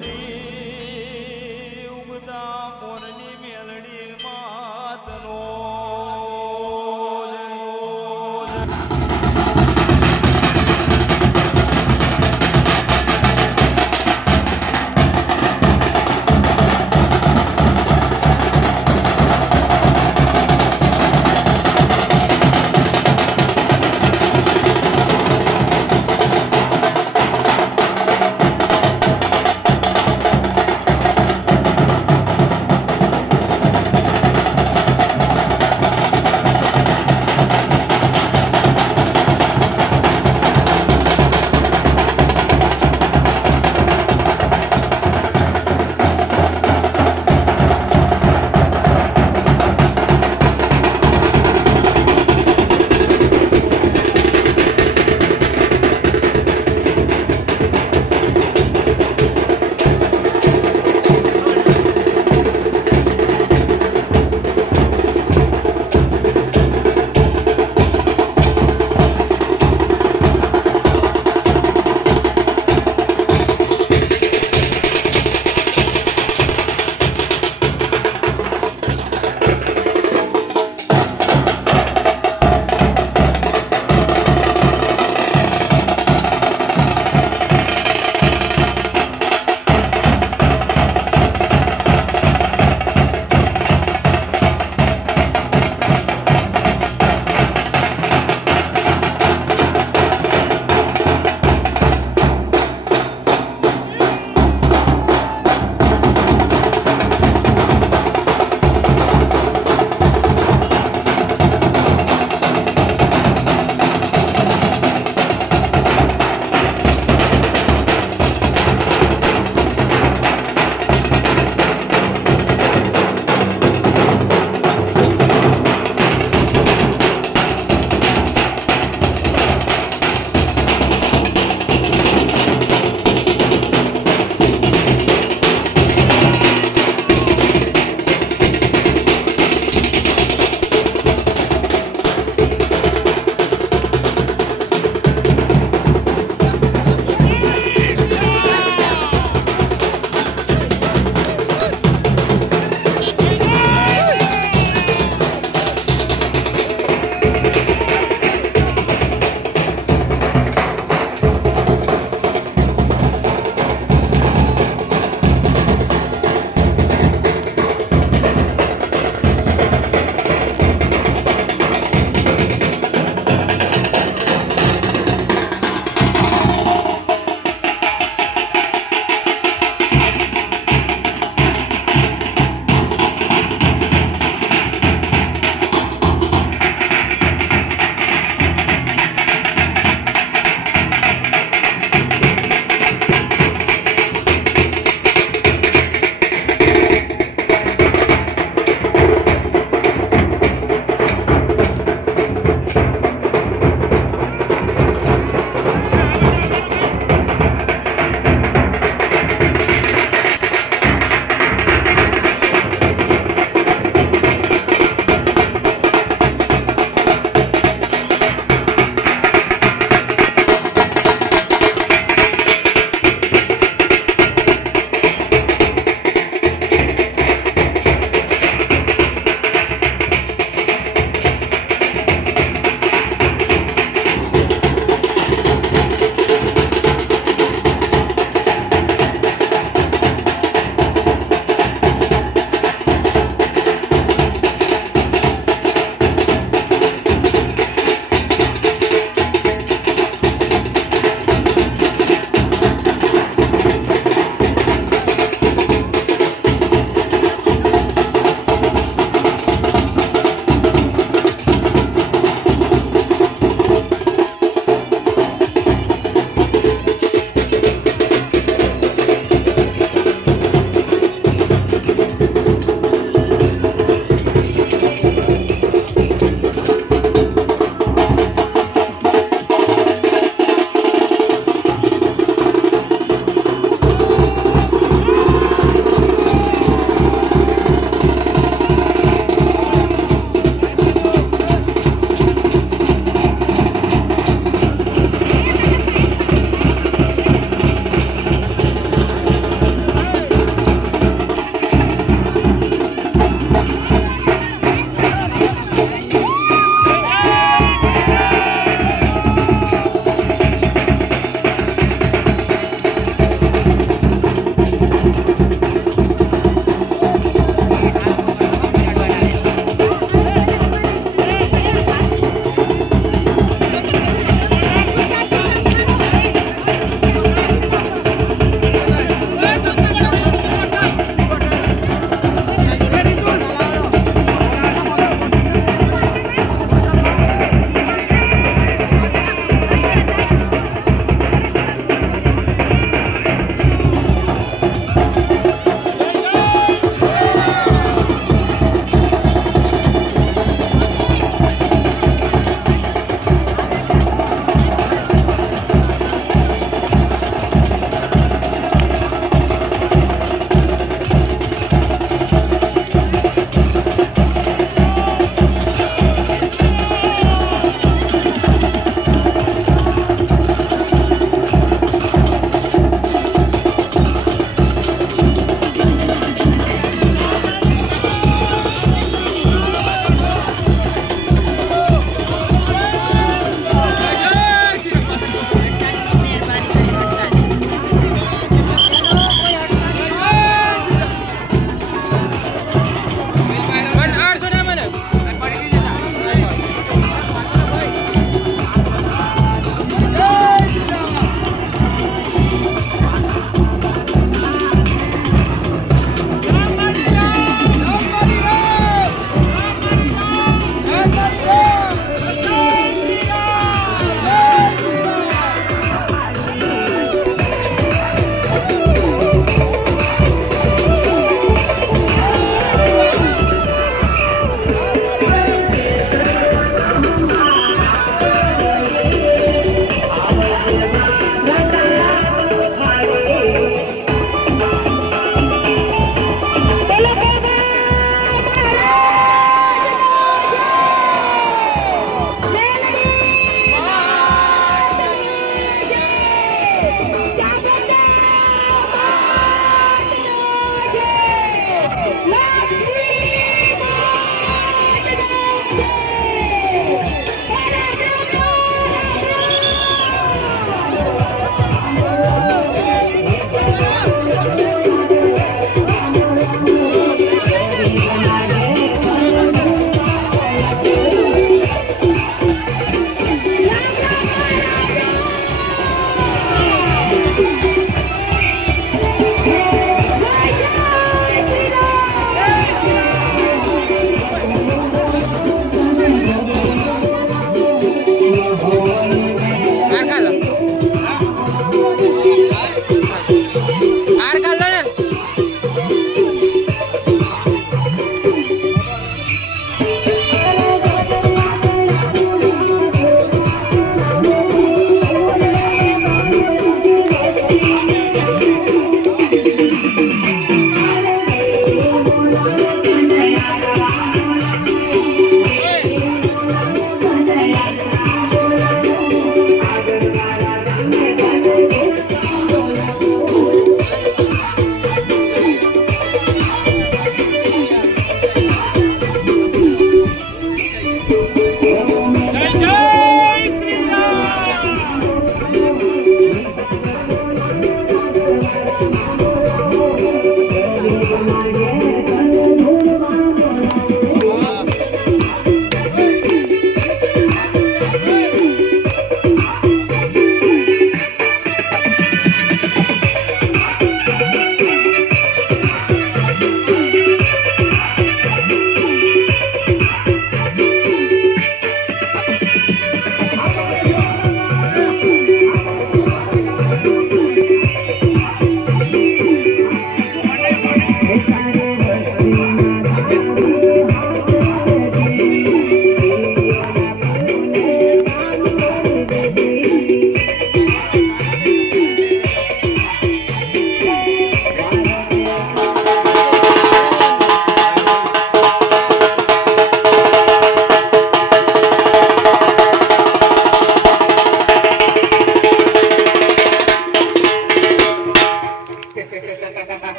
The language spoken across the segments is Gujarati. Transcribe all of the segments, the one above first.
વરી ઉગતા મોરની મેલડી માતનો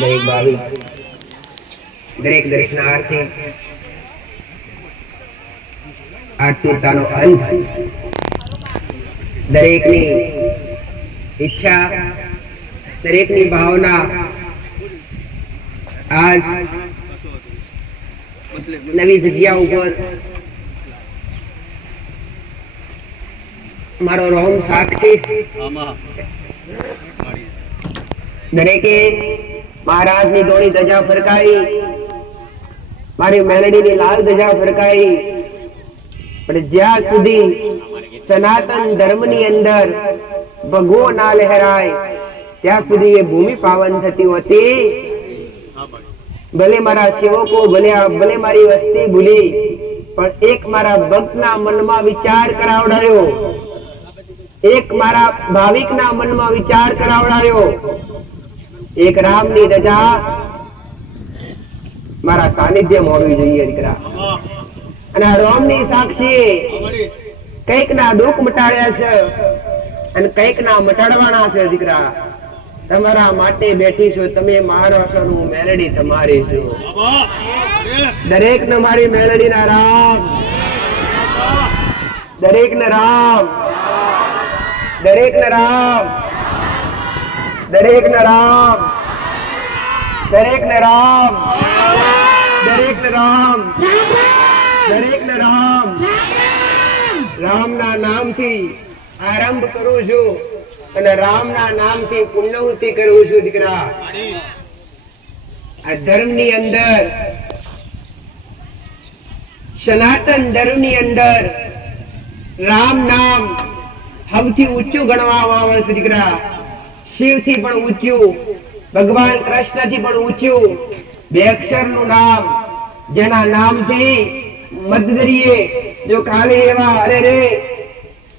દરેક ભાવિક દરેક દર્શનાર્થી આતુરતાનો અંત, દરેકની ઈચ્છા, દરેકની ભાવના આજ નવી જગ્યા ઉપર મારો રોમ સાક્ષી દરેકે મહારાજની ધોળી ધજા ફરકાઈ, મારી મેલડીની લાલ ધજા ફરકાઈ, પણ જ્યાં સુધી સનાતન ધર્મની અંદર ભગવો ના લહેરાય ત્યાં સુધી એ ભૂમિ પાવન થતી હોતી. ભલે મારા સેવકો, ભલે મારી વસ્તી ભૂલી, પણ એક મારા ભક્તના મનમાં વિચાર કરાવડાયો, એક મારા ભાવિકના મનમાં વિચાર કરાવડાયો, એક રામની ધજા મારા સાનિધ્યમાં હોવી જોઈએ દીકરા. અને આ રામની સાક્ષીએ કઈક ના દુઃખ મટાડ્યા છે અને કઈક ના મટાડવાના છે દીકરા. તમારા માટે બેઠી છું, તમે મારો છો, હું મેલડી તમારી છું. દરેક ને મારી મેલડી ના રામ, દરેક ને રામ, દરેક ને રામ, દરેક ને રામ, દરેક ને રામ, દરેક ને રામ, દરેક ને રામ. રામ ના નામથી આરંભ કરું છું અને રામ ના નામથી પુણ્યવૃત્તિ કરું છું દીકરા. આ ધર્મ ની અંદર, સનાતન ધર્મ ની અંદર રામ નામ સૌથી ઊંચું ગણવામાં આવે છે દીકરા. શિવ થી પણ ઊંચું, ભગવાન કૃષ્ણ થી પણ ઊંચું. બે અક્ષર નું નામ, જેના નામથી મધદરિયે જો ખાલી એવા અરે રે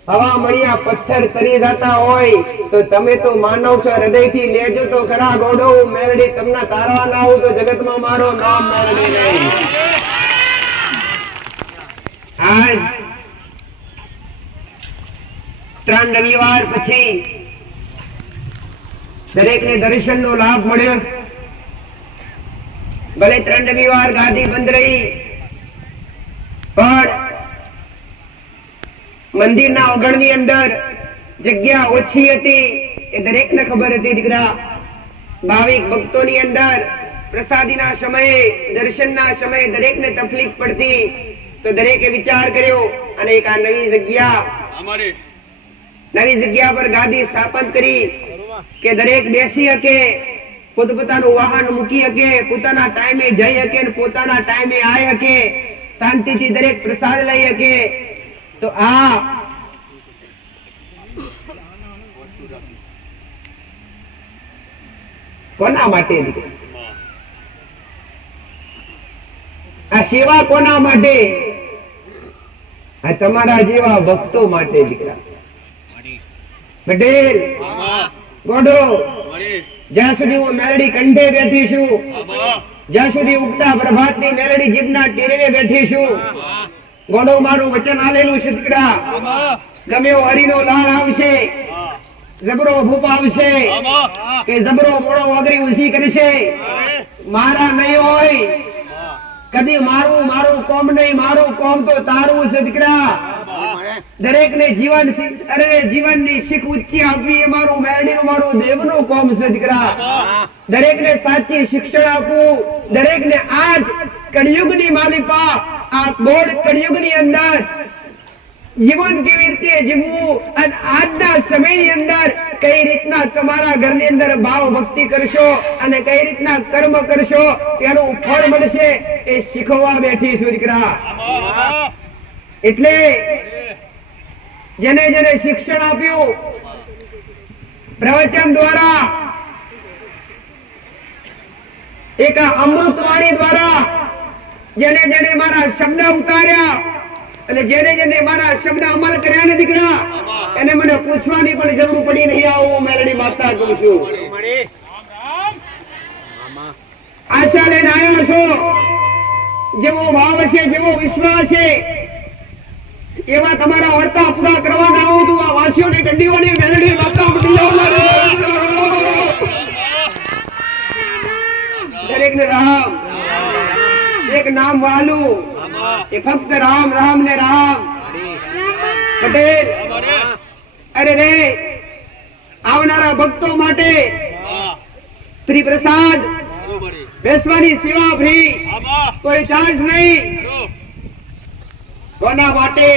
હવા મળ્યા પથ્થર તરી જતા હોય તો તમે તો માનવ છો, હૃદયથી લેજો તો ખરા ગોડો. મેલડી તમને તારવા ના આવું તો જગતમાં મારો નામ મેલડી નહીં. આજ 3 રવિવાર પછી દરેકને દર્શનનો લાભ મળ્યો. ભલે 3 રવિવાર ગાદી બંધ રહી, પણ મંદિરના ઓગણની અંદર જગ્યા ઓછી હતી એ દરેકને ખબર હતી દીકરા. ભાવિક ભક્તોની અંદર પ્રસાદીના સમયે, દર્શનના સમયે દરેકને તકલીફ પડતી, તો દરેકે વિચાર કર્યો અને એક આ નવી જગ્યા પર ગાદી સ્થાપન કરી કે દરેક બેસી શકે, પોતપોતાનું વાહન મૂકી શકે, પોતાના ટાઈમે જઈ શકે અને પોતાના ટાઈમે આવી શકે, શાંતિથી દરેક પ્રસાદ લઈ શકે. તો આ કોના માટે? આ સેવા કોના માટે? આ તમારા જેવા ભક્તો માટે દીકરા. પટેલ, ગોડો, જ્યાં સુધી હું મેલડી કંઠે બેઠી છું, જ્યાં સુધી ઉગતા પ્રભાતની મેલડી જીભના ટીરવે બેઠી છું, ગોડો મારું વચન આલેલું છે દીકરા. ગમે એવો હરિનો લાલ આવશે, જબરો ભૂપ આવશે કે જબરો મોડો વગરી ઉસી કરશે, મારા નહીં હોય કદી મારું કોમ નહીં. મારું કોમ તો તારું છે દીકરા. દરેક ને જીવનની શીખ ઊંચી આપવી એ મારું મેલડીનું, મારું દેવનું કોમ છે દીકરા. દરેક ને સાચી શિક્ષણ આપવું, દરેક ને આજ કળિયુગની માલિપા, આ ગોળ કળિયુગની અંદર જીવન કેવી રીતે જીવવું અને આજના સમયની અંદર કઈ રીતના તમારા ઘરની અંદર ભાવ ભક્તિ કરશો અને કઈ રીતના કર્મ કરશો તેનું ફળ મળશે એ શીખવા બેઠી છું દીકરા. એટલે જેને જેને શિક્ષણ આપ્યું પ્રવચન દ્વારા, એક અમૃતવાણી દ્વારા, જેને જેને મારા શબ્દ ઉતાર્યા અને જેને જેને મારા શબ્દ અમલ કર્યા ને દીકરા, એને મને પૂછવાની પણ જરૂર પડી નહીં. આવું મેલડી માતા કહું છું. આશા લઈને આવ્યા છો, જેવો ભાવ હશે, જેવો વિશ્વાસ છે, એવા તમારા વર્તા પૂરા કરવાના આવું તું આ વાસીઓની ગંડીઓની મેલડી માતા દરેકને રામ. એક નામ વાલું એ ફક્ત રામ રામ ને રામ. પટેલ અરે રે આવનારા ભક્તો માટે ફ્રી પ્રસાદ બેસવાની સેવા ફ્રી, કોઈ ચાર્જ નહીં. કોના માટે?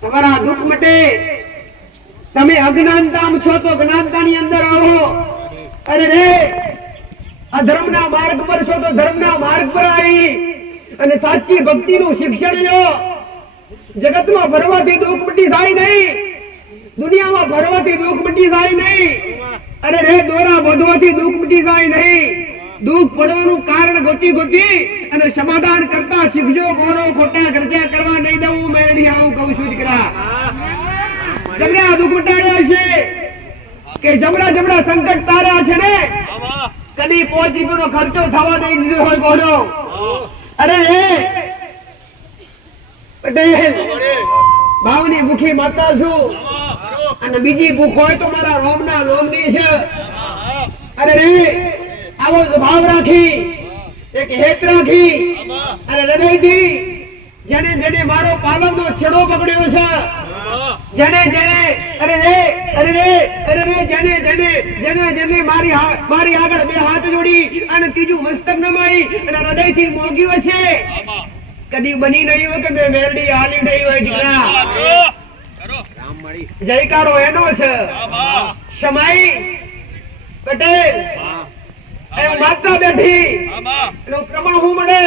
તમારા દુઃખ મટે. તમે અજ્ઞાનતામાં છો તો જ્ઞાનતાની અંદર આવો. અરે રે અધર્મના માર્ગ પર છો તો ધર્મના માર્ગ પર આવી અને સાચી ભક્તિનું શિક્ષણ લો. જગતમાં ભરવાથી દુઃખ મટી જાય નહીં, દુનિયામાં ભરવાથી દુઃખ મટી જાય નહીં. અરે રે દોરા બાંધવાથી દુઃખ મટી જાય નહીં. દુઃખ પડવાનું કારણ ગોતી ગોતી અને સમાધાન કરતા શીખજો. કોનો ખોટા ખર્ચા કરવા નહીં દઉં. મેળવી આવું કહું છું દીકરા. જબરા દુઃખ મટાડ્યા છે કે જબરા જબરા સંકટ તાર્યા છે ને, કદી ₹5 ખર્ચો થવા દઈ દીધો હોય કોનો? અરે હે પટેલ ભાવની ભૂખી માતા છું અને બીજી ભૂખ હોય તો મારા રોમના રોમની છે. અરે રે આવો ભાવ રાખી, એક હેત રાખી અને હૃદયથી જેને જેને મારો પાલવનો છેડો પકડ્યો છે, જેને જેને અરે રે જેને જેને જેને જેને મારી આગળ બે હાથ જોડી અને ત્રીજું મસ્તક નમાઈ અને હૃદયથી મોગ્યું હશે, કદી બની નહીં હોય કે મેં મેલડી હાલી નહીં હોય દીકરા. જયકારો એનો છે. શમાઈ પટેલ માતા બેઠી એનો ક્રમા હું મળે.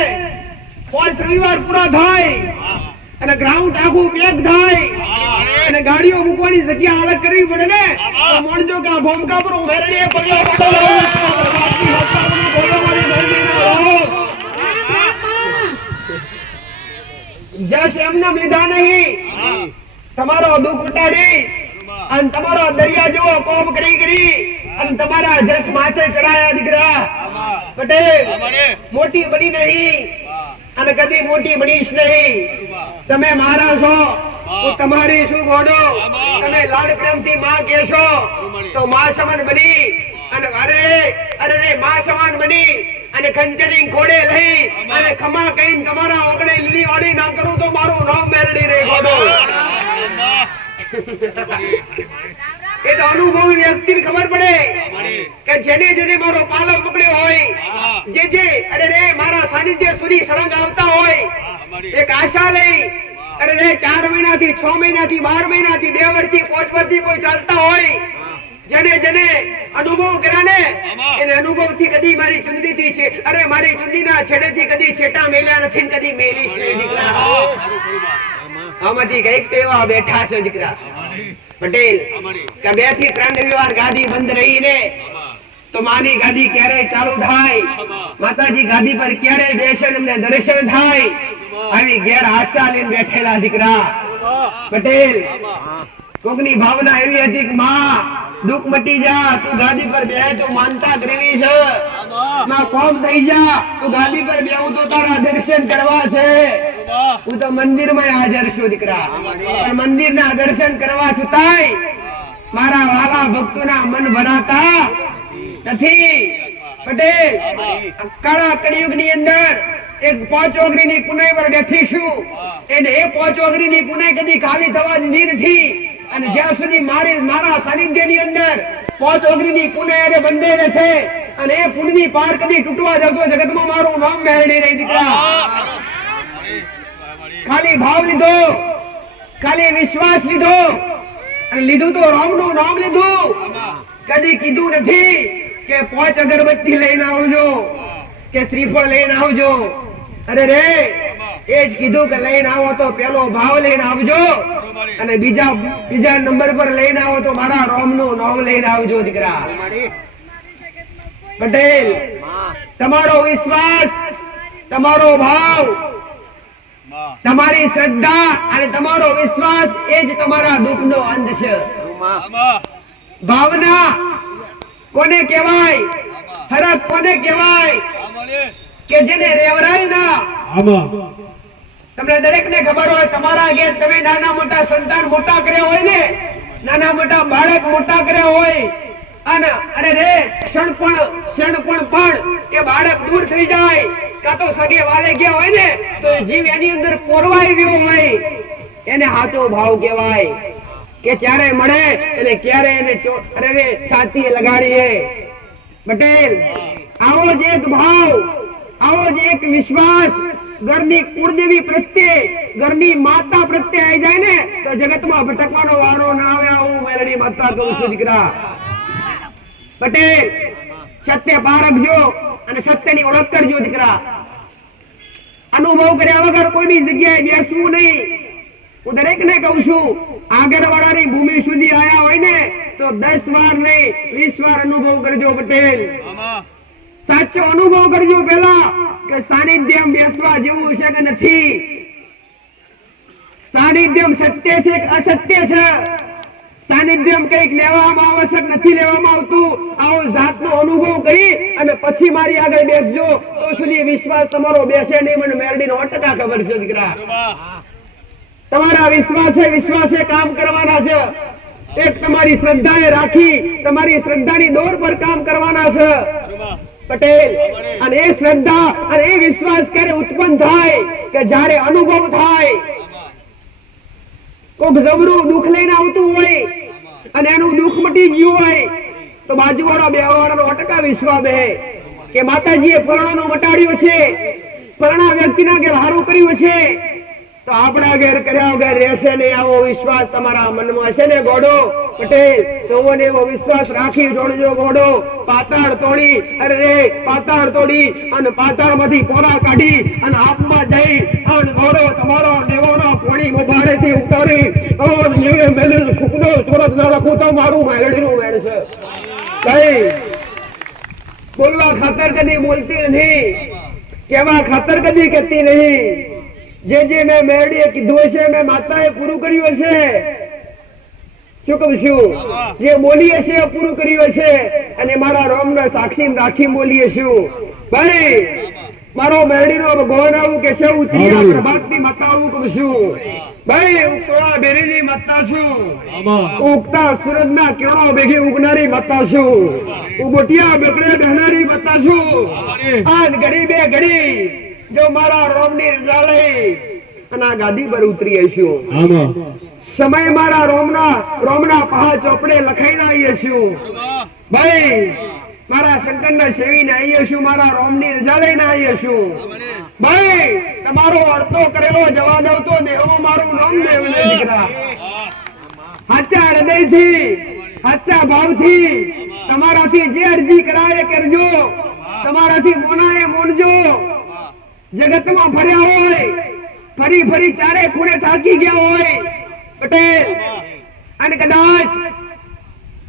5 રવિવાર પૂરા થાય અને ગ્રાઉન્ડ આખું પેક થાય અને ગાડીઓ મૂકવાની જગ્યા અલગ કરવી પડે ને, તો મોણજો કે આ ભોમકા પર હું મેલડીએ પગલા જશ એમના મેદા નહીં. તમારો દુઃખ ઉટાડી અને તમારો દરિયા જેવો કોમ કરી અને તમારા જશ માથે ચડાયા દીકરા. પટેલ મોટી બની નહીં અને કદી મોટી બનીશ નહીં. તમે મારા છો, હું તમારી શું ગોડો. તમે લાડ પ્રેમથી માં કહેશો તો માં સમાન બની અને અરે માં સમાન બની અને ખંજરી ખોડે લઈ અને ખમા કહીને તમારા ઓગણે લીલી વાળી ના કરું તો મારું નામ મેલડી રે ગોડો. એ તો અનુભવી વ્યક્તિને ખબર પડે કે જેને જેને મારો પાલવ પકડ્યો હોય, જે અરે રે મારા સાનિધ્ય સુધી સળંગ આવતા હોય, એક આશા લઈ અરે રે 4 મહિનાથી 6 મહિનાથી 12 મહિનાથી 2 વર્ષથી 5 વર્ષથી કોઈ ચાલતા હોય, જેને જેને અનુભવ કર્યા ને એને અનુભવથી કદી મારી ચુંદડીથી છે અરે મારી ચુંદડીના છેડેથી કદી છેટા મેલ્યા નથી, કદી મેલીશ નહીં દીકરા. આમાંથી કઈક એવા બેઠા છે દીકરા. પટેલ કે 2 થી 3 રવિવાર ગાદી બંધ રહી ને તો માની ગાદી ક્યારે ચાલુ થાય, માતાજી ગાદી પર ક્યારે બેસે એમને દર્શન થાય, આવી ઘેર આશા લઈને બેઠેલા દીકરા. પટેલ કોકની ભાવના એવી હતી કે માં દુઃખ મટી જા, તું ગાદી પર બેહે તો માનતા કરવી છે, માં કોમ થઈ જા, તું ગાદી પર બેહું તો તારા દર્શન કરવા છે, હું તો મંદિરમાં હાજર છું દીકરા. પણ મંદિરના દર્શન કરવા છતાંય મારા વાલા ભક્તોના મન ભરાતા નથી. પટેલ કાળા કળિયુગની અંદર એક 5 ઓગણીની પુનય પર બેઠીશું એને એ 5 ઓગણીની પુનય કદી ખાલી થવા દીધી નથી અને જ્યાં સુધી મારા સાનિધ્યની અંદર 5 ઓગણીની પુનય અરે બંધે રહેશે અને એ પુણ્યની પાર કદી તૂટવા જતો જગતમાં મારું નામ મેળવી નહીં દીકરા. ખાલી ભાવ લીધો, ખાલી વિશ્વાસ લીધો અને લીધું તો રામનું નામ લીધું, કદી કીધું નથી કે 5 અગરબત્તી લઈને આવજો કે શ્રીફળ લઈને આવજો. અરે રે એ જ કીધું કે લઈને આવો તો પેલો ભાવ લઈને આવજો અને બીજા નંબર પર લઈને આવો તો મારા રામનું નામ લઈને આવજો દીકરા. પટેલ તમારો વિશ્વાસ, તમારો ભાવ, તમારી શ્રદ્ધા અને તમારો વિશ્વાસ એ જ તમારા દુઃખનો અંત છે. ભાવના કોને કહેવાય, હરખ કોને કહેવાય કે જેને રેવરાય ના. તમને દરેકને ખબર હોય તમારા ઘેર તમે નાના મોટા સંતાન મોટા કર્યા હોય ને, નાના મોટા બાળક મોટા કર્યા હોય અને અરે રે ક્ષણ પણ એ બાળક દૂર થઈ જાય કાં તો સગે વાલે ગયા હોય ને તો જીવ એની અંદર પોરવાઈ ગયો હોય એને સાચો ભાવ કહેવાય કે ક્યારે મળે એટલે ક્યારે એને અરે રે છાતીએ લગાડીએ પટેલ આવો જ એક ભાવ આવો જ એક વિશ્વાસ ઘરની કુળદેવી પ્રત્યે ઘરની માતા પ્રત્યે આવી જાય ને તો જગતમાં ભટકવાનો વારો ના આવે આવું મેલડી માતા કહું છું દીકરા પટેલ સત્ય પારખજો અને સત્યની ઓળખ કરજો દીકરા અનુભવ કર્યા વગર કોઈની જગ્યાએ બેસવું નહીં હું દરેકને કહું છું આગળવાળાની ભૂમિ સુધી આયા હોય ને તો 10 વાર નહીં 20 વાર અનુભવ કરજો પટેલ સાચો અનુભવ કરજો પેલા કે સાનિધ્યમ બેસવા જેવું છે કે નથી સાનિધ્યમ સત્ય છે કે અસત્ય છે સાનિધ્યમ કઈક લેવામાં આવશે કે નથી લેવામાં આવતું આવો જાતનો અનુભવ કરી અને પછી મારી આગળ બેસજો તો સુધી વિશ્વાસ તમારો બેસે નહીં મને મેરડીનો 1% ખબર છે દીકરા તમારા વિશ્વાસે કામ કરવાના છે એક તમારી શ્રદ્ધાએ રાખી તમારી શ્રદ્ધાની દોર પર કામ કરવાના છે પટેલ અને એ શ્રદ્ધા અને એ વિશ્વાસ ક્યારે ઉત્પન્ન થાય કે જ્યારે અનુભવ થાય કોક જબરું દુઃખ લઈને આવતું હોય અને એનું દુઃખ મટી ગયું હોય તો બાજુવાળા બેવાળાનો 1% વિશ્વાસ બે કે માતાજીએ ફલાણાનો મટાડ્યો છે ફલાણા વ્યક્તિના ઘેર હારું કર્યું છે તો આપણા ઘેર કર્યા વગર રહેશે ને આવો વિશ્વાસ તમારા મનમાં છે ને ગોડો પટેલ તો એવો વિશ્વાસ રાખી જોડજો ગોડો પાતાળ તોડી અને પાતાળમાંથી પોરા કાઢી અને આપમાં જઈ અને ગોડો તમારો દેવોનો પોણી મોભારેથી ઉતારી અને મેલે સુકનો સુરત ના લખું તો મારું મેલડીનું વેણ છે કઈ બોલવા ખાતર કદી બોલતી નથી કેવા ખાતર કદી કહેતી નહીં જે મેં મેરડીએ કીધું હશે મેં માતાએ પૂરું કર્યું હશે શું કહું છું જે બોલી હશે પૂરું કર્યું હશે અને મારા રોમના સાક્ષી રાખી બોલીએ છું ભાઈ મારો મેરડીનો ભગવાન આવું કે છે ઉતરિયા પ્રભાતની માતા આવું કહું છું ભાઈ ઉકળા બેરીની માતા છું ઉગતા સૂરજના કિરણો ભેગી ઉગનારી માતા છું ઉગોટિયા બેકડે બહેનારી માતા છું આજ ઘડી બે ઘડી જો મારા રોમની રજા લઈ અને આ ગાદી પર ઉતરી આવીશું સમય મારા રોમના પહા ચોપડે લખાઈને આવીશું ભાઈ મારા શંકરના સેવીને આવીશું મારા રોમની રજા લઈને આવીશું ભાઈ તમારો અડતો કરેલો જવા દઉં તો દેવો મારું નામ દેવ દીકરા સાચા હૃદયથી સાચા ભાવથી તમારાથી જે અરજી કરાય કરજો તમારાથી મોનાએ મોનજો જગતમાં ફર્યા હોય ફરી ચારે ખૂણે થાકી ગયા હોય પટેલ અને કદાચ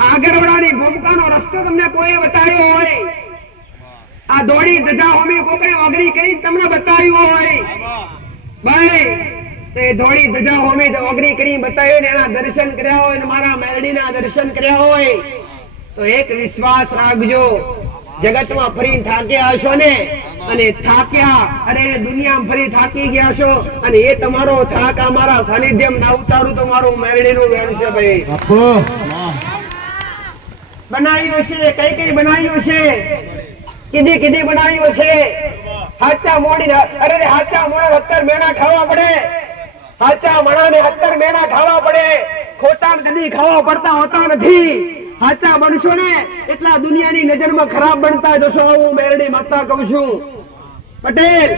આગળવાળાની ભૂમિકાનો રસ્તો તમને કોઈ બતાવ્યો હોય આ દોડી ધજા હોમી કોકરે ઓગળી કરી તમને બતાવ્યું હોય ભાઈ તે દોડી ધજા હોમી ઓગળી કરી બતાવ્યું ને એના દર્શન કર્યા હોય ને મારા મેલડીના દર્શન કર્યા હોય તો એક વિશ્વાસ રાખજો જગતમાં ફરી થાક્યા હશો ને અને થાક્યા અરે દુનિયામાં ફરી થાકી ગયા છો અને એ તમારો થાક અમારા સાનિધ્યમ ના ઉતારું તો મારું મેરડીનું વેણ છે ભાઈ બનાવ્યું છે કઈ બનાવ્યું છે કીધી બનાવ્યું છે હાચા મોડી અરે હાચા મોડા 70 મેણા ખાવા પડે હાચા મણાને 70 મેણા ખાવા પડે ખોટા કદી ખાવા પડતા હોતા નથી હાચા બનશો ને એટલા દુનિયાની નજરમાં ખરાબ બનતા જશો હું મેરડી માતા કહું છું પટેલ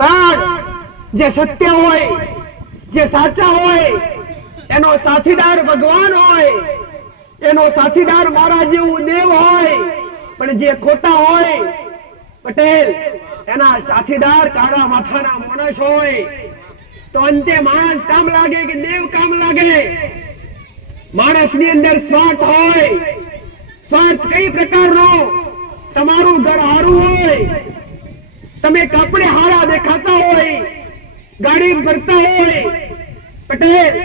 પણ જે સત્ય હોય જે સાચા હોય એનો સાથીદાર ભગવાન હોય એનો સાથીદાર મારા જેવું દેવ હોય પણ જે ખોટા હોય પટેલ એના સાથીદાર કાળા માથાના માણસ હોય તો અંતે માણસ કામ લાગે કે દેવ કામ લાગે માણસની અંદર સ્વાર્થ હોય સ્વાર્થ કઈ પ્રકારનો તમારું ઘર હારું હોય તમે કપડે હારા દેખાતા હોય ગાડી ફરતા હોય પટેલ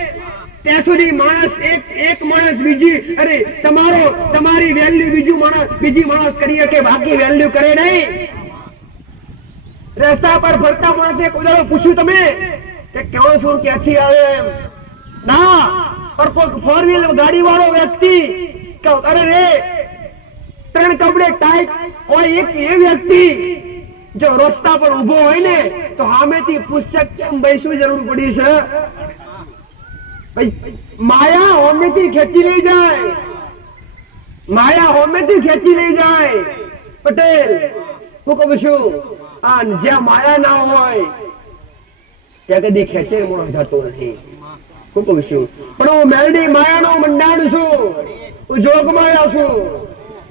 ત્યાં સુધી માણસ એક માણસ તમારી વેલ્યુ બીજી માણસ કરીએ કે બાકી વેલ્યુ કરે નહીં રસ્તા પર ફરતા માણસને કોઈ દાડો પૂછ્યું તમે કે કેવો છો ક્યાંથી આવે એમ ના पर कोई 4 व्हीलर गाड़ी वालों व्यक्ति अरे रे ત્રણ કપડે ટાઈટ હોય એક એ વ્યક્તિ જો રસ્તા પર ઉભો હોય ને તો સામેથી પૂછશે કેમ ભાઈ શું જરૂર પડી છે ભાઈ માયા હોમેથી ખેંચી લઈ જાય માયા હોમેથી ખેંચી લઈ જાય પટેલ હું કહું છું આ જ્યાં માયા ના હોય ત્યાં કદી ખેંચે મોણો જતો નથી હું કહું છું પણ હું મેલડી માયાનો મંડાણ છું હું જોગમાયા છું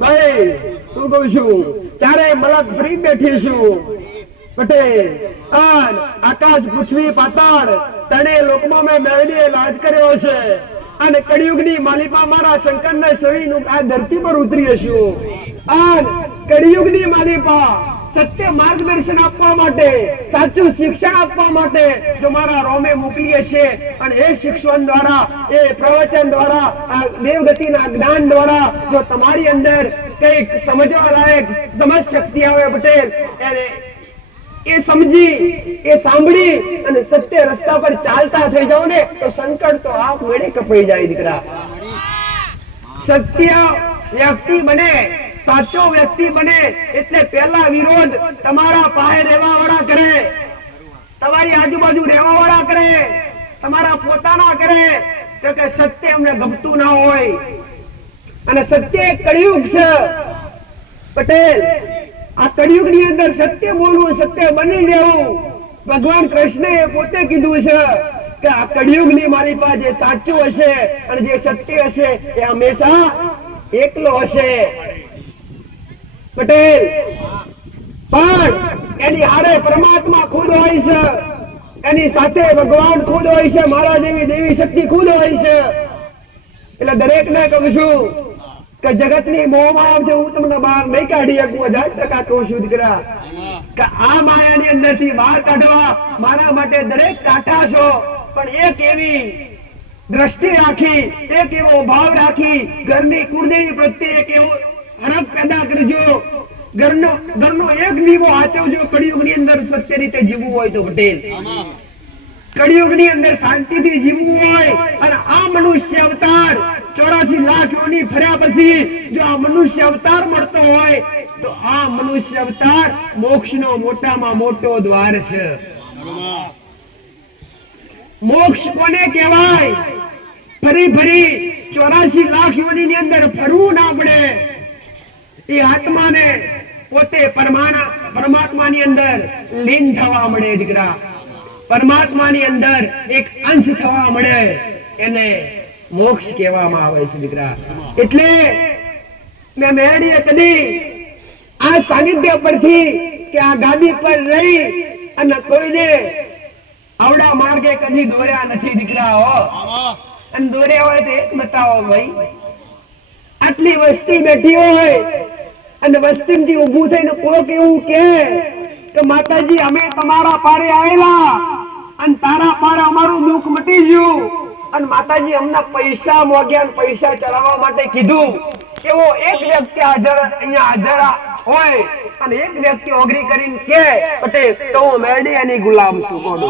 ભાઈ હું કહું છું ચારે મલક ફરી બેઠી છું પટેલ આકાશ પૃથ્વી પાતાળ તને લોકમાં મેં મેળવીએ લાજ કર્યો છે અને કળિયુગની માલિપા મારા શંકરના સવીનું આ ધરતી પર ઉતરી હશું અને કળિયુગની માલિપા સત્ય માર્ગદર્શન આપવા માટે સાચું શિક્ષણ આપવા માટે જો મારા રોમે મોકલીએ છે અને એ શિક્ષણ દ્વારા એ પ્રવચન દ્વારા આ દેવગતિના જ્ઞાન દ્વારા જો તમારી અંદર કઈક સમજવા લાયક સમજ શક્તિ આવે પટેલ એને એ સમજી એ સાંભળી અને સત્ય રસ્તા પર ચાલતા થઈ જાવ ને તો સંકટ તો આપ મેળે કપાઈ જાય દીકરા સત્ય વ્યક્તિ બને સાચો વ્યક્તિ બને એટલે પહેલા વિરોધ તમારા પાસે રહેવા વાળા કરે તમારી આજુબાજુ રહેવા વાળા કરે તમારા પોતાના કરે કે સત્ય અમને ગમતું ના હોય અને સત્ય એક કળિયુગ છે પટેલ આ કળિયુગ ની અંદર સત્ય બોલવું સત્ય બની રહેવું ભગવાન કૃષ્ણએ પોતે કીધું છે કે આ કળિયુગ ની માલિપા જે સાચું હશે અને જે સત્ય હશે એ હંમેશા એકલો હશે પટેલ પણ એની હારે પરમાત્મા ખુદ હોય છે એની સાથે ભગવાન ખુદ હોય છે મારા જેવી દેવી શક્તિ ખુદ હોય છે એટલે દરેક ને કહું છું કે જગતની મોહમાયા હું તમને બહાર નહીં કાઢી શકું 1000% કહું છું દીકરા કે આ માયાની અંદરથી બહાર કાઢવા મારા માટે દરેક કાંઠા છો પણ એક એવી દ્રષ્ટિ રાખી એક એવો ભાવ રાખી ઘરની કુળદેવી પ્રત્યે એક એવો હરખ પેદા કરજો ઘરનો એક દીવો આચવજો કળિયુગની અંદર સત્ય રીતે જીવવું હોય તો પટેલ કળિયુગની અંદર શાંતિથી જીવવું હોય અને આ મનુષ્ય અવતાર 84 લાખ યોની ફર્યા પછી જો આ મનુષ્ય અવતાર મળતો હોય તો આ મનુષ્ય અવતાર મોક્ષનો મોટામાં મોટો દ્વાર છે મોક્ષ કોને કહેવાય ફરી 84 લાખ યોની ની અંદર ફરવું ના પડે એ આત્માને પોતે પરમાત્માની અંદર લીન થવા મળે દીકરા પરમાત્માની અંદર એક અંશ થવા મળે એને મોક્ષ કહેવામાં આવે છે દીકરા એટલે મેં મેળવીએ કદી આ સાનિધ્ય પરથી કે આ ગાદી પર રહી અને કોઈને આવડા માર્ગે કદી દોર્યા નથી દીકરા હો અને દોર્યા હોય તો એક બતાવો ભાઈ આટલી વસ્તી બેઠી હોય અને વસ્તીમાંથી ઊભું થઈને કોક એવું કે માતાજી અમે તમારા પારે આવેલા અને તારા પારે અમારું દુઃખ મટી ગયું અને માતાજી અમને પૈસા મોગ્યા પૈસા ચલાવવા માટે કીધું એવો એક વ્યક્તિ અહીંયા હાજર હોય અને એક વ્યક્તિ ઓગરી કરીને કે પટેલ તો હું મેરડી એની ગુલામ છું કોડો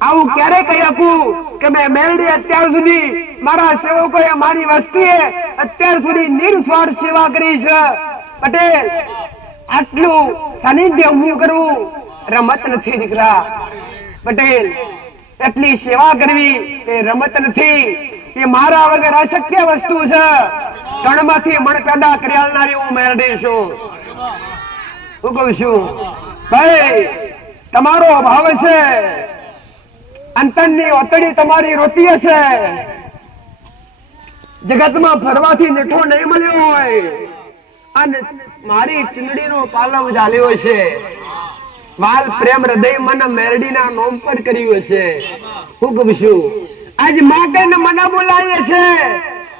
આવું ક્યારે કહી શકું કે મેં મેરડી અત્યાર સુધી મારા સેવકોએ મારી વસ્તીએ અત્યાર સુધી નિર્સ્વાર્થ સેવા કરી છે પટેલ આટલું સાનિધ્ય ઊભું કરવું રમત નથી દીકરા પટેલ એટલી સેવા કરવી એ રમત નથી એ મારા વગર અશક્ય વસ્તુ છે કણમાંથી મણ પેદા કર્યાલનારી હું મેરડી છું હું કહું છું ભાઈ તમારો ભાવ છે અંતરની ઓતડી તમારી રોતી હશે જગતમાં ફરવાથી મીઠો નહીં મળ્યો હોય અને મારી ચૂંદડીનો પાલવ ચાલ્યો છે વાલ પ્રેમ હૃદય મન મેરડીના નોમ પર કર્યું હશે હું કહું છું આજ માગન મને બોલાય છે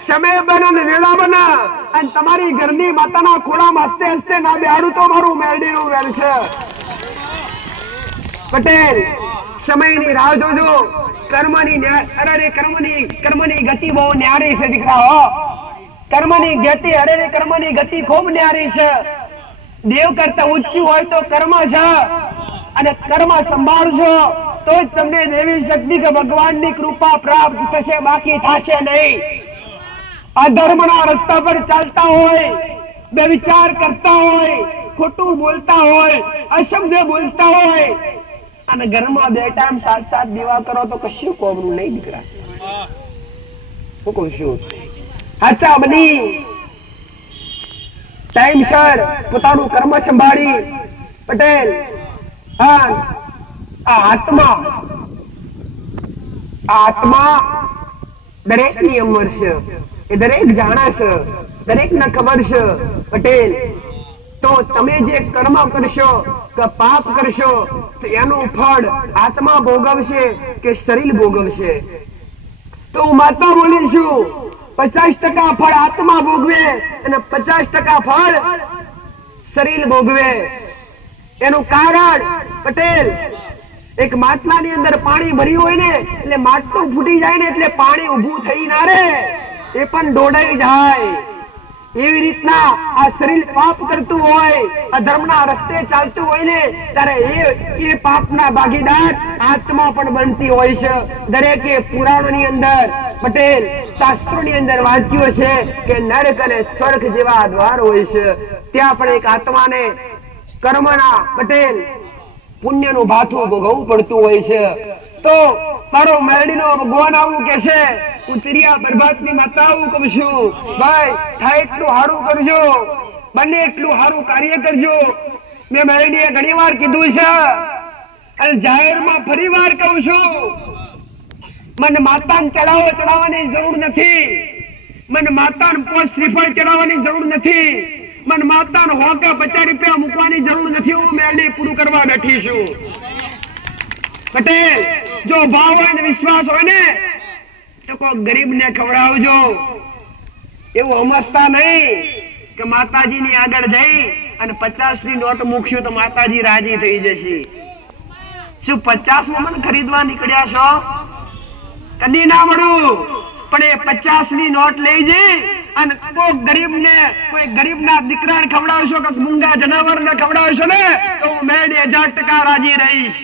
સમય બન અને વેળા બન અને તમારી ઘરની માતાના ખોળામાં હસતે હસતે ના બેહાડું તો મારું મેરડીનું વેર છે પટેલ સમયની રાહ જોજો કર્મની ગતિ બહુ ન્યારી છે દીકરા હો કર્મની ગતિ ખૂબ ન્યારી છે દેવ કરતા ઊંચું હોય તો કર્મ છે અને કર્મ સંભાળજો તો જ તમને દેવી શક્તિ કે ભગવાનની કૃપા પ્રાપ્ત થશે બાકી થશે નહીં અધર્મના રસ્તા પર ચાલતા હોય બે વિચાર કરતા હોય, ખોટું બોલતા હોય, અશબ્દ બોલતા હોય અને ઘરમાં બે ટાઈમ 7-7 દીવા કરો તો કશું કોમનું નહીં દીકરા. હું કહું છું સાચા બની ટાઈમસર પોતાનું કર્મ સંભાળી પટેલ આ આત્મા દરેક ની અમર છે, એ દરેક જાણે છે, દરેક ને ખબર છે પટેલ. તો તમે જે કર્મ કરશો કે પાપ કરશો તો એનું ફળ આત્મા ભોગવશે કે શરીર ભોગવશે? તો હું માતા બોલી છું 50% ફળ આત્મા ભોગવે અને 50% ફળ શરીર ભોગવે. એનું કારણ પટેલ, એક માટલાની અંદર પાણી ભર્યું હોય ને એટલે માટલું ફૂટી જાય ને એટલે પાણી ઊભું થઈ ના રે, એ પણ ડોડાઈ જાય. એવી રીતના આ શરીર પાપ કરતું હોય, અધર્મના રસ્તે ચાલતું હોય ને ત્યારે એ પાપના ભાગીદાર આત્મા પણ બનતી હોય છે. દરેકે પુરાણોની અંદર પટેલ શાસ્ત્રોની અંદર વાંચ્યું છે કે નરક અને સ્વર્ગ જેવા દ્વાર હોય છે, ત્યાં પણ એક આત્માને કર્મના પટેલ પુણ્યનું ભાથું ભોગવવું પડતું હોય છે. તો મારો મેરડીનો ભગવાન આવું કે છે, હું તિરિયા બરબાદની માતા આવું કહું છું, ભાઈ થાય એટલું સારું કરજો, બને એટલું સારું કાર્ય કરજો. મેં મેરડીએ ઘણી વાર કીધું છે અને જાહેરમાં ફરી વાર કહું છું, મને માતાને ચડાવવાની જરૂર નથી, મને માતાને 5 શ્રીફળ ચડાવવાની જરૂર નથી, મને માતાને હોકા 50 રૂપિયા મૂકવાની જરૂર નથી. હું મેરડી પૂરું કરવા બેઠી છું પટેલ. જો ભાવ હોય ને વિશ્વાસ હોય ને તો કોઈ ગરીબ ને ખવડાવજો. એવું સમજતા નહીં કે માતાજી ની આગળ જઈ અને 50 ની નોટ મૂકશું તો માતાજી રાજી થઈ જશે. શું 50 માં મને ખરીદવા નીકળ્યા છો? કદી ના મળું. પણ એ 50 ની નોટ લઈ જઈ અને કોઈ ગરીબના દીકરાને ખવડાવશો કે મૂંગા જનાવરને ખવડાવશો ને તો હું મેરડી 1000% રાજી રહીશ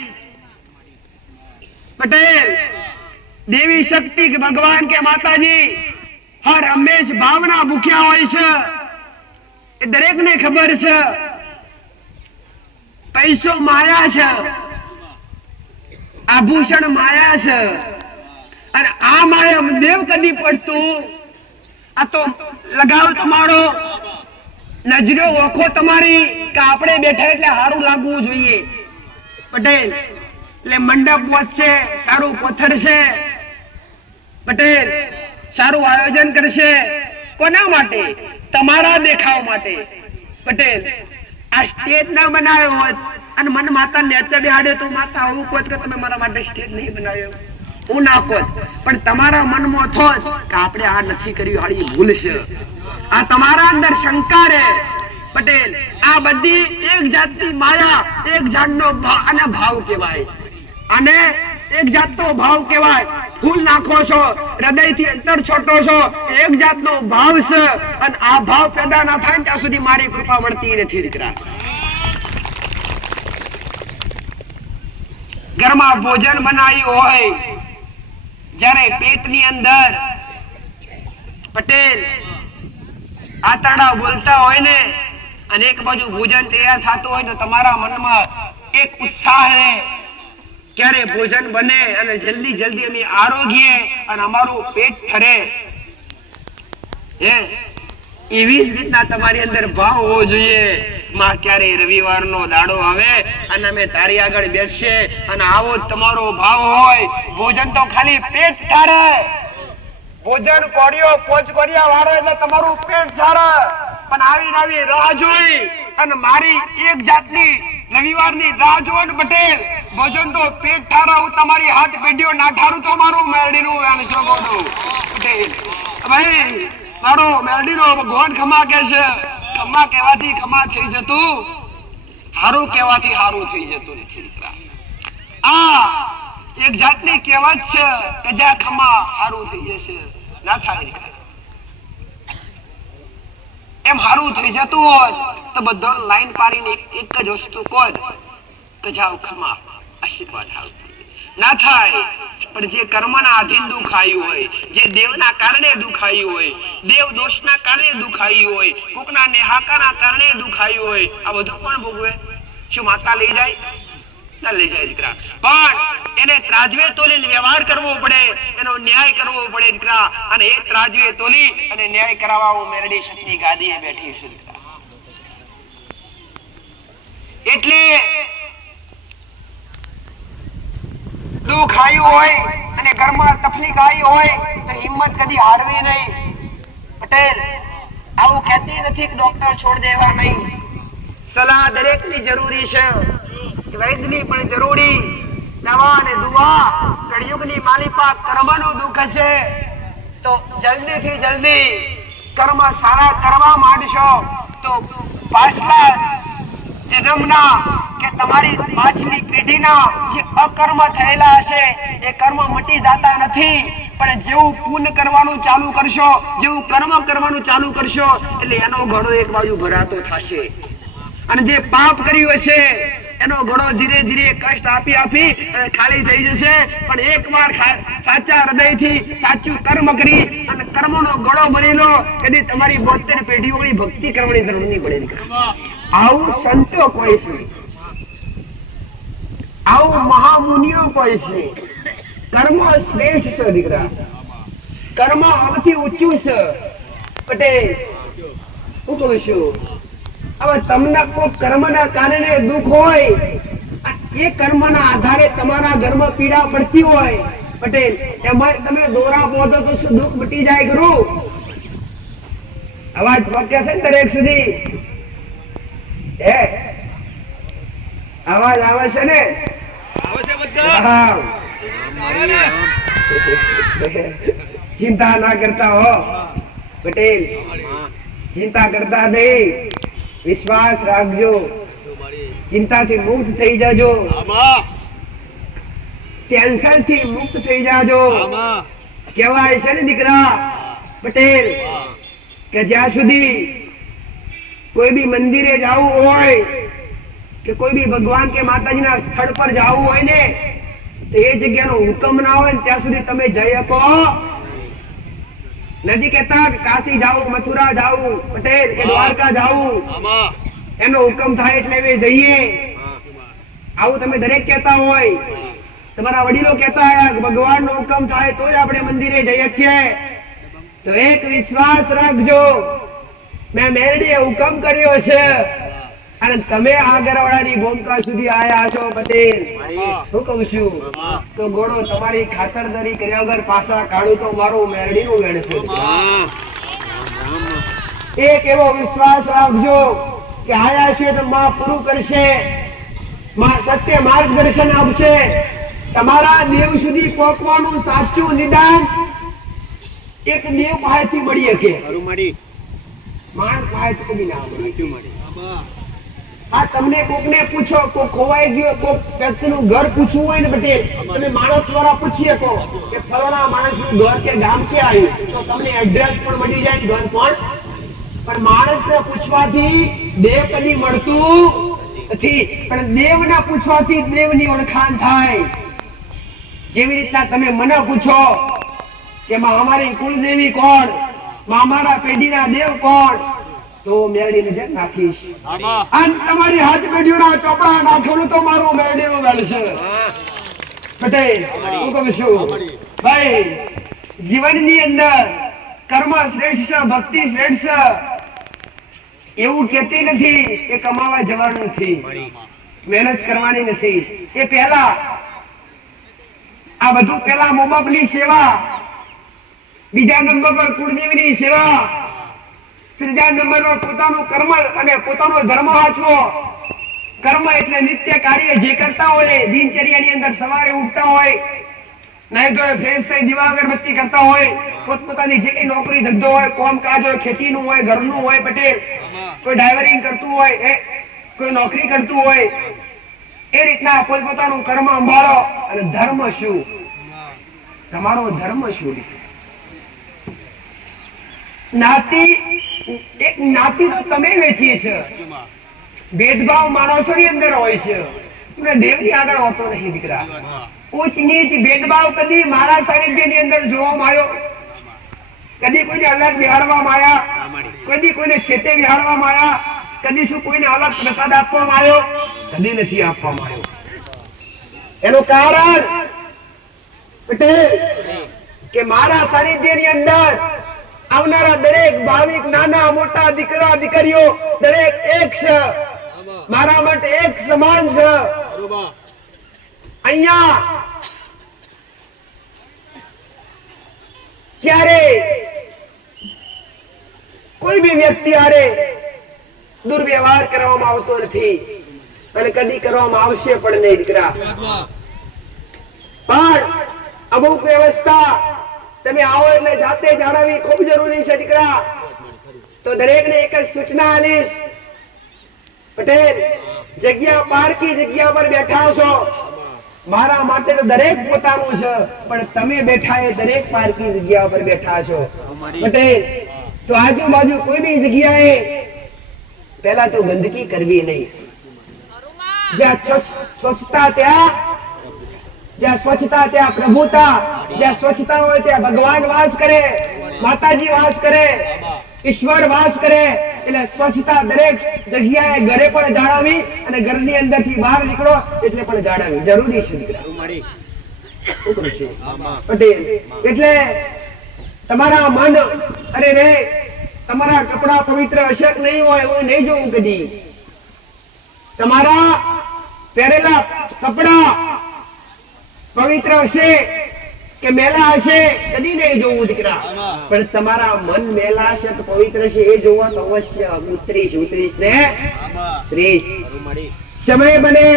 પટેલ. દેવી શક્તિ કે ભગવાન કે માતાજી હર હંમેશ ભાવના ભૂખ્યા હોય છે, એ દરેકને ખબર છે. પૈસો માયા છે, આભૂષણ માયા છે, અને આ માયા દેવ કદી પડતું. આ તો લગાવ તમારો, નજરો ઓખો તમારી કે આપણે બેઠા એટલે સારું લાગવું જોઈએ પટેલ. એટલે મંડપ વધશે, સારું પથ્થર છે પટેલ, સારું આયોજન કરશે. કોના માટે? તમારા દેખાવ માટે પટેલ. આ સ્ટેજ ના બનાવ્યો હોત અને મને માતા નેચે બેહાડે તો માતા આવું કહો કે તમે મારા માટે સ્ટેજ નહીં બનાવ્યો, હું ના કહો. પણ તમારા મનમાં થોત કે આપણે આ નથી કર્યું, હાળી ભૂલ છે. આ તમારા અંદર શંકા રે પટેલ. આ બધી એક જાતની માયા, એક જાતનો અને ભાવ કહેવાય. અને એક જાતનો ભાવ કહેવાય. ફૂલ નાખો છો, હૃદયથી અંતર છોટો છો, એક જાતનો ભાવ છે. અને આ ભાવ પેદા ના થાય ત્યાં સુધી મારી કૃપા મળતી નથી દીકરા. ઘરમાં ભોજન બનાવ્યું હોય, જ્યારે પેટની અંદર પટેલ આતરડા બોલતા હોય ને અને એક બાજુ ભોજન તૈયાર થતું હોય તો તમારા મનમાં એક ઉત્સાહ રહે, ક્યારે ભોજન બને અને જલ્દી અમે આરોગ્ય અને અમારું પેટ ઠરે. એવી જ રીતના તમારી અંદર ભાવ હોવો જોઈએ. માં ક્યારે રવિવારનો દાડો આવે અને અમે તારી આગળ બેસીએ અને આવો તમારો ભાવ હોય. ભોજન તો ખાલી પેટ ઠારે, ભોજન કોડિયો પોચ કોડિયા વાળો એટલે તમારું પેટ ઠારે. પણ આવી રાહ જોઈ અને મારી એક જાતની રવિવારની રાહ જોઈ ને પટેલ, ભોજન તો પેટ ઠારા, હું તમારી હાથ પેઢીઓ ના ઠારું તો મારું મેરડીનું વેણસો ગોડું પટેલ. ભાઈ મારો મેરડીનો ભગવાન ખમા કે છે, ખમા કહેવાથી ખમા થઈ જતું, હારું કહેવાથી હારું થઈ જતું નથી દીકરા. આ એક જાતની કહેવત છે કે જ્યાં ખમા હારું થઈ જશે, ના થાય દીકરા. એમ હારું થઈ જતું હોત તો બધો લાઈન પાડીને એક જ વસ્તુ કહો કે જાઓ ખમા, આશીર્વાદ હારું. ના થાય. પણ જે કર્મના આધીન દુઃખ આવ્યું હોય, જે દેવના કારણે દુઃખ આવ્યું હોય, દેવ દોષના કારણે દુઃખ આવ્યું હોય, કોકના નેહાકાના કારણે દુઃખ આવ્યું હોય, આ બધું કોણ ભોગવે? શું માતા લઈ જાય? ના લઈ જાય દીકરા. પણ એને ત્રાજવે તોલીને વ્યવહાર કરવો પડે, એનો ન્યાય કરવો પડે દીકરા. અને એ ત્રાજવે તોલી અને ન્યાય કરાવવા હું મેરડી શક્તિ ગાદીએ બેઠી છું દીકરા. એટલે દુઃખ આવ્યું હોય અને ઘરમાં તકલીફ આવી હોય તો હિંમત કદી હારવી નહીં. પટેલ આવું કહેતી નથી કે ડોક્ટર છોડ દેવા નહીં. સલાહ દરેકની જરૂરી છે. વૈદ્યની પણ જરૂરી. દવા અને દુઆ કળિયુગની માલિપા કર્મનું દુઃખ હશે તો જલ્દીથી જલ્દી કર્મ સારા કરવા માંડશો તો પાછલા જન્મના કે તમારી પાછલી પેઢીના જે અકર્મ થયેલા હશે એ કર્મ મટી જતા નથી. પણ જેવું પુણ્ય કરવાનું ચાલુ કરશો, જેવું કર્મ કરવાનું ચાલુ કરશો એટલે એનો ઘડો એક બાજુ ભરાતો થશે. અને જે પાપ કર્યું હશે એનો ઘડો ધીરે ધીરે કષ્ટ આપી આપી ખાલી થઈ જશે. પણ એકવાર સાચા હૃદયથી સાચું કર્મ કરી અને કર્મનો ઘડો બની લો, કદી તમારી 72 પેઢીઓની ભક્તિ કરવાની જરૂર નહીં પડે. આવું સંતો કોઈ છે, આવું મહામુનિઓ કોઈ છે. કર્મ શ્રેષ્ઠ છે દીકરા. કર્મ સૌથી ઊંચું છે. પટેલ હું કહું છું, હવે તમને કોઈ કર્મના કારણે દુઃખ હોય, એ કર્મના આધારે તમારા ઘરમાં પીડા પડતી હોય, પટેલ એમાં તમે દોરા પહોંચો તો શું દુઃખ મટી જાય ખરું? અવાજ પહોંચે છે ને દરેક સુધી? અવાજ આવે છે ને? ચિંતા ના કરતા હો પટેલ, ચિંતા કરતા નહીં. વિશ્વાસ રાખજો, ચિંતાથી મુક્ત થઈ જાજો, ટેન્શન થી મુક્ત થઈ જાજો. કહેવાય છે ને દીકરા પટેલ કે જ્યાં સુધી કોઈ બી મંદિરે જવું હોય કે કોઈ બી ભગવાન કે માતાજીના સ્થળ પર જવું હોય ને તો એ જગ્યાનો હુકમ ના હોય ને ત્યાં સુધી તમે જઈ શકો નથી. કહેતા કાશી જાવું, મથુરા જાવું પટેલ કે દ્વારકા જાવું, એનો હુકમ થાય એટલે અમે જઈએ. આવું તમે દરેક કહેતા હોય, તમારા વડીલો કહેતા હોય ભગવાન નો હુકમ થાય તો જ આપણે મંદિરે જઈ શકીએ. તો એક વિશ્વાસ રાખજો, મેં મેરડીએ હુકમ કર્યો છે અને તમે આગળવાળાની ભૂમિકા સુધી આયા છો. પટેલ હું કહું છું તો ગોળો તમારી ખાતરદારી કર્યા વગર પાછા કાઢું તો મારું મેરડીનું વેણ છે. એક એવો વિશ્વાસ રાખજો કે આયા છે તો માં પૂરું કરશે, માં સત્ય માર્ગદર્શન આપશે. તમારા દેવ સુધી પહોંચવાનું સાચું નિદાન એક દેવ પાસેથી મળી શકે, માણસ પાસેથી કદી ના મળે. આ તમને કોકને પૂછો, કોક ખોવાઈ ગયો, કોક વ્યક્તિનું ઘર પૂછવું હોય ને પટેલ તમે માણસ દ્વારા પૂછી શકો કે ફલાણા માણસનું ઘર કે ગામ ક્યાં આવ્યું તો તમને એડ્રેસ પણ મળી જાય, ઘર પણ માણસને પૂછવાથી દેવ કદી મળતું નથી. પણ દેવના પૂછવાથી દેવની ઓળખાણ થાય. જેવી રીતના તમે મને પૂછો કે અમારી કુળદેવી કોણ, અમારા પેઢીના દેવ કોણ, તો મેરડી નજર નાખીશ. અને તમારી હાથ પેઢીઓના ચોપડા નાખવાનું તો મારું મેરડીનું વેલ છે. પટેલ હું કહું છું ભાઈ, જીવનની અંદર કર્મ શ્રેષ્ઠ છે, ભક્તિ શ્રેષ્ઠ છે. એવું કહેતી નથી કે કમાવા જવાનું નથી, મહેનત કરવાની નથી. એ પહેલા આ બધું પહેલા મોબાઈલની સેવા, બીજા નંબર પર કુળદેવીની સેવા, ત્રીજા નંબર પર પોતાનું કર્મ અને પોતાનો ધર્મ વાંચવો. કર્મ એટલે નિત્ય કાર્ય જે કરતા હોય દિનચર્યાની અંદર સવારે ઉઠતા હોય, નહીં તો ફ્રેશ થઈ દીવા અગરબત્તી કરતા હોય, પોતપોતાની જે કઈ નોકરી ધંધો હોય, કામકાજ હોય, ખેતીનું હોય, ઘરનું હોય, પટેલ કોઈ ડ્રાઈવરિંગ કરતું હોય, કોઈ નોકરી કરતું હોય, એ રીતના પોતપોતાનું કર્મ સંભાળો. અને ધર્મ શું? તમારો ધર્મ શું? જ્ઞાતિ, એક જ્ઞાતિ તો તમે વેચીએ છે. ભેદભાવ માણસોની અંદર હોય છે, દેવની આગળ હોતો નહીં દીકરા. ઉચ્ચ નીચ ભેદભાવ કદી મારા સાનિધ્યની અંદર જોવામાં આવ્યો? કદી કોઈને અલગ બિહાડવામાં આવ્યા? કદી કોઈને છેટે બિહાડવામાં આવ્યા? કદી શું કોઈને અલગ પ્રસાદ આપવામાં આવ્યો? કદી નથી આપવામાં આવ્યો. એનું કારણ પટેલ કે મારા સાનિધ્યની અંદર આવનારા દરેક ભાવિક નાના મોટા દીકરા દીકરીઓ દરેક એક છે, મારા માટે એક સમાન છે. અહીંયા ક્યારે કોઈ બી વ્યક્તિ હારે દુર્વ્યવહાર કરવામાં આવતો નથી અને કદી કરવામાં આવશે પણ નહીં દીકરા. પણ અમુક વ્યવસ્થા તમે આવો એટલે જાતે જાળવવી ખૂબ જરૂરી છે દીકરા. તો દરેકને એક જ સૂચના આલીશ પટેલ, જગ્યા પારકી જગ્યા પર બેઠા છો, મારા માટે તો દરેક પોતાનું છે, પણ તમે બેઠા એ દરેક પારકી જગ્યા પર બેઠા છો પટેલ. તો આજુબાજુ કોઈ બી જગ્યાએ પહેલા તો ગંદકી કરવી નહીં. જ્યાં સ્વચ્છતા ત્યાં પ્રભુતા, જ્યાં સ્વચ્છતા હોય ત્યાં ભગવાન વાસ કરે, માતાજી વાસ કરે, ઈશ્વર વાસ કરે. એટલે સ્વચ્છતા દરેક જગ્યાએ ઘરે પણ જાળવવી અને ઘરની અંદર થી બહાર નીકળો એટલે પણ જાળવવી જરૂરી છે દીકરા. પટેલ એટલે તમારા મન અરે રે તમારા કપડા પવિત્ર હશે કે નહીં હોય એવું નહીં જોવું કદી. તમારા પહેરેલા કપડા પવિત્ર હશે કે મેલા હશે કદી નહીં જોવું દીકરા. પણ તમારા મન મેલા હશે તો પવિત્ર છે એ જોવા તો અવશ્ય ઉતરીશ ને 30 સમય બને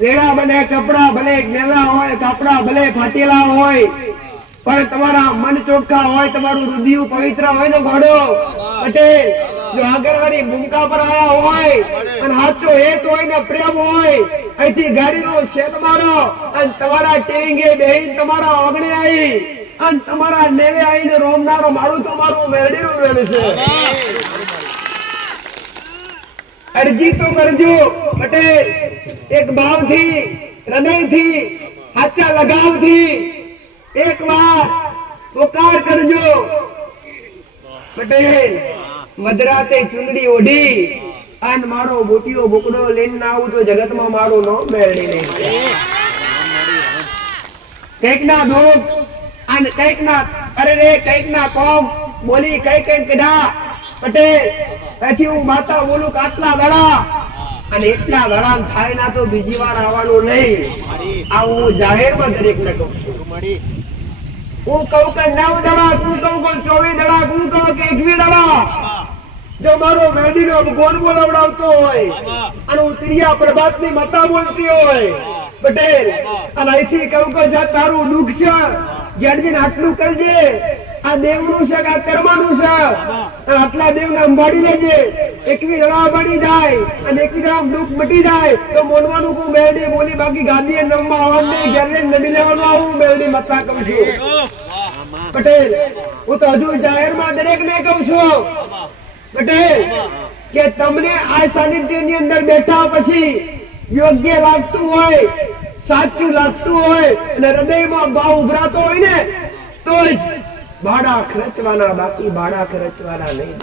વેળા બને, કપડા ભલે મેલા હોય, કપડા ભલે ફાટેલા હોય, પણ તમારા મન ચોખ્ખા હોય, તમારું હૃદય પવિત્ર હોય ને ઘોડો પટેલ, જો આગળવાળી ભૂમિકા પર આયા હોય અને સાચો હેત હોય ને પ્રેમ હોય, અહીંથી ગાડીનો શેત મારો અને તમારા ટેંગે બેહીને તમારા ઓગણે આવી અને તમારા નેવે આવીને રોમનારો મારું તો મારું મેરડીનું વેણ છે. અરજી તો કરજો પટેલ, એક ભાવથી, હૃદયથી, સાચા લગાવથી એક વાર પોકાર કરજો પટેલ. મધરાતે ચુંદડી ઓઢી અને મારો બોટીયો બોકડો લઈને ના આવું તો જગતમાં મારું નો મેળવી નહીં. કઈક ના દુઃખ અને કઈક ના અરે રે કઈક ના કોમ બોલી કઈ કીધા પટેલ. એથી હું માતા બોલું આટલા દડા અને એટલા દડા થાય ના તો બીજી વાર આવવાનું નહીં. આ હું જાહેરમાં દરેક ને કહું છું. હું કહું કે 9 દડા, હું કહું કે 24 દડા, હું કહું કે 21 દડા. જો મારો મેડીનો ગોળ બોલાવડાવતો હોય અને હું ત્રિયા પ્રભાતની માતા બોલતી હોય પટેલ, અને અહીંથી કહું કે જા તારું દુઃખ છે ગેડજીને આટલું કરજે, આ દેવનું છે કે આ કર્મનું છે, અને આટલા દેવને અંબાડી લેજે. 21 દડા અંબાડી જાય અને 21 દડા દુઃખ મટી જાય તો મોનવાનું હું મેરડી બોલી, બાકી ગાદીએ નમવા આવવાનું નહીં, ઘેરને નમી લેવાનું આવું મેરડી માતા કહું છું પટેલ. હું તો હજુ જાહેરમાં દરેક ને કહું છું પટેલ કે તમને આ સાનિધ્યની અંદર બેઠા પછી યોગ્ય લાગતું હોય, સાચું લાગતું હોય અને હૃદયમાં ભાવ ઉભરાતો હોય ને તો જ ભાડા ખર્ચવાના, બાકી ભાડા ખર્ચવાના નહીં.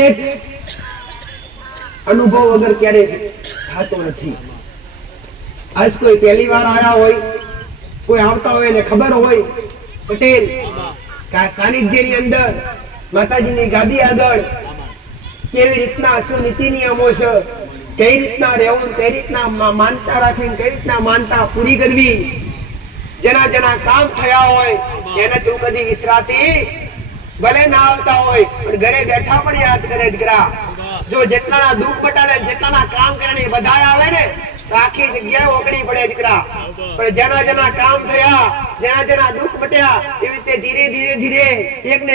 એક અનુભવ વગર ક્યારે થતો નથી. આજ કોઈ પહેલી વાર આયા હોય, કોઈ આવતા હોય એને ખબર હોય પટેલ કે આ સાનિધ્યની અંદર માતાજીની ગાદી આગળ કેવી રીતના શું નીતિ નિયમો છે, કઈ રીતના રહેવું, કઈ રીતના માનતા રાખવી, કઈ રીતના માનતા પૂરી કરવી. જેના જેના કામ થયા હોય એને તું કદી વિસરાતી ભલે ના આવતા હોય પણ ઘરે બેઠા પણ યાદ કરે દીકરા. જો જેટલાના દુઃખ બટાડે, જેટલાના કામ કરે બધા આવે ને તો આખી જગ્યાએ ઓગળી પડે દીકરા. પણ જેના જેના કામ થયા, જેના જેના દુઃખ બટ્યા, એવી રીતે ધીરે ધીરે ધીરે એકને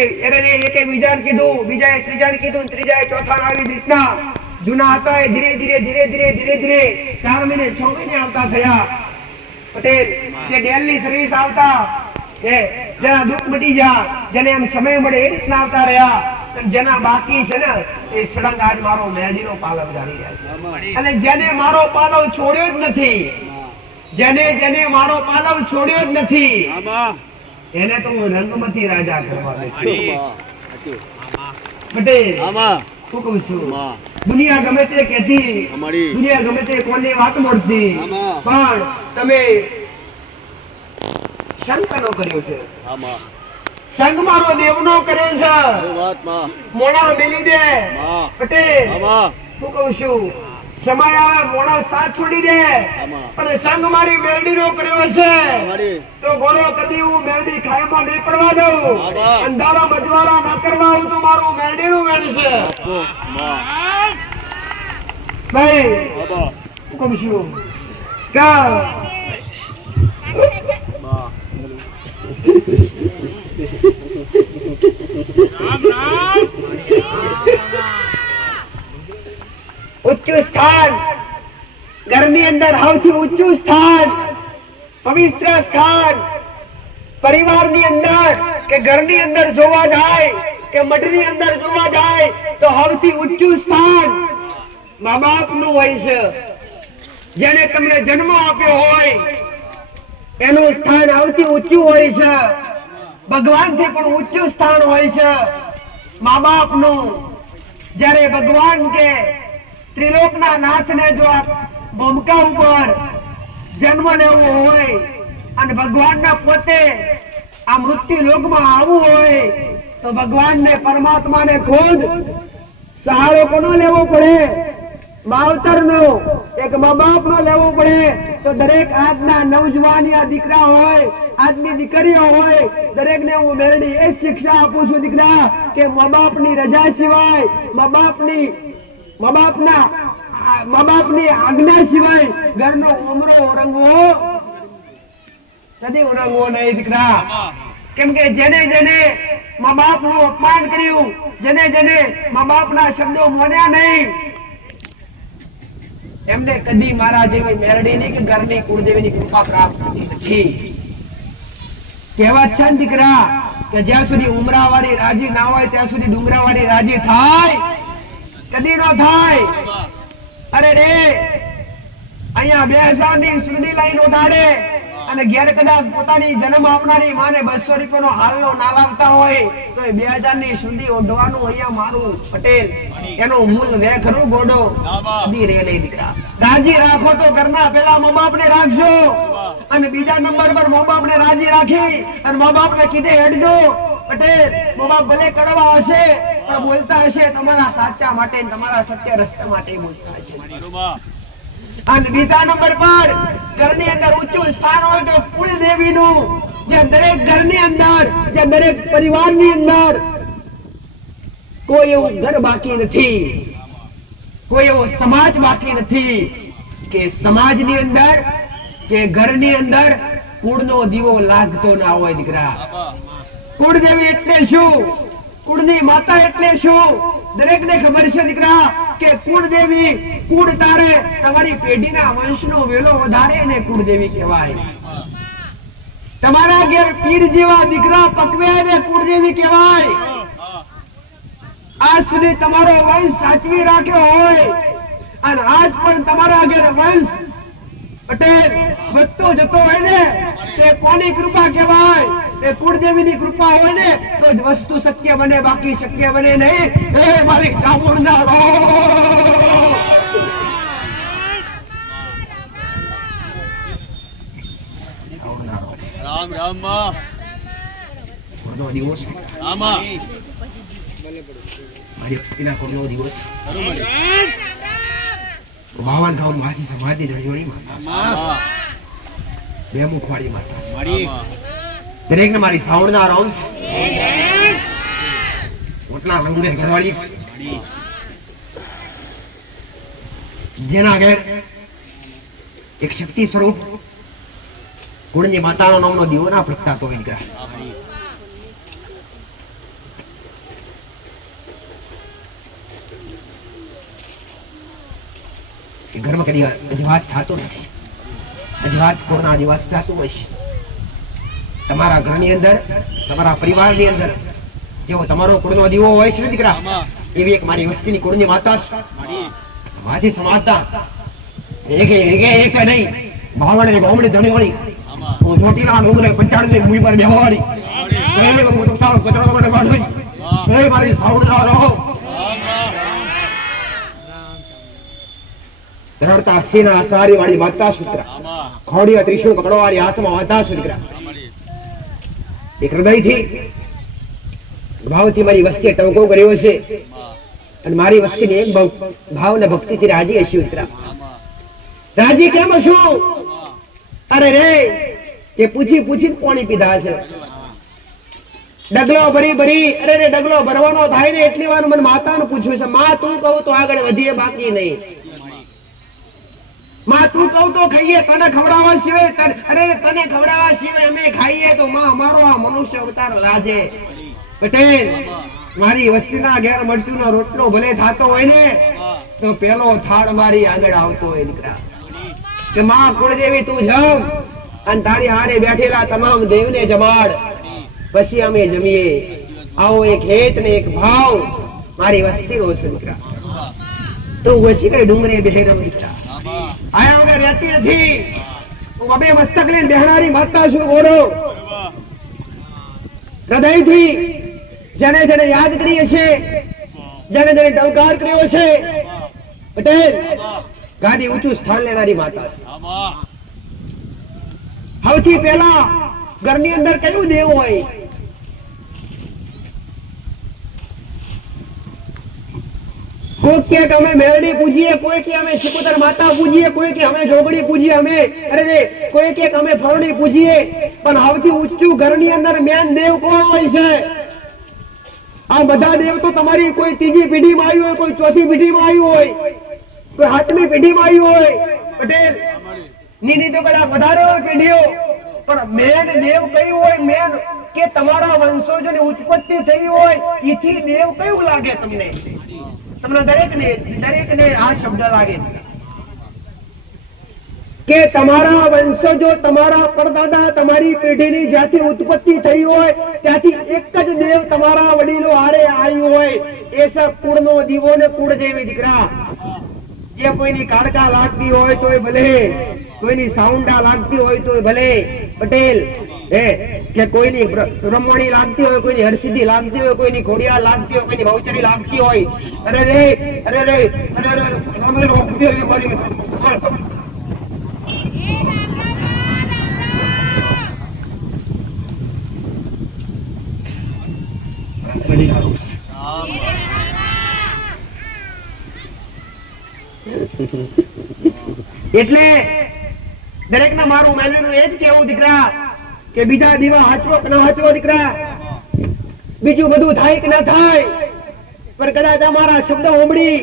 એકે બીજાને કીધું, બીજાએ ત્રીજાને કીધું, ત્રીજાએ ચોથાને આવી રીતના જૂના હતા એ ધીરે ધીરે ધીરે ધીરે ધીરે ધીરે 4 મહિને 6 મહિને આવતા થયા પટેલ. જે ડેલની સર્વિસ આવતા એ જેના દુઃખ મટી જા, જેને એમ સમય મળે એ રીતના આવતા રહ્યા. જેના બાકી છે ને એ સળંગ આજ મારો મેરડીનો પાલવ જાણી રહ્યા છે. અને જેને મારો પાલવ છોડ્યો જ નથી, જેને મારો પાલવ છોડ્યો જ નથી, એને તો હું રંગમતી રાજા કરવાનો છું. પટેલ શું કહું છું, દુનિયા ગમે તે કહેતી, દુનિયા ગમે તે કોની વાત મળતી, પણ તમે સંતનો કર્યો છે, સંગ મારો દેવનો કર્યો છે, મોણા મેલી દે. પટેલ શું કહું છું, સમય આવે મોણા સાથ છોડી દે, પણ સંગ મારી મેરડીનો કર્યો છે તો ગોળો કદી હું મેરડી ખાયમાં નહીં પડવા દઉં. અંધારા મજવારા ના કરવા આવું તો મારું મેરડીનું વેણ છે. ભાઈ શું કહું છું કે ઊંચું સ્થાન, ઘરની અંદર સૌથી ઊંચું સ્થાન, પવિત્ર સ્થાન, પરિવારની અંદર કે ઘરની અંદર જોવા જાય કે મઢની અંદર જોવા જાય તો સૌથી ઊંચું સ્થાન મા બાપ નું હોય છે. જેને તમને જન્મ આપ્યો હોય એનું સ્થાન સૌથી ઊંચું હોય છે. ભગવાન થી પણ ઊંચું સ્થાન હોય છે મા બાપ નું. જ્યારે ભગવાન કે ત્રિલોકના નાથને જો આ ભૂમિકા ઉપર જન્મ લેવો હોય અને ભગવાનના પોતે આ મૃત્યુ લોકમાં આવવું હોય તો ભગવાનને પરમાત્માને ખુદ સહારો કોનો લેવો પડે? માવતરનો, એક મા બાપનો લેવો પડે. તો દરેક આજના નવજવાનિયા દીકરા હોય, આજની દીકરીઓ હોય, દરેકને હું મેરડી એ શિક્ષા આપું છું દીકરા કે મા બાપની રજા સિવાય, મા બાપની આજ્ઞા સિવાય ઘરનો ઉમરો ઓરંગવો નહીં દીકરા. કેમ કે જેને મા બાપનું અપમાન કર્યું, જેને મા બાપના શબ્દો માન્યા નહીં, એમને કદી મારા જેવી મેરડીની કે ઘરની કુળદેવીની કૃપા પ્રાપ્ત થતી નથી. કહેવત છે ને દીકરા કે જ્યાં સુધી ઉમરાવાળી રાજી ના હોય ત્યાં સુધી ડુંગરાવાળી રાજી થાય? કદી ન થાય. અરે રે અહીંયા 2000 ની સુગંધી લાઈન ઉડાડે અને ઘેર કદાચ પોતાની જન્મ આપનારી માને 200 રૂપિયાનો હાલનો ના લાવતા હોય તો એ 2000 ની સુગંધી ઓઢવાનું અહીંયા મારું પટેલ એનો મૂલ રે ખરું ગોડો કદી રે નહીં દીકરા. રાજી રાખો તો ઘરના પેલા મા બાપને રાખજો અને બીજા નંબર પર મા બાપને રાજી રાખી અને મા બાપને કીધે હેડજો. પટેલ મા બાપ ભલે કડવા હશે પણ બોલતા હશે તમારા સાચા માટે, તમારા સત્ય રસ્તા માટે બોલતા હશે. અને બીજા નંબર પર ઘરની અંદર ઊંચું સ્થાન હોય તો કુળદેવીનું, જે દરેક ઘરની અંદર, જે દરેક પરિવારની અંદર કોઈ એવું ઘર બાકી નથી, કોઈ એવો સમાજ બાકી નથી કે સમાજની અંદર કે ઘરની અંદર કુળનો દીવો લાગતો ના હોય દીકરા. કુળદેવી એટલે શું? કુળની માતા એટલે શું? દરેકને ખબર છે દીકરા કે કુળદેવી, કુળ તારે તમારી પેઢીના વંશનો વેલો વધારે ને કુળદેવી કહેવાય. તમારા ઘેર પીર જેવા દીકરા પકવે ને કુળદેવી કહેવાય. આજ સુધી તમારો વંશ સાચવી રાખ્યો હોય અને આજ પણ તમારા ઘેર વંશ પટેલ વધતો જતો હોય ને તે કોની કૃપા કહેવાય? એ કુળદેવીની કૃપા હોય ને તો જ વસ્તુ શક્ય બને, બાકી શક્ય બને નહીં. એ મારી ચામુંડા રામ રામ માં કોનો દિવસ? આમાં મારી વસ્તીના કોનો દિવસ? 52 ગામ વાસી સમાજની ધણીઓની માતા, બે મુખવાળી માતા, દરેકને મારી સાવણના રોન્સ ઓટલા રંગે ઘરવાળી, જેના ઘેર એક શક્તિ સ્વરૂપ કુળની માતાનો નામનો દીવો ના પ્રગટાતો હોય દીકરા. ઘરમાં કદી અજવાસ થતો નથી. અજવાસ કોના અજવાસ થતું હોય છે? તમારા ઘરની અંદર, તમારા પરિવારની અંદર જેવો તમારો કુળનો દીવો હોય છે ને દીકરા, એવી એક મારી વસ્તીની કુળની માતા છે. માજી સમાજતા એક નહીં, ભાવણે ગોમડી ધણીવાળી, હું ચોટીલા ડુંગરે 95 મૂડી પર બેહવાળી, મોટો થાળ કચરો માટે બાંધવી, મારી સાવડા રહો. ધરતા સીના સારી વાળી માતા સૂત્ર, ખોડિયા ત્રિશુળ પકડવાળી હાથમાં માતા સૂત્ર. એક હૃદયથી ભાવથી મારી વસ્તીએ ટવકો કર્યો છે અને મારી વસ્તીને એક ભાવ ને ભક્તિથી રાજી હશે ઉતરા. રાજી કેમ છું? અરે રે કે પૂછી પૂછી પાણી પીધા છે, ડગલો ભરી ભરી, અરે રે ડગલો ભરવાનો થાય ને એટલી વાર મને માતાને પૂછ્યું છે, માં તું કહું તો આગળ વધીએ, બાકી નહીં. માં તું કહું તો ખાઈએ, તને ખવડાવવા સિવાય, અરે તને ખવડાવવા સિવાય અમે ખાઈએ તો માં અમારો આ મનુષ્ય અવતાર લાજે. પટેલ, મારી વસ્તીના ઘેર મરચુનો રોટલો ભલે થાતો હોય ને તો પેલો થાળ મારી આગળ આવતો હોય દીકરા, કે માં કુળદેવી તું જમ અને તારી હારે બેઠેલા તમામ દેવને જમાડ, પછી અમે જમીએ. આવો એક હેત ને એક ભાવ મારી વસ્તીનો છે દીકરા. તું વસી કઈ ડુંગરે બેહેરો દીકરા, આયા વગર રહેતી નથી. હું બબે મસ્તક લઈને બેહનારી માતા છું. બોલો હૃદયથી જેને જેને યાદ કરીએ છે, જેને જેને ટવકાર કર્યો છે, પટેલ ગાદી ઊંચું સ્થાન લેનારી માતા છે. સૌથી પહેલા ઘરની અંદર કયું દેવ હોય? કોઈ કે અમે મેરડી પૂજીએ, કોઈ કે અમે સિકોતર માતા પૂજીએ, કોઈ કે અમે જોગડી પૂજીએ, અમે અરે કોઈ કે અમે ફરણી પૂજીએ, પણ સૌથી ઊંચું ઘરની અંદર મેન દેવ કોણ હોય છે? આ બધા દેવ તો તમારી કોઈ ત્રીજી પેઢીમાં આવ્યું હોય, કોઈ ચોથી પેઢીમાં આવ્યું હોય, કોઈ સાતમી પેઢીમાં આવ્યું હોય. પટેલ નીની તો કદાચ વધારે હોય પેઢીઓ, પણ મેન દેવ કયું હોય? મેન કે તમારા વંશોજની ઉત્પત્તિ થઈ હોય એથી દેવ કયું લાગે તમને? તમને દરેકને આ શબ્દ લાગે કે તમારા વંશજો, તમારા પરદાદા, તમારી પેઢીની જ્યાંથી ઉત્પત્તિ થઈ હોય ત્યાંથી એક જ દેવ તમારા વડીલો હારે આવ્યું હોય. એ સબ કુળનો દીવો ને કુળ જેવી દીકરા. જે કોઈની કાડકા લાગતી હોય તોય ભલે, કોઈની સાઉન્ડા લાગતી હોય તોય ભલે. પટેલ કે કોઈની બ્રહ્મણી લાગતી હોય, કોઈની હરસિદ્ધિ લાગતી હોય, કોઈની ખોડિયાર લાગતી હોય, કોઈની ભવચરી લાગતી હોય, અરે રે અરે રે અરે રે એટલે દરેક ના મારું મેલનું એ જ કેવું દીકરા કે બીજા દીવા હાચવો કે ના હાચવો દીકરા, બીજું બધું થાય કે ના થાય, પણ કદાચ અમારા શબ્દ સાંભળી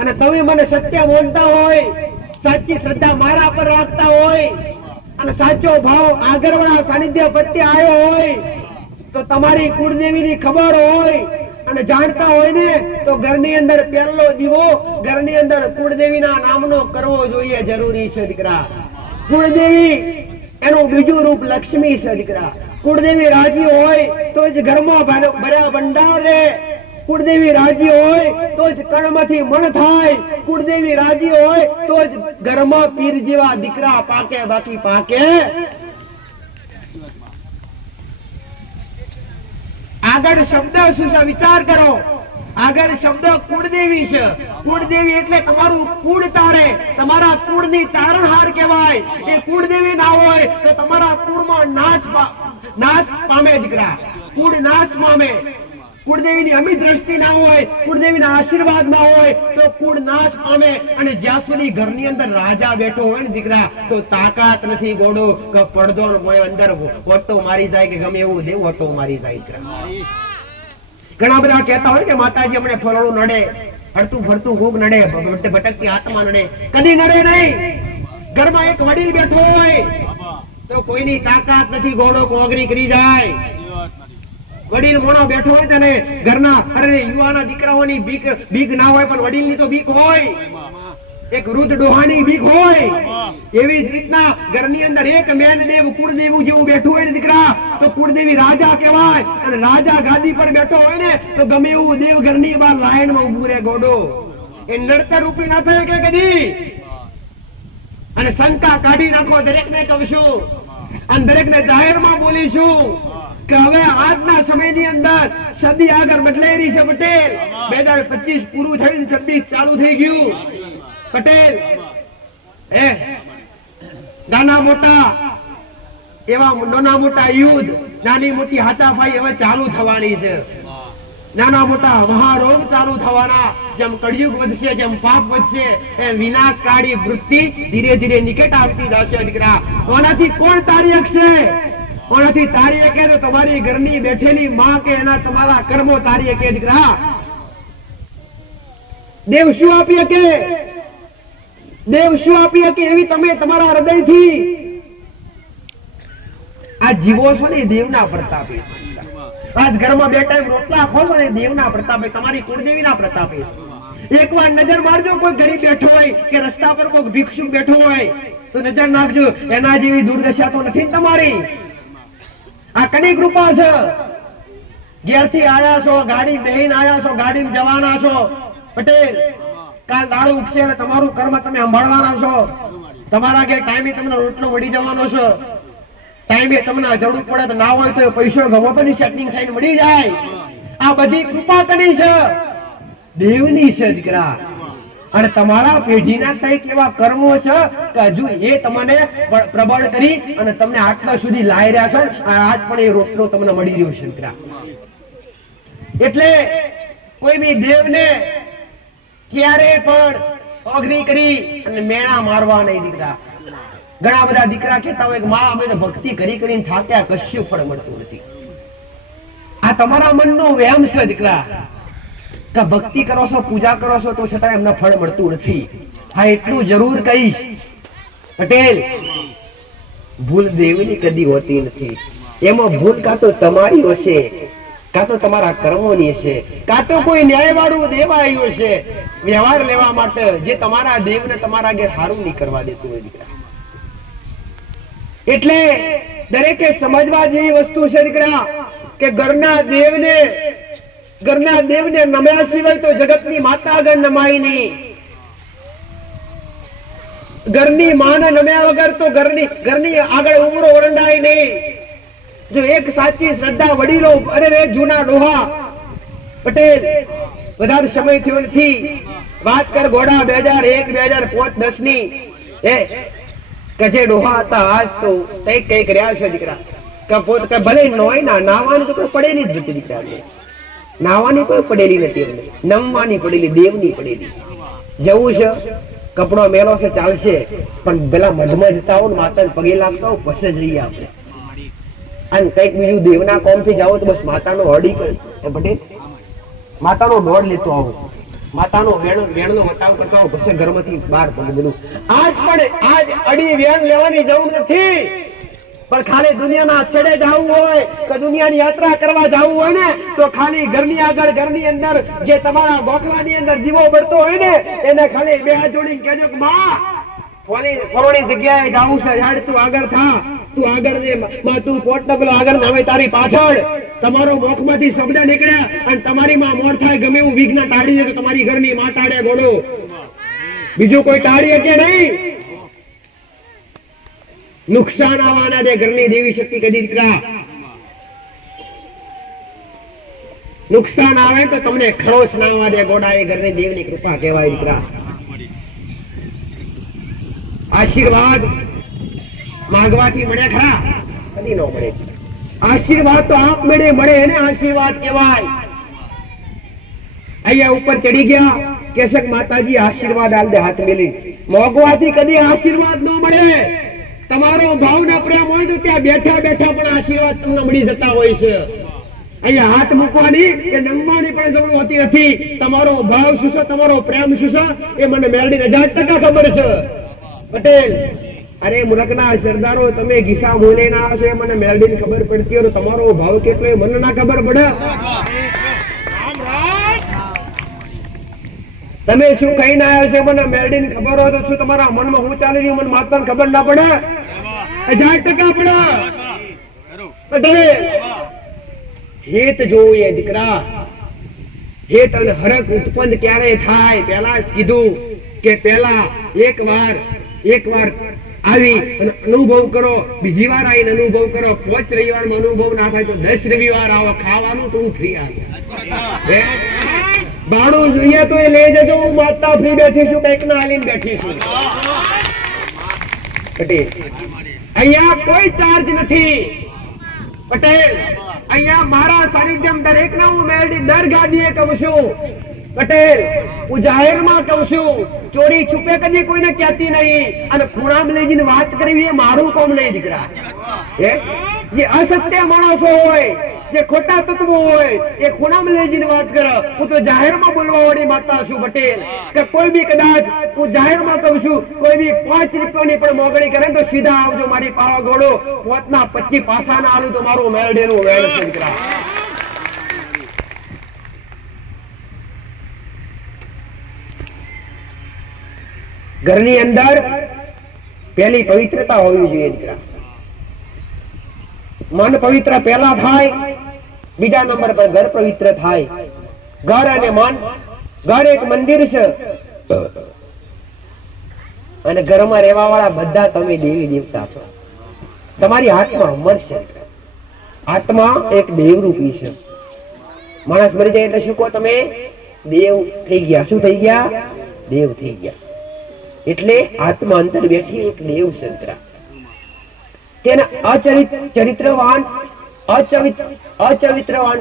અને તમે મને સત્ય બોલતા હોય, સાચી શ્રદ્ધા મારા પર રાખતા હોય અને સાચો ભાવ આગળવાળા સાનિધ્ય પ્રત્યે આવ્યો હોય તો તમારી કુળદેવીની ખબર હોય અને જાણતા હોય ને તો ઘરની અંદર પહેલો દીવો ઘરની અંદર કુળદેવીના નામનો કરવો જોઈએ, જરૂરી છે દીકરા. કુળદેવી એનું બીજું રૂપ લક્ષ્મી છે દીકરા. કુળદેવી રાજી હોય તો જ ઘરમાં ભર્યા ભંડાર રહે, કુળદેવી રાજી હોય તો જ કણમાંથી મણ થાય, કુળદેવી રાજી હોય તો જ ઘરમાં પીર જેવા દીકરા પાકે, બાકી પાકે. આગળ શબ્દ શું છે વિચાર કરો. આગળ શબ્દ કુળદેવી છે. કુળદેવી એટલે તમારું કુળ તારે, તમારા કુળની તારણહાર કહેવાય. એ કુળદેવી ના હોય તો તમારા કુળમાં નાશ પામે દીકરા, કુળ નાશ પામે. કુળદેવીની અમી દ્રષ્ટિ ના હોય, કુળદેવીના આશીર્વાદ ના હોય તો કુળ નાશ પામે. અને જ્યાં સુધી ઘરની અંદર રાજા બેઠો હોય ને દીકરા તો તાકાત નથી ગોડો કે પડદો અંદર ઓટો મારી જાય કે ગમે એવું દેવ ઓટો મારી જાય દીકરા. ઘણા બધા કહેતા હોય કે માતાજી અમને ફળોનું નડે, હડતું ફરતું ભોગ નડે, ભટકતી આત્મા નડે. કદી નડે નહીં. ઘરમાં એક વડીલ બેઠો હોય તો કોઈની તાકાત નથી ગોડો કોગરી કરી જાય. વડીલ મોણો બેઠો હોય તને ઘરના અરે યુવાના દીકરાઓની બીક ના હોય પણ વડીલની તો બીક હોય. એક વૃદ્ધ ડોહાની બીક હોય એવી જ રીતના ઘરની અંદર એક મેનદેવ કુળદેવ જેવું બેઠું હોય ને દીકરા તો કુળદેવી રાજા કહેવાય અને રાજા ગાદી પર બેઠો હોય ને તો ગમે એવું દેવ ઘરની બહાર લાઈનમાં ઊભું રહે ગોડો એ નડતર રૂપી ના થાય કે કદી અને શંકા કાઢી નાખો દરેકને કહું છું અને દરેકને જાહેરમાં બોલીશું કે હવે આજના સમયની અંદર સદી આગળ બદલાઈ રહી છે પટેલ 2025 પૂરું થઈને 26 ચાલુ થઈ ગયું પટેલ નાના મોટા એવા નાના મોટા યુદ્ધ નાની મોટી હાથાપાઈ હવે ચાલુ થવાની છે નાના મોટા મહારોગ ચાલુ થવાના જેમ કળિયુગ વધશે જેમ પાપ વધશે એમ વિનાશકારી વૃત્તિ ધીરે ધીરે નિકટ આવતી જશે દીકરા કોનાથી કોણ તારી શકશે કોનાથી તારી શકે તો તમારી ઘરની બેઠેલી માં કે એના તમારા કર્મો તારી શકે દીકરા દેવ શું આપી શકે દેવ શું આપી શકે એવી તમે તમારા હૃદયથી આ જીવો છો ને દેવના પ્રતાપે આજ ઘરમાં બે ટાઈમ રોટલા ખો છો ને દેવના પ્રતાપે તમારી કુળદેવીના પ્રતાપે એકવાર નજર મારજો કોઈ ગરીબ બેઠો હોય કે રસ્તા પર કોઈ ભિક્ષુક બેઠો હોય તો નજર નાખજો એના જેવી દુર્દશા તો નથી તમારી આ કની કૃપા છે ઘેરથી આયા છો ગાડી બેહીને આયા છો ગાડીમાં જવાના છો પટેલ કાલ દાડો ઉગશે અને તમારું કર્મ તમે સંભાળવાના છો તમારા ઘેર ટાઈમે તમને રોટલો મળી જવાનો છે ટાઈમે તમને જરૂર પડે તો ના હોય તો પૈસો ગમો તો ની સેટિંગ થઈને મળી જાય આ બધી કૃપા કની છે દેવની છે દીકરા અને તમારા પેઢીના કઈક એવા કર્મો છે કે હજુ એ તમને પ્રબળ કરી અને તમને આટલા સુધી લાવી રહ્યા છે અને આજ પણ એ રોટલો તમને મળી રહ્યો છે દીકરા એટલે કોઈ બી દેવને ક્યારે પણ અગ્નિ કરી અને મેણા મારવા નહીં દીકરા ઘણા બધા દીકરા કહેતા હોય કે માં અમે તો ભક્તિ કરી કરીને થાક્યા કશું ફળ મળતું નથી આ તમારા મનનો વહેમ છે દીકરા કે ભક્તિ કરો છો પૂજા કરો છો તો છતાં એમને ફળ મળતું નથી હા એટલું જરૂર કહીશ પટેલ ભૂલ દેવની કદી હોતી નથી એમાં ભૂલ કાં તો તમારી હશે કાં તો તમારા કર્મોની હશે કાં તો કોઈ ન્યાયવાળું દેવ આવ્યું હશે વ્યવહાર લેવા માટે જે તમારા દેવને તમારા ઘેર હારું નહીં કરવા દેતું હોય દીકરા એટલે દરેકે સમજવા જેવી વસ્તુ છે દીકરા કે ઘરના દેવને નમ્યા સિવાય તો જગતની માતા આગળ નમાય નહીં ઘરની માને નમ્યા વગર તો ઘરની આગળ ઉમરો ઓરંડાય નહીં જો એક સાચી શ્રદ્ધા વડીલો અરે જૂના ડોહા પટેલ વધારે સમય થયો નથી વાત કર ઘોડા 2001 2005 10 ની કજે ડોહા હતા આજ તો કઈક રહ્યા છે દીકરા કપોત કે ભલે નોય ના નાવાની તો કોઈ પડેલી જ નથી દીકરા નાવાની કોઈ પડેલી નથી એમને નમવાની પડેલી દેવની પડેલી જવું છે કપડો મેલો છે ચાલશે પણ પેલા મઢમાં જતા હો ને માતાને પગે લાગતા હો પછી જઈએ આપણે અને કઈક બીજું દેવના કોમ થી જાઓ તો બસ માતાનો હડી પટેલ માતાનો દોડ લેતો આવો માતાનો વેણનો વટાવ કરતો આવો પછી ઘરમાંથી બહાર પડી બધું આજ અડી વેણ લેવાની જરૂર નથી પણ ખાલી દુનિયાના છેડે જવું હોય કે દુનિયાની યાત્રા કરવા જવું હોય ને તો ખાલી ઘરની આગળ ઘરની અંદર જે તમારા ગોખલાની અંદર દીવો બળતો હોય ને એને ખાલી બે હાથ જોડીને કહેજો કે માં ફરોણી જગ્યાએ જાવું છે યાર તું આગળ થા તું આગળ ને માં તું પોટ ડગલો આગળ ને હવે તારી પાછળ તમારો મુખમાંથી શબ્દ નીકળ્યા અને તમારી માં મોર થાય ગમે એવું વિઘ્ન ટાળી દે તો તમારી ઘરની માં ટાળે ગોળો બીજું કોઈ ટાળી કે નહીં નુકસાન આવવાના દે ઘરની દેવી શક્તિ કદી દીકરા નુકસાન આવે તો તમને ખરોચ ના આવવા દે ગોડા એ ઘરની દેવની કૃપા કહેવાય દીકરા આશીર્વાદ માંગવાથી મળે ખરા કદી ન મળે આશીર્વાદ તો આપ મળે એને આશીર્વાદ કહેવાય અહીંયા ઉપર ચડી ગયા કેશક માતાજી આશીર્વાદ આલ દે હાથ મેલી મોગવાથી કદી આશીર્વાદ ન મળે તમારો ભાવના પ્રેમ હોય તો ત્યાં બેઠા બેઠા પણ આશીર્વાદ તમને મળી જતા હોય છે અહીંયા હાથ મૂકવાની કે નમવાની પણ જરૂર હોતી નથી તમારો ભાવ શું છે તમારો પ્રેમ શું છે એ મને મેળવીને 1000% ખબર છે પટેલ અરે મુલકના સરદારો તમે ગીસા બોલે ના હશે મને મેળવીને ખબર પડતી હોય તમારો ભાવ કેટલો એ મને ના ખબર પડે તમે શું કહીને આવ્યા છો મને મેરડીને ખબર હોય તો શું તમારા મનમાં હું ચાલી રહ્યું મને માતાને ખબર ના પડે? 1000% પડે. પટેલ હેત જોઈએ દીકરા. હેત અને હરખ ઉત્પન્ન ક્યારે થાય? પહેલા જ કીધું કે પહેલા એકવાર આવી અને અનુભવ કરો, બીજી વાર આવીને અનુભવ કરો. 5 રવિવારમાં અનુભવ ના થાય તો 10 રવિવાર આવો. ખાવાનું તો હું ફ્રી આપું. ભાડું જોઈએ તો એ લઈ જજો. હું માતા ફ્રી બેઠી છું, કઈક ના હાલીને બેઠી છું. પટેલ અહીંયા કોઈ ચાર્જ નથી. પટેલ અહીંયા મારા સાનિધ્યમ દરેક ને હું મેલડી દર ગાદીએ કહું છું. પટેલ હું જાહેરમાં કહું છું, ચોરી છુપે કદી કોઈને કહેતી નહીં. અને ખૂણામાં લઈ જઈને વાત કરવી એ મારું કામ નહીં દીકરા. જે અસત્ય માણસો હોય, જે ખોટા તત્વો હોય એ ખૂણામાં લઈ જઈને વાત કરે. હું તો જાહેરમાં બોલવા વાળી માતા છું. પટેલ કે કોઈ બી કદાચ હું જાહેરમાં કહું છું, કોઈ બી 5 રૂપિયાની પણ મોગણી કરે તો સીધા આવજો મારી પાવા ગોળો. 5 ના 25 પાસા ના આલું તો મારું મેરડીનું વેણ છે દીકરા. ઘરની અંદર પહેલી પવિત્રતા હોવી જોઈએ દીકરા. મન પવિત્ર પહેલા થાય, બીજા નંબર પર ઘર પવિત્ર થાય. ઘર અને મન, ઘર એક મંદિર છે અને ઘરમાં રહેવા વાળા બધા તમે દેવી દેવતા છો. તમારી આત્મા અમર છે. આત્મા એક દેવરૂપી છે. માણસ મરી જાય એટલે શું કહો તમે? દેવ થઈ ગયા. શું થઈ ગયા? દેવ થઈ ગયા. એટલે આત્મા અંદર બેઠી એક દેવ સંતરા. તેને અચરિત્રવાન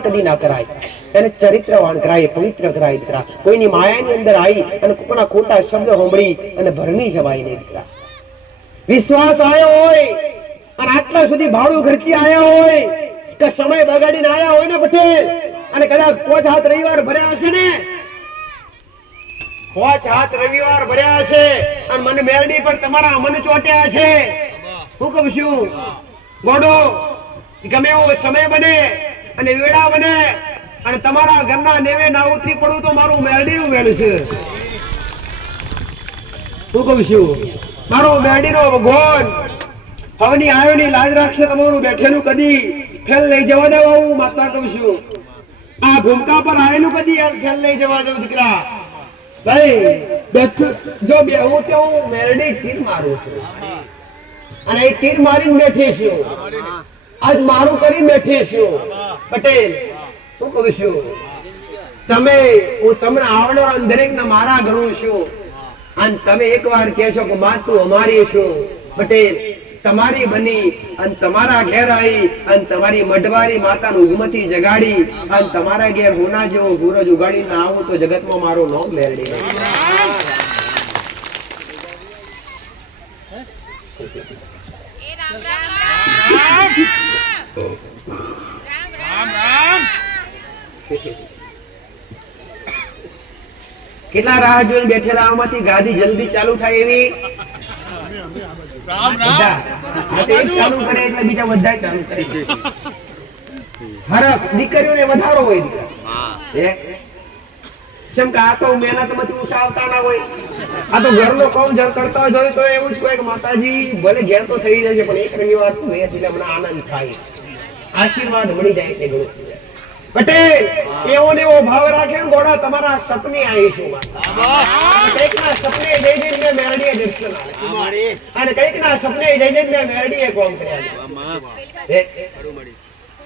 કદી ના કરાય. તેને ચરિત્રવાન કરાય, પવિત્ર કરાય દીકરા. કોઈની માયાની અંદર આવી અને કોઈના ખોટા શબ્દ સાંભળી અને ભરમી જવાય નહીં દીકરા. વિશ્વાસ આવ્યો હોય અને આટલા સુધી ભાડું ખર્ચી આવ્યા હોય કે સમય બગાડીને આવ્યા હોય ને પટેલ, અને કદાચ 5 હાથ રવિવાર ભર્યા હશે ને, 5 હાથ રવિવાર ભર્યા હશે અને મને મેરડી પર તમારા મન ચોટ્યા છે. હું કહું છું ગોડો, ગમે એવો સમય બને અને વેળા બને અને તમારા ઘરના નેવે ના ઉતરી પડું તો મારું મેરડીનું વેણ છે. હું કહું છું મારો મેરડીનો ભગવાન હવની આવ્યોની લાજ રાખશે. તમારું બેઠેલું કદી ફેલ લઈ જવા દેવા હું માતા કહું છું. આ ભૂમકા પર આવેલું કદી ફેલ લઈ જવા દઉં દીકરા. જો બેહું તો હું મેરડી તીર મારું છું અને એ તીર મારીને બેઠી છું. આજ મારું કરીને બેઠી છું. પટેલ હું કહું છું તમે, હું તમને આવડો દરેક ને મારા ગણું છું અને તમે એકવાર કહેશો કે માં તું અમારી છું. પટેલ તમારી બની અને તમારા ઘેર આવી અને તમારી મઢવારી માતાનું ઉગમતી જગાડી અને તમારા ઘેર હોના જેવો સૂરજ ઉગાડી ના આવું તો જગતમાં મારું નામ મેરડી. કેટલા રાહ જોઈને બેઠેલા આમાંથી ગાદી જલ્દી ચાલુ થાય એવી ચાલુ કરે એટલે બીજા બધા ચાલુ કરે. હરખ દીકરીઓને વધારો હોય કેમ કે આ તો મહેનત માંથી ઊંચા આવતા ના હોય. આ તો ઘરનો કામ જર કરતા હોય તો એવું જ કોઈ માતાજી ભલે ઘેર તો થઈ જશે પણ એક રવિવાર તો એટલે મને આનંદ થાય, આશીર્વાદ મળી જાય એટલે ઘણું. પટેલ એવો ને એવો ભાવ રાખે ને ગોળા તમારા સપને આવીશું. કઈક ના સપને જઈ જઈને મેં મેરડીએ દર્શન આવે અને કઈક ના સપને જઈ જઈને મેં મેરડીએ કામ કર્યા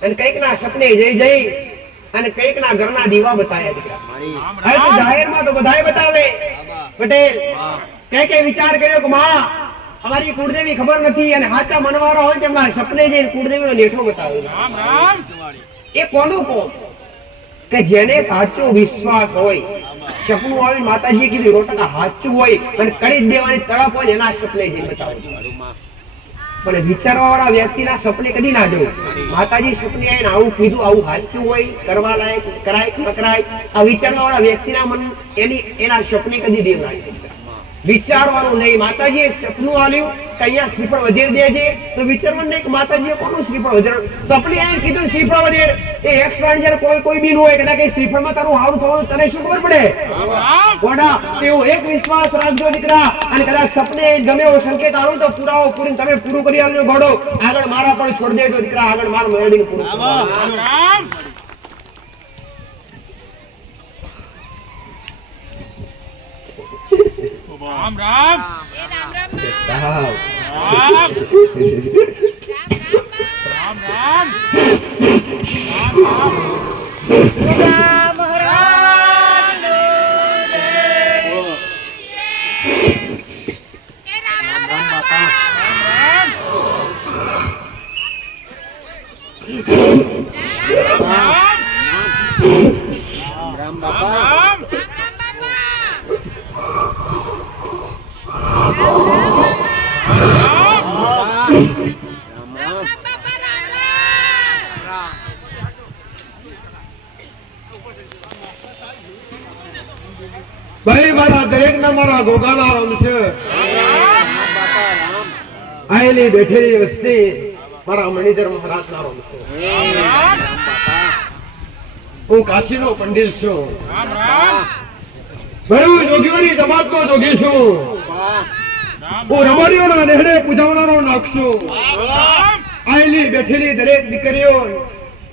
અને કઈક ના સપને જઈ અને કઈક ના ઘરના દીવા બતાવ્યા દીકરા. હવે તો જાહેરમાં તો બધાય બતાવે. પટેલ કઈ વિચાર કર્યો કે માં અમારી કુળદેવી ખબર નથી અને હાચા મનવાળા હોય તેમના સપને જઈને કુળદેવીનો લેઠો બતાવે. એ કોનું કોમ કે જેને સાચો વિશ્વાસ હોય, સપનું આવે માતાજીએ કીધું 100% સાચું હોય અને કરી દેવાની તડપ હોય એના સપને જઈને બતાવે. પણ વિચારવા વાળા વ્યક્તિના સપને કદી ના જોવું. માતાજી સપને આવીને આવું કીધું, આવું સાચું હોય, કરવા લાયક કરાય ન કરાય, આ વિચારવા વાળા વ્યક્તિના મન એના સપને કદી દેવ લાગે. વિચારવાનું નહીં. માતાજીએ સપનું આલ્યું કે અહીંયા શ્રીફળ વધેર દે છે તો વિચારવાનું નહીં કે માતાજીએ કોનું શ્રીફળ વધેર. સપને આવીને કીધું શ્રીફળ વધેર એ એક્સ વાન જ્યારે કોઈ બી નું હોય કદાચ એ શ્રીફળમાં તારું હારું થવાનું તને શું ખબર પડે? ગોડા એવો એક વિશ્વાસ રાખજો દીકરા, અને કદાચ સપને ગમે એવો સંકેત આવ્યો તો પુરાવો પૂરીને તમે પૂરું કરી આવજો. ગોડો આગળ મારા પણ છોડી દેજો દીકરા, આગળ માર મેળવીને પૂરું કરજો. રામ રામ રામ. રામ રામ ભાઈ મારા દરેક ના મારા ગોગાના રામ છે. આયેલી બેઠેલી વસ્તી મારા મણિધર મહારાજ ના રામ છે. હું કાશીનો પંડિત છું. ભાઈ હું જોગીઓની જમાતનો જોગી છું. હું રબારીઓના નેહડે પૂજાવનારો નાગ છું. આયેલી બેઠેલી દરેક દીકરીઓ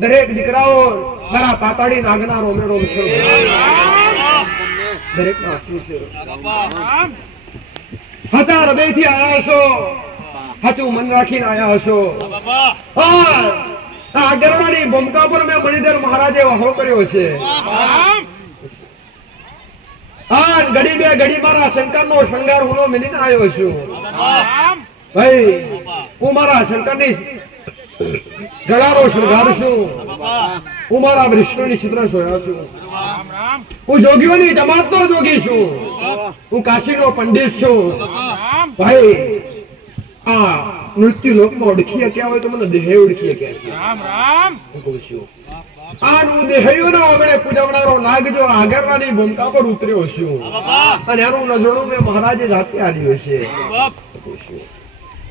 દરેક દીકરાઓ મારા પાતાળી નાગના રોમે રોમ છું. દરેક ના આશીષ છે. હતા હૃદયથી આયા છો, સાચું મન રાખીને આયા છો. આ ગરડાની ભૂમિકા પર મેં મણિધર મહારાજે વહો કર્યો છે. હા ઘડી બે ઘડી મારા શંકરનો શૃંગાર હું મિલીને આવ્યો છું. ભાઈ હું મારા શંકરની ગળાનો શૃંગાર છું. હું મારા વિષ્ણુની ચિત્ર સોયા છું. હું જોગીઓની જમાતનો જોગી છું. હું કાશીનો પંડિત છું. ભાઈ આ મૃત્યુ લોકમાં ઓળખી ક્યાં હોય તો મને દેહ ઓળખી ક્યાં છે. હું કહું છું આ હું દેહયોના ઓગણે પૂજવનારો નાગ જો આગળની ભૂમિકા પર ઉતર્યો છું, અને એનું નજરણું મેં મહારાજે જાતે આલ્યું છે.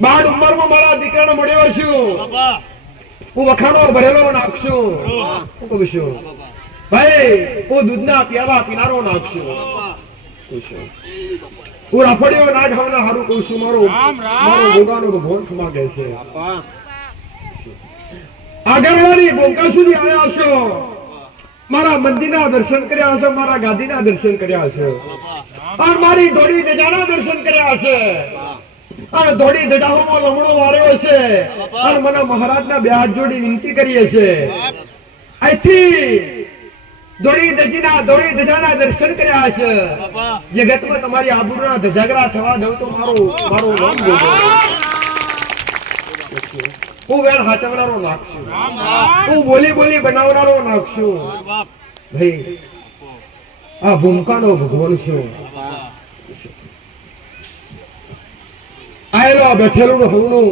બાળ ઉંમરમાં મારા દીકરાને મળ્યો છું. હું વખાણો ભરેલો નાખશું. હું કહું છું ભાઈ હું દૂધના પ્યાલા પીનારો નાખશું. હું રફડીઓ ના ખાવાના હારું કહું છું. મારો ગોગાનો ભગવાન ખમાગે છે. આગળવાળી ભૂમિકા સુધી આવ્યા છો. મારા મંદિરના દર્શન કર્યા છે, મારા ગાદીના દર્શન કર્યા છે, અને મારી ધોળી ધજાના દર્શન કર્યા છે. અને ધોળી ધજાઓમાં લમણો વાળ્યો છે, અને મને મહારાજના બે હાથ જોડી વિનંતી કરીએ છે. અહીંથી ધોળી ધજાના દર્શન કર્યા છે. જગતમાં તમારી આબરૂના ધજાગરા થવા દઉં તો મારું નામ બોલો. હું વેણ હાચવનારો નાખશું. હું બોલી બનાવનારો નાખશું. ભાઈ આ ભૂમિકાનો ભગવાન છું. આયેલો બેઠેલું હવનું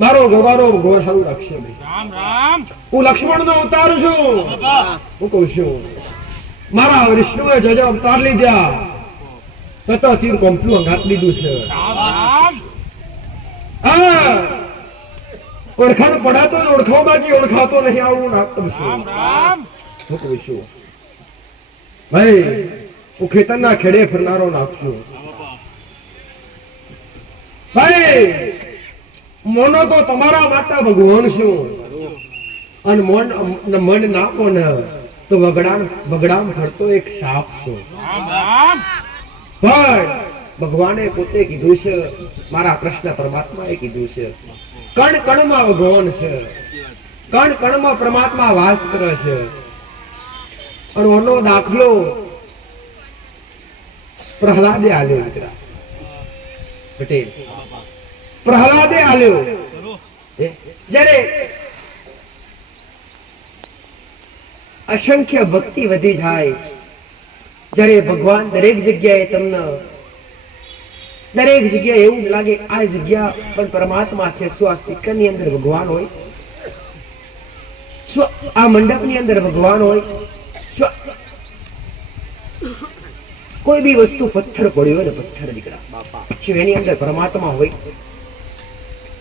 મારો ગોગારો ભગવાન સારું રાખશે. હું લક્ષ્મણ નો અવતાર છું. હું કઉ છું મારા વિષ્ણુએ જજો અવતાર લીધા તો તીર કોમ્પલું અંગાત લીધું છે. ઓળખાણ પડાતો ઓળખાવ બાકી ઓળખાતો નહીં આવું નાખતો છું. હું કહું છું ભાઈ હું ખેતરના ખેડે ફરનારો નાખશું. ભાઈ મોનો તો તમારા માટે ભગવાન છું, અને મન નાખો ને તો બગડામ ખડતો એક સાપ છું. પણ ભગવાને પોતે કીધું છે, મારા કૃષ્ણ પરમાત્માએ કીધું છે કણ કણમાં ભગવાન છે, કણ કણમાં પરમાત્મા વાસ કરે છે. અને ઓનો દાખલો પ્રહલાદે આલ્યો. દીકરા પટેલ પ્રહલાદે આલ્યો. જ્યારે અસંખ્ય ભક્તિ વધી જાય, જ્યારે ભગવાન દરેક જગ્યાએ તમને દરેક જગ્યાએ એવું લાગે આ જગ્યા પણ પરમાત્મા છે. શું આ સ્પીકર ની અંદર ભગવાન હોય? શું આ મંડપ ની અંદર ભગવાન હોય? શું કોઈ બી વસ્તુ પથ્થર પડ્યો હોય ને પથ્થર દીકરા શું એની અંદર પરમાત્મા હોય?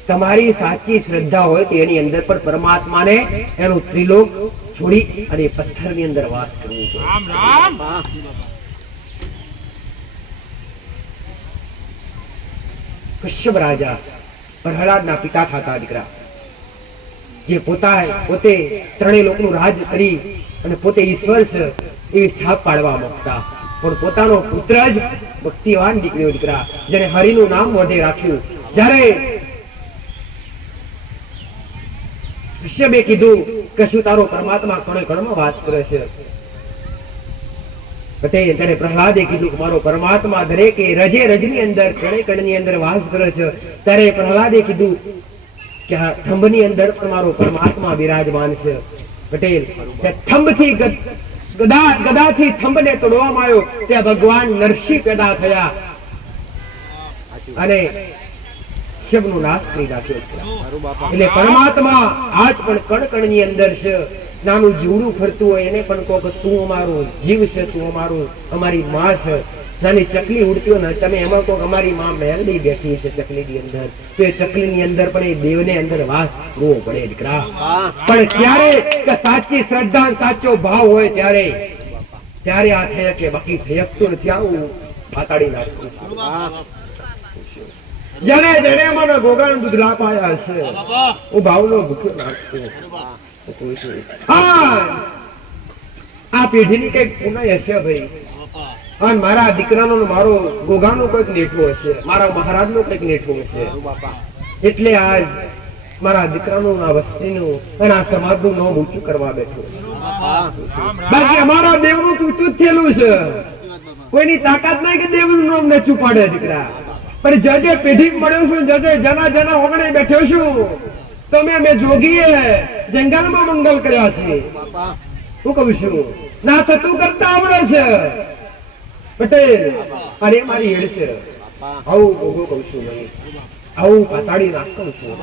તમારી સાચી શ્રદ્ધા હોય તો એની અંદર પણ પરમાત્માને એનું ત્રિલોક છોડી અને પથ્થરની અંદર વાસ કરવું પડે. રામ રામ કશ્યપ રાજા પ્રહલાદના પિતા થતા દીકરા, જે પોતે ત્રણેય લોકનું રાજ કરી અને પોતે ઈશ્વર છે એવી છાપ પાડવા માંગતા, પણ પોતાનો પુત્ર જ ભક્તિવાન નીકળ્યો દીકરા, જેને હરિનું નામ મોઢે રાખ્યું. જ્યારે કશ્યપે કીધું કે શું તારો પરમાત્મા કણે કણમાં વાસ કરે છે? પટેલ ત્યારે પ્રહલાદે કીધું કે મારો પરમાત્મા દરેકે રજે રજની અંદર કણે કણની અંદર વાસ કરે છે. ત્યારે પ્રહલાદે કીધું કે આ થંભની અંદર પણ મારો પરમાત્મા બિરાજમાન છે. પટેલ થંભથી ગદાથી થંભને તોડવામાં આવ્યો ત્યાં ભગવાન નરસિંહ પેદા થયા અને શબનો નાશ કરી નાખ્યો. એટલે પરમાત્મા આજ પણ કણ કણની અંદર છે. નાનું જીવડું ફરતું હોય એને પણ કહો કે તું અમારો જીવ છે, તું અમારી માં છે. નાની ચકલી ઉડતી હોય ને તમે એમાં કહો અમારી માં મેલડી બેઠી છે ચકલીની અંદર, તો એ ચકલીની અંદર પણ એ દેવને અંદર વાસ કરવો પડે દીકરા. પણ ક્યારે કે સાચી શ્રદ્ધા સાચો ભાવ હોય ત્યારે આ થયક કે બાકી થયકતું નથી. આવું પાતાડી નાખું છું. જેને મને ગોગાનું દૂધ લાપ આયા છે હું ભાવનો ભૂખ્યો નાખું. આ પેઢીની કઈક પુનાઈ હશે ભાઈ, અને મારા દીકરાનો મારો ગોગાનો કોઈક નેઠો હશે, મારા મહારાજનો કઈક નેઠો હશે. એટલે આજ મારા દીકરાનું આ વસ્તીનું અને આ સમાજનું નામ ઊંચું કરવા બેઠો. બાકી અમારા દેવનું ઊંચું જ થયેલું છે. કોઈની તાકાત નહીં કે દેવનું નામ નેચું પાડે દીકરા. પણ જે પેઢી મળ્યો છું, જના ઓગણે બેઠ્યો છું, તો મેં જોગીએ જંગલમાં મંગલ કર્યા છે. હું કહું છું ના થતું કરતા આવડે છે પટેલ, અરે મારી હેડ છે. આવું ગોગો કહું છું નહીં, આવું પાતાડી નાખ કહું છું.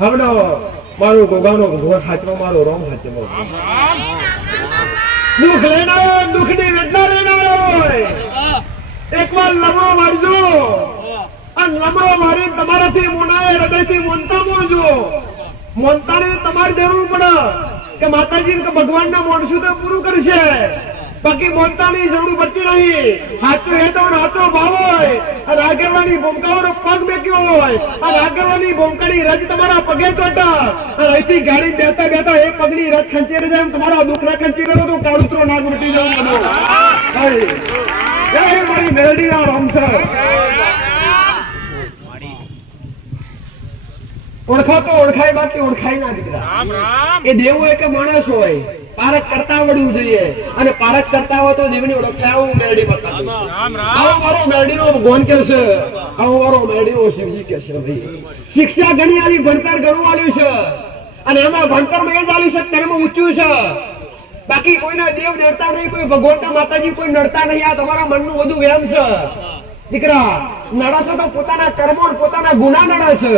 હવડો મારો ગોગાનો ઘોર હાચવો, મારો રોમ હાચવો. દુઃખ લેનારો દુઃખની વેટલા લેનારો હોય એકવાર લમણો મારજો, અને લમણો મારી તમારાથી મોનાએ હૃદયથી મોનતા મોનજો. મોનતાને તમારે જરૂર પડે કે માતાજી કે ભગવાનના મોનશું તો પૂરું કરશે, બાકી મોનતાની જરૂર પડતી નહીં. હાચો હેતો હાચો ભાવ હોય અને આગળવાની ભૂમકાઓનો પગ મેક્યો હોય અને આગળવાની ભૂમકાની રજ તમારા પગે ચોટા અને અહીંથી ગાડી બેતા બેતા એ પગની રજ ખંચેરી જાય, તમારા દુઃખના ખંચી રહ્યો તો કાળુતરો નાગ મટી જવું બધું. મારી મેલડીના રામસર ઓળખાતો ઓળખાય બાકી ઓળખાય ના દીકરા. એ દેવ હોય કે માણસ હોય પારખ કરતા આવડવું જોઈએ, અને પારખ કરતા હોય તો દેવની ઓળખાય. આવું મેલડી બતાવું, આવો મારો મેલડીનો ભગવાન કે છે, આવો મારો મેલડીનો શિવજી કે છે. ભાઈ શિક્ષા ઘણી આલી, ભણતર ઘણું આલ્યું છે, અને એમાં ભણતરમાં એ જ આલ્યું છે તેમાં ઊંચું છે. બાકી કોઈના દેવ નડતા નહીં, કોઈ ભગવાનના માતાજી કોઈ નડતા નહીં. આ તમારા મનનું બધું વ્યામ છે દીકરા. નડશે તો પોતાના કર્મો પોતાના ગુના નડશે.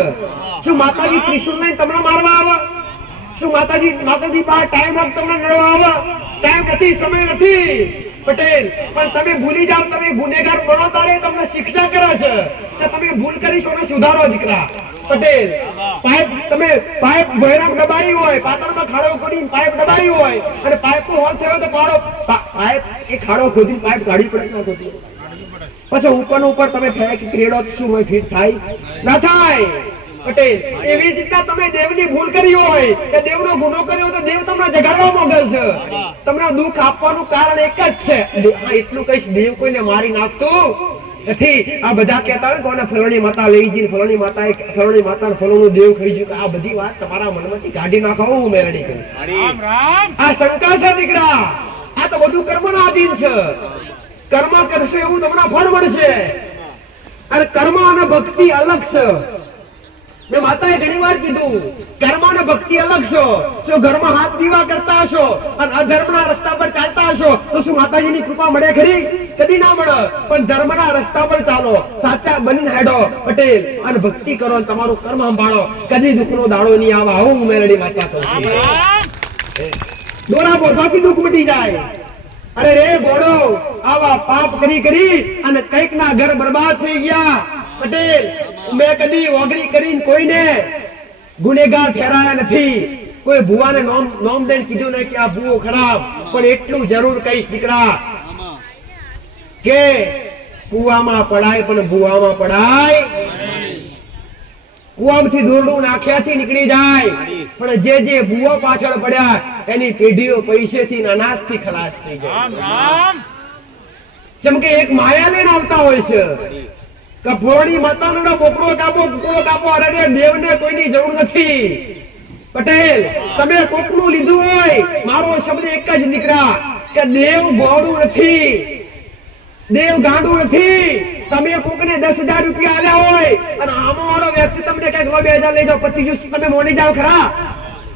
શું માતાજી ત્રિશુલ લઈને તમને મારવા આવે? શું માતાજી પાસે ટાઈમ આપ તમને નડવા આવે? ટાઈમ નથી, સમય નથી પટેલ. પણ તમે ભૂલી જાવ, તમે ગુનેગાર બનો તારે તમને શિક્ષા કરે છે કે તમે ભૂલ કરી છો ને સુધારો દીકરા. પટેલ પાઇપ ભૈરવ દબાઈ હોય, પાતળમાં ખાડો ખોદી પાઇપ દબાઈ હોય અને પાઇપ નો હોલ થયો તો પાઇપ એ ખાડો ખોદી પાઇપ કાઢી પડે ના ખોદી. પછી ઉપર તમે ક્રેડો શું હોય ફીટ થાય ના થાય પટેલ. એવી જ રીતના તમે દેવની ભૂલ કરી હોય કે દેવનો ગુનો કર્યો તો દેવ તમને જગાડવા માંગે છે. તમને દુઃખ આપવાનું કારણ એક જ છે. એટલું કહીશ, દેવ કોઈને મારી નાખતું નથી. આ બધા કહેતા હોય કોને ફલાણી માતા લઈ જઈને ફલાણી માતા ફલાણું દેવ ખાઈ ગયું, આ બધી વાત તમારા મનમાંથી કાઢી નાખો. હું મેળડી કહું આ શંકા છે દીકરા. આ તો બધું કર્મના આધીન છે. કર્મ કરશે એવું તમને ફળ મળશે, અને કર્મ અને ભક્તિ અલગ છે. મેં માતાએ ઘણી વાર કીધું કર્મ અને ભક્તિ અલગ છો. જો ઘરમાં હાથ દીવા કરતા હશો અને અધર્મના રસ્તા પર ચાલતા હશો તો શું માતાજીની કૃપા મળે ખરી? કદી ના મળે. પણ ધર્મના રસ્તા પર ચાલો, સાચા બનીને હેડો પટેલ, અને ભક્તિ કરો, તમારું કર્મ સંભાળો, કદી દુઃખનો દાડો નહીં આવે. આવું મેલડી માતા કહું છું. દોરા બોધવાથી દુઃખ મટી જાય. અરે રે ગોડો, આવા પાપ કરી કરી અને કઈક ના ઘર બરબાદ થઈ ગયા. પટેલ, મેં કદી ઓગરી કરીને કોઈને ગુનેગાર ઠેરાયા નથી. કોઈ ભુવાને નોમ દઈને કીધું નહીં કે આ ભુવો ખરાબ, પણ એટલું જરૂર કહીશ દીકરા કે કુવામાં પડાય પણ ભુવામાં પડાય. કુવામાંથી દોરડું નાખ્યાથી નીકળી જાય, પણ જે ભુવો પાછળ પડ્યા એની પેઢીઓ પૈસેથી અનાજથી ખલાસ થઈ જાય. જેમ કે એક માયા લઈને આવતા હોય છે કે ફોડી માતાનો બોકડો કાપો, કુકડો કાપો. અરે દેવને કોઈની જરૂર નથી. પટેલ, તમે કોકનું લીધું હોય, મારો શબ્દ એક જ દીકરા કે દેવ ગોળું નથી, દેવ ગાંડું નથી. તમે કોકને 10,000 રૂપિયા આલ્યા હોય અને આમો વાળો વ્યક્તિ તમને કઈક 2,000 લઈ જાઓ, 25 તમે મોની જાઓ ખરા?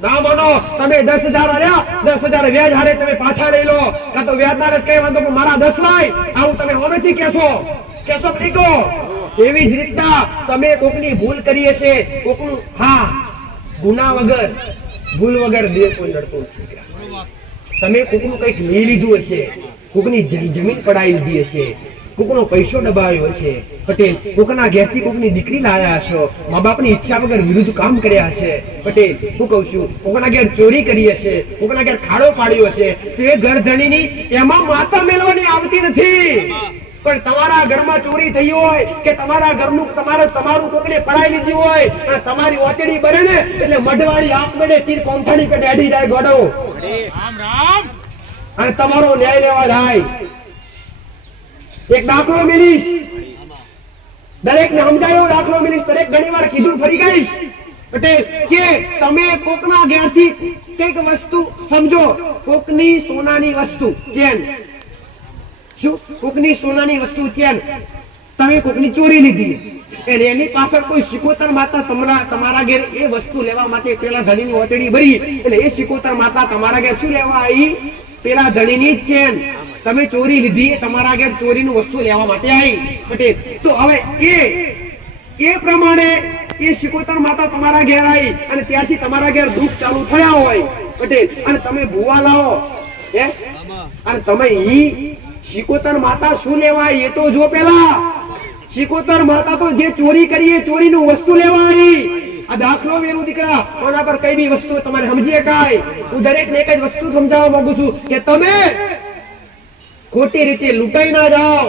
ના માનો. તમે 10,000 આલ્યા, 10,000 વ્યાજ હારે તમે પાછા લઈ લો, કાં તો વ્યાજદાર જ કઈ વાંધો મારા 10 લાય, આવું તમે હોમેથી કેશો પડીકો. એવી જ રીતના તમે કોકની ભૂલ કરી હશે, કોકનું હા ગુના વગર ભૂલ વગર દેવ કોઈ નડતો નથી. તમે કોકનું કઈક લઈ લીધું હશે, કોકની જમીન પડાવી લીધી હશે, કોકનો પૈસો દબાવ્યો હશે. પટેલ, કોકના ઘેરથી કોકની દીકરી લાયા હશો, મા બાપની ઈચ્છા વગર વિરુદ્ધ કામ કર્યા હશે. પટેલ, હું કઉ છું, કોકના ઘેર ચોરી કરી હશે, કોકના ઘેર ખાડો પાડ્યો હશે, તો એ ઘર ધણીની એમાં માતા મેળવાની આવતી નથી. પણ તમારા ઘરમાં ચોરી થઈ હોય કે તમારા ઘરનું તમારું કોકને પડાઈ લીધી હોય અને તમારી ઓચડી બને ને એટલે મઢવાળી આપ બને તીર કોંથાણી પેટે અડી જાય ગોડો. અને તમારો ન્યાય લેવા જાય. એક દાખલો મેલીશ, દરેક ને સમજાયો દાખલો મેલીશ, દરેક ઘણી વાર કીધું ફરી ગઈશ. પટેલ, કે તમે કોકના ઘેરથી કઈક વસ્તુ સમજો, કોકની સોનાની વસ્તુ ચેન, શું કોકની સોનાની વસ્તુ ચેન તમે કોકની ચોરી લીધી, અને એની પાછળ કોઈ શિકોતર માતા તમારા ઘેર એ વસ્તુ લેવા માટે પેલા ધણીની ઓતડી ભરી, એટલે એ શિકોતર માતા તમારા ઘેર શું લેવા આવી? પેલા ધણીની ચેન તમે ચોરી લીધી, તમારા ઘેર ચોરીનું વસ્તુ લેવા માટે આવી. પટેલ, તો હવે એ પ્રમાણે એ શિકોતર માતા તમારા ઘેર આવી અને ત્યાંથી તમારા ઘેર દુઃખ ચાલુ થયા હોય. પટેલ, અને તમે ભૂવા લાવો અને તમે શિકોતર માતા શું લેવા એ તો જો. પેલા શિકોતર માતા તો જે ચોરી કરીએ ચોરીનું વસ્તુ લેવા આવી. આ દાખલો મેરું દીકરા, કોના પર કઈ બી વસ્તુ તમારે સમજી શકાય. હું દરેક ને એક જ વસ્તુ સમજાવવા માંગુ છું કે તમે ખોટી રીતે લૂંટાઈ ના જાઓ,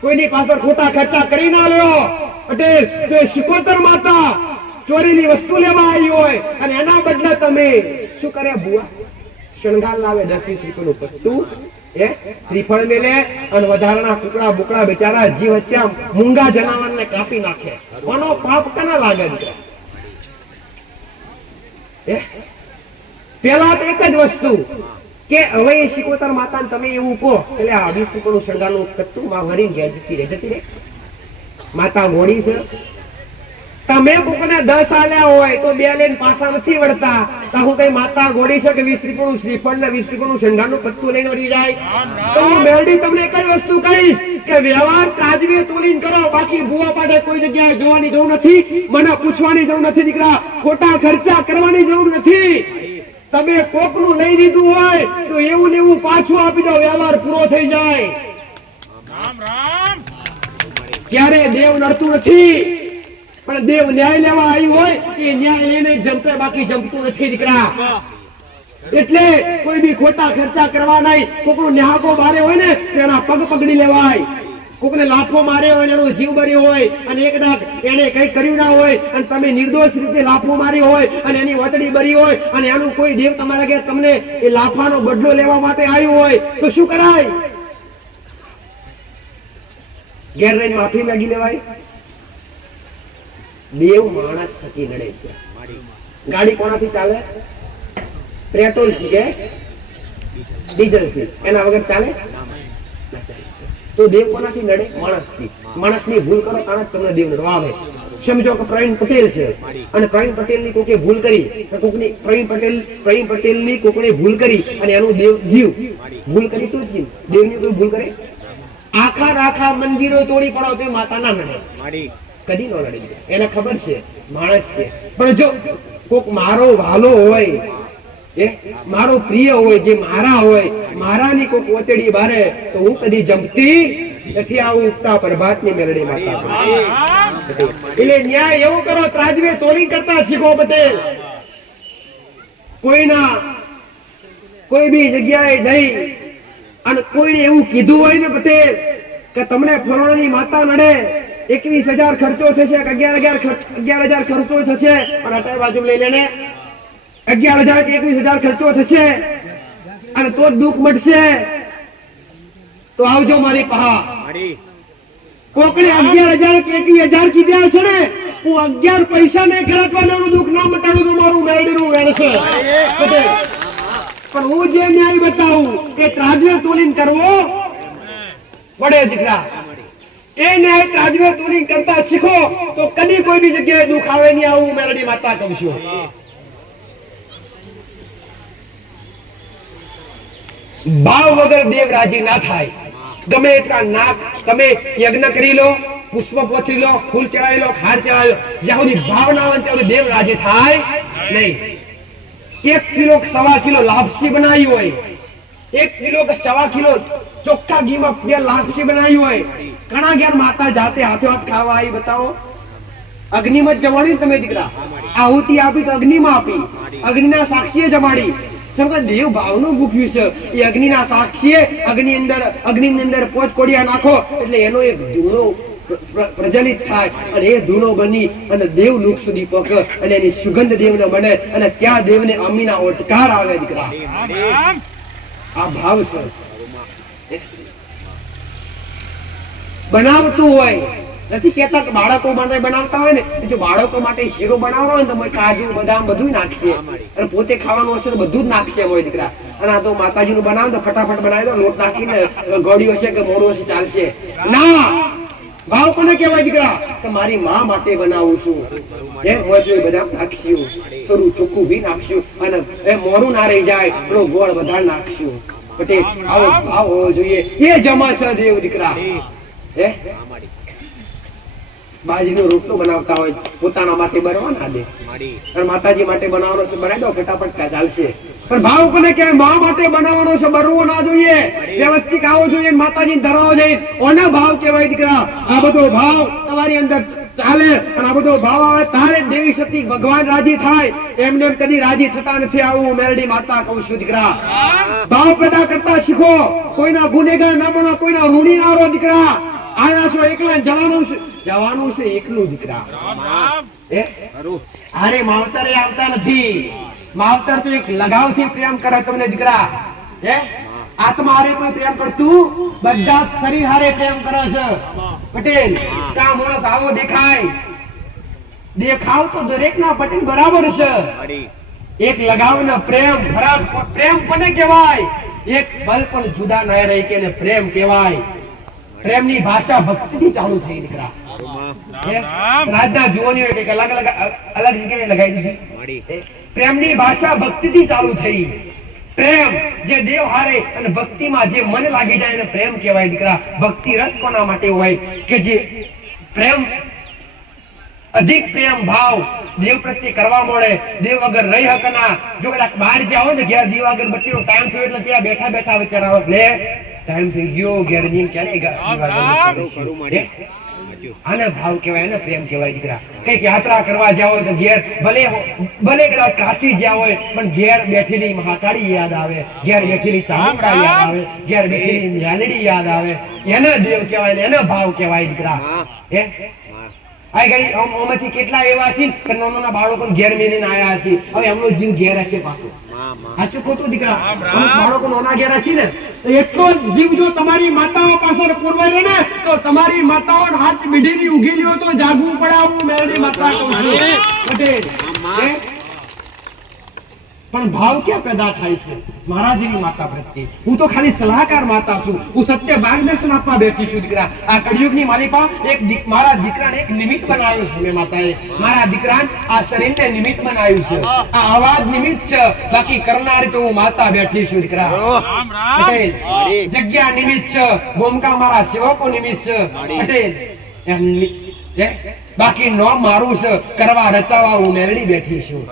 કોઈની પાછળ ખોટા ખર્ચા કરી ના લ્યો. પટેલ, જો શિકોતર માતા ચોરીની વસ્તુ લેવા આવી હોય અને એના બદલે તમે શું કરે? બુઆ શણગાર લાવે, 10-20 રૂપિયાનું પટ્ટું, શ્રીફળ મેલે અને વધારાના કુકડા બુકડા બિચારા જીવ હત્યા મૂંગા જનાવરને કાપી નાખે. કોનો પાપ કના લાગે? પેલા તો એક જ વસ્તુ કે હવે એ શિકોતર માતાને તમે એવું કહો એટલે આ 20 રૂપિયાનું શણગારનું કટ્ટું માં ભરીને ઘેર જતી રહે. માતા ગોળી છે. તમે કોકને 10 આલ્યા હોય તો 2 લઈને પાછા નથી વળતા. હું કઈ માતા ગોળી છે કે 20 રૂપિયાનું શ્રીફળ ને 20 રૂપિયાનું શણગારનું પત્તું લઈને વળી જાય? તો હું મેલડી તમને એક જ વસ્તુ કહીશ કે વ્યવહાર કાજવે તોલીને કરો, બાકી ભૂવા પાડે કોઈ જગ્યાએ જોવાની જરૂર નથી, મને પૂછવાની જરૂર નથી દીકરા, ખોટા ખર્ચા કરવાની જરૂર નથી. તમે કોકનું લઈ લીધું હોય તો એવું ને એવું પાછું આપી દો, વ્યવહાર પૂરો થઈ જાય. ક્યારે દેવ નડતું નથી, પણ દેવ ન્યાય લેવા આવી હોય એ ન્યાય લઈને જંપે, બાકી જંપતું નથી દીકરા. એટલે કોઈ બી ખોટા ખર્ચા કરવા નહીં. કોકનો ન્યાકો મારે હોય ને તેના પગ પકડી લેવાય, કોકને લાફો માર્યો હોય એનો જીવ બર્યો હોય અને એક ડાક એને કઈ કર્યું ના હોય અને તમે નિર્દોષ રીતે લાફો માર્યો હોય અને એની વતડી બરી હોય અને એનું કોઈ દેવ તમારા ઘેર તમને એ લાફાનો બદલો લેવા માટે આવ્યું હોય તો શું કરાય? ઘેર રહીને માફી માંગી લેવાય. દેવ માણસ થકી નડે. ગાડી કોનાથી ચાલે? પેટ્રોલ થી કે ડીઝલ થી, એના વગર ચાલે? તો દેવ કોનાથી નડે? માણસથી. માણસની ભૂલ કરો કારણ તમને દેવ નડવા આવે. સમજો કે પ્રવીણ પટેલ છે અને પ્રવીણ પટેલની કોકે ભૂલ કરી, કોકની પ્રવીણ પટેલની કોકને ભૂલ કરી અને એનું દેવ જીવ ભૂલ કરી તો જીવ દેવની કોઈ ભૂલ કરે? આખા મંદિરો તોડી પડો તો માતા ના નડે, કદી ન લડી. એને ખબર છે માણસ છે. પણ જો કોક મારો વાલો હોય, મારો પ્રિય હોય, જે મારા હોય મારાની કોઈ ઓતડી બારે તો હું કદી જમતી નથી. આવું ઉગતા પ્રભાતની મેલડી માતા. એટલે ન્યાય એવો કરો, ત્રાજવે તોલી કરતા શીખો પટેલ. કોઈના કોઈ બી જગ્યાએ જઈ અને કોઈને એવું કીધું હોય ને પટેલ કે તમને ફલાણાની માતા નડે 21,000 ખર્ચો થશે કે 11,000 ખર્ચો થશે, અને અટાઈ બાજુ લઈ લેને 11,000 કે 21,000 ખર્ચો થશે અને તો દુઃખ મળશે તો આવજો મારી પહા. કોકડે 11,000 કે 21,000 કીધા છે ને, હું 11 પૈસા ને ખર્ચવાનું દુઃખ ના મટાડું તો મારું મેળડીનું વેણ છે. પણ હું જે ન્યાય બતાવું એ ત્રાજવે તોલીને કરવો પડે દીકરા. એ ન્યાય ત્રાજવે તોલીને કરતા શીખો તો કદી કોઈ બી જગ્યાએ દુઃખ આવે નહીં. આવું મેલડી માતા કહું છું. ભાવ વગર દેવ રાજી ના થાય. ગમે એટલા નાક તમે યજ્ઞ કરી લો, પુષ્પ પોથરી લો, ફૂલ ચડાવી લો, હાર ચડાવી લો, જ્યાં સુધી ભાવ ના આવે ત્યાં સુધી દેવ રાજી થાય નહીં. 1 કિલો 1.25 કિલો લાપસી બનાવી હોય, 1 કિલો કે 1.25 કિલો ચોખ્ખા ઘીમાં લાપસી બનાવી હોય, ઘણા ઘેર માતા જાતે હાથે હાથ ખાવા આવી. બતાવો, અગ્નિમાં જમાડી તમે દીકરા. આહુતિ આપી તો અગ્નિમાં આપી, અગ્નિના સાક્ષીએ જમાડી. દેવ ભાવનું ભૂખ્યું છે એ અગ્નિના સાક્ષીએ. અગ્નિની અંદર 5 કોડિયા નાખો એટલે એનો એક ધૂણો પ્રજ્વલિત થાય અને એ ધૂણો બની અને દેવ લોક સુધી પહોંચે અને એની સુગંધ દેવને બને અને ત્યાં દેવને અમીના ઓટકાર આવે દીકરા. આ ભાવ છે. બનાવતું હોય નથી કેતા કે બાળકો માટે બનાવતા હોય ને, જો બાળકો માટે શીરો બનાવવાનો હોય ને તો કાજુ બદામ બધું નાખશે અને પોતે ખાવાનું હશે બધું જ નાખશે હોય દીકરા. અને આ તો માતાજીનું બનાવે તો ફટાફટ બનાવી દો, લોટ નાખીને ગોળ્યો હશે કે મોડું હશે ચાલશે ના. ભાવ કોને કહેવાય દીકરા? કે મારી માં માટે બનાવું છું. બદામ નાખશું, સરું ચોખ્ખું બી નાખશું અને એ મોરું ના રહી જાય તો ગોળ વધારે નાખશું. પટેલ આવો ભાવ હોવો જોઈએ. એ જમાશે દેવ દીકરા. હે બાજરીનો રોટલો બનાવતા હોય પોતાના માટે બરવા ના દે, અને માતાજી માટે બનાવવાનો છે બનાવી દો ફટાફટ ચાલશે. પણ ભાવ કોને કે મા માટે બનાવવાનો છે બરવો ના જોઈએ, વ્યવસ્થિત આવો જોઈએ, માતાજી ધરાવો જોઈએ. ઓના ભાવ કહેવાય દીકરા. આ બધો ભાવ તમારી અંદર ચાલે અને આ બધો ભાવ આવે તારે દેવી શક્તિ ભગવાન રાજી થાય. એમને એમ કદી રાજી થતા નથી. આવું મેલડી માતા કહું છું દીકરા. ભાવ પેદા કરતા શીખો. કોઈના ગુનેગાર ના બનો, કોઈના ઋણી ના રહો દીકરા. આયા છો એકલા, જવાનું છે એકલું દીકરા. અરે માવતરે આવતા નથી. માવતર તો એક લગાવથી પ્રેમ કરે તમને દીકરા. હે આત્મા હારે કોઈ પ્રેમ કરતું, બધા શરીર હારે પ્રેમ કરે છે. પટેલ કા માણસ આવો દેખાય, દેખાવ તો દરેક ના પટેલ બરાબર છે. એક લગાવનો પ્રેમ, પ્રેમ કોને કહેવાય? એક પલ પણ જુદા ન રહી કે પ્રેમ કહેવાય. પ્રેમની ભાષા ભક્તિથી ચાલુ થઈ દીકરા. રાજના જુવાનીઓ એક અલગ જગ્યાએ લગાવી દીધી. પ્રેમની ભાષા ભક્તિથી ચાલુ થઈ. પ્રેમ જે દેવ હારે અને ભક્તિમાં જે મન લાગી જાય એને પ્રેમ કહેવાય દીકરા. ભક્તિ રસ કોના માટે હોય કે જે પ્રેમ અધિક પ્રેમ ભાવ દેવ પ્રત્યે કરવા મળે, દેવ વગર રહી હકના. જો કદાચ બહાર જ્યાં હોય ને ઘેર દીવા અગરબત્તીનો ટાઈમ થયો એટલે ત્યાં બેઠા બેઠા વિચારાવો લે ટાઈમ થઈ ગયો ઘેર જઈને ક્યારે આને ભાવ કહેવાય, એને પ્રેમ કહેવાય દીકરા. કઈક યાત્રા કરવા જાવ તો ઘેર ભલે કદાચ કાશી જ્યાં હોય પણ ઘેર બેઠેલી મહાકાળી યાદ આવે, ઘેર બેઠેલી ચામુંડા યાદ આવે, ઘેર બેઠેલી મ્યાલડી યાદ આવે. એને દેવ કહેવાય, એને ભાવ કહેવાય દીકરા. હે આ ગઈ ઓમાંથી કેટલા એવા છે કે નાના બાળકો ઘેર મેલીને આયા છે. હવે એમનો જીવ ઘેર હશે પાછો. સાચું ખોટું દીકરા? બાળકો નાના ઘેર હશે ને એટલો જીવ જો તમારી માતાઓ પાછળ પુરવાય ને તો તમારી માતાઓ હાથ બીડીની ઉગી લ્યો તો જાગવું પડે. આવું મેલડી માતા કહું છું પટેલ. પણ ભાવ ક્યાં પેદા થાય છે? મહારાજની માતા પ્રત્યે. હું તો ખાલી સલાહકાર માતા છું, હું સત્ય માર્ગદર્શન આપવા બેઠી છું દીકરા. આ કળિયુગની માલિકા મારા દીકરાને એક નિમિત્ત બનાવ્યું છે. મેં માતાએ મારા દીકરાને આ શરીરને નિમિત્ત બનાવ્યું છે. આ અવાજ નિમિત્ત છે, બાકી કરનારી તો હું માતા બેઠી છું દીકરા. પટેલ જગ્યા નિમિત્ત છે, ગોમકા મારા સેવકો નિમિત્ત છે. પટેલ બાકી નો મારું છે, કરવા રચાવા હું મેલડી બેઠી છું.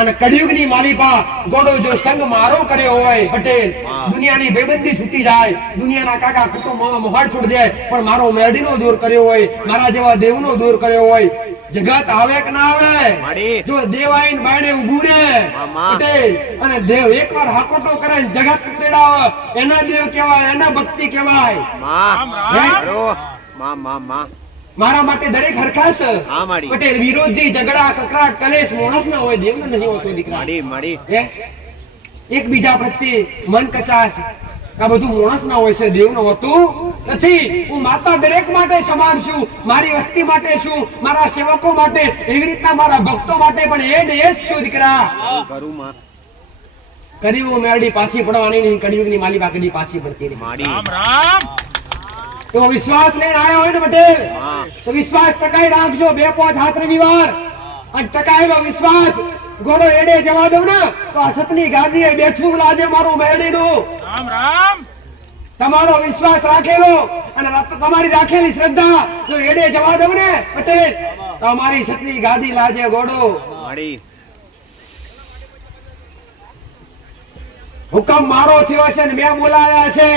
અને કળિયુગની માલિપા ગોડો જો સંગ મારો કર્યો હોય પટેલ દુનિયાની બેબંધી છૂટી જાય, દુનિયાના કાકા કુટુંબમાં મોહર છૂટી જાય, પણ મારો મેરડીનો દૂર કર્યો હોય, મારા જેવા દેવનો દૂર કર્યો હોય, જગત આવે કે ના આવે? જો દેવ આઈને બાયણે ઊભું રહે પટેલ અને દેવ એકવાર હાકોટો કરે ને જગત તેડાવે, એના દેવ કહેવાય, એના ભક્તિ કહેવાય. મારા માટે દરેક હરખા છે પટેલ. વિરોધી ઝઘડા કકરાટ કલેશ માણસ ના હોય, દેવ નહીં હોતો દીકરા. એકબીજા પ્રત્યે મન કચાશ આ બધું માણસ ના હોય છે, દેવ નું હોતું નથી. હું માતા દરેક માટે સમાન છું, મારી વસ્તી માટે છું, મારા સેવકો માટે, એવી રીતના મારા ભક્તો માટે પણ એ જ છું દીકરા. કર્યું મેરડી પાછી પડવાની નહીં, કળિયુગની માલિકા કદી પાછી પડતી નહીં. રામ રામ. તો વિશ્વાસ લઈને આવ્યા હોય ને પટેલ, તો વિશ્વાસ ટકાઈ રાખજો. 2-5 હાથ રવિવાર અને ટકાયેલો વિશ્વાસ ગોળો એડે જવા દઉં ને તો આ સતની ગાદીએ બેઠું લાજે મારું મેરડીનું. રામ રામ. તમારો વિશ્વાસ રાખેલો અને તમારી રાખેલી શ્રદ્ધા જો એડે જવા દઉં ને પટેલ તો અમારી સતની ગાદી લાજે ગોળો. હુકમ મારો થયો છે ને મેં બોલાયા છે,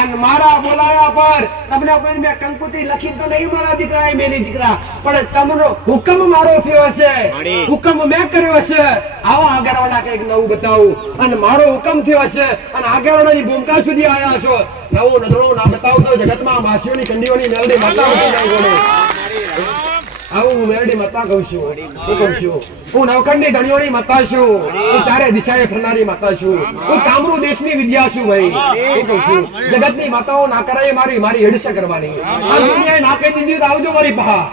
અને મારા બોલાયા પર તમને કોઈ મેં કંકુતી લખી તો નહીં મારા દીકરા, મેરી દીકરા, પણ તમારો હુકમ મારો થયો છે, હુકમ મેં કર્યો છે. આવો આગળવાળા કઈક નવું બતાવું, અને મારો હુકમ થયો છે અને આગળવાળાની ભૂમિકા સુધી આવ્યા છો. નવું નજરો ના બતાવું તો જગતમાં માસીઓની કંડીઓની મેલડી માતા ઉઠી જાય ગોળો. આવું હું મેરડી માતા કહું છું, હું કહું છું. હું નવખંડી ધણીઓની માતા છું, હું ચારે દિશાએ ફરનારી માતા છું, હું કામરૂ દેશની વિદ્યા છું ભાઈ. હું કહું છું જગતની માતાઓ ના કરાય મારી હેડશે કરવાની. આ દુનિયાએ ના કહી દીધું તો આવજો મારી પહા,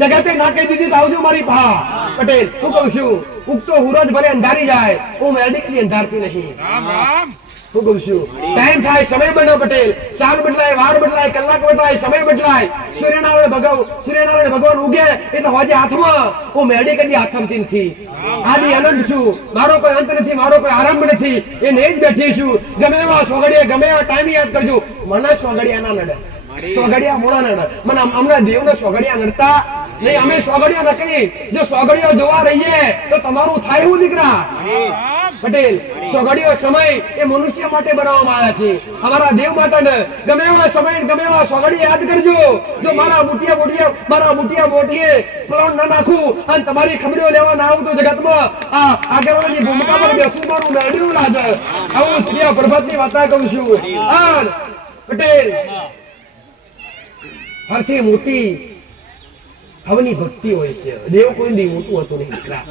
જગતે ના કહી દીધું તો આવજો મારી પહા. પટેલ હું કહું છું ઉગતો હુરજ ભલે અંધારી જાય, હું મેરડી કદી અંધારતી નહીં. રામ રામ. હું કહું છું ટાઈમ થાય, સમય બનો પટેલ, સાલ બદલાય, વાર બદલાય, કલાક બદલાય, સમય બદલાય. સૂર્યનારાયણ ભગવાન ઉગે એટલે હોજે હાથમાં. હું મેરડી કદી હાથમતી નથી. આદિ અનંત છું, મારો કોઈ અંત નથી, મારો કોઈ આરંભ નથી, એને જ બેઠી છું. ગમે એવા સોગડીએ ગમે એવા ટાઈમ યાદ કરજો, મને સોગડિયા ના નડે, સોગડિયા મોડા ના નડે. મને હમણાં દેવને સોગડિયા નડતા નહીં, અમે સોગડિયા ન કરી. જો સોગડિયો જોવા રહીએ તો તમારું થાય હું દીકરા પટેલ. સોગડીઓ સમય એ મનુષ્ય માટે બનાવવામાં આવ્યા છે, અમારા દેવ માટે. ગમે એવા સમય ગમે એવા સોગડી યાદ કરજો. જો મારા બુટિયા બોટીએ પ્લોન ના નાખું અને તમારી ખબરીઓ લેવા ના આવું તો જગતમાં આ આગળની ભૂમિકા પર બેસું મારું મેળવ્યું લાગે. આવું પ્રિય પ્રભાતની વાર્તા કહું છું. અને પટેલ સૌથી મોટી હવની ભક્તિ હોય છે. દેવ કોઈ દી મોટું હતું નહીં દીકરા.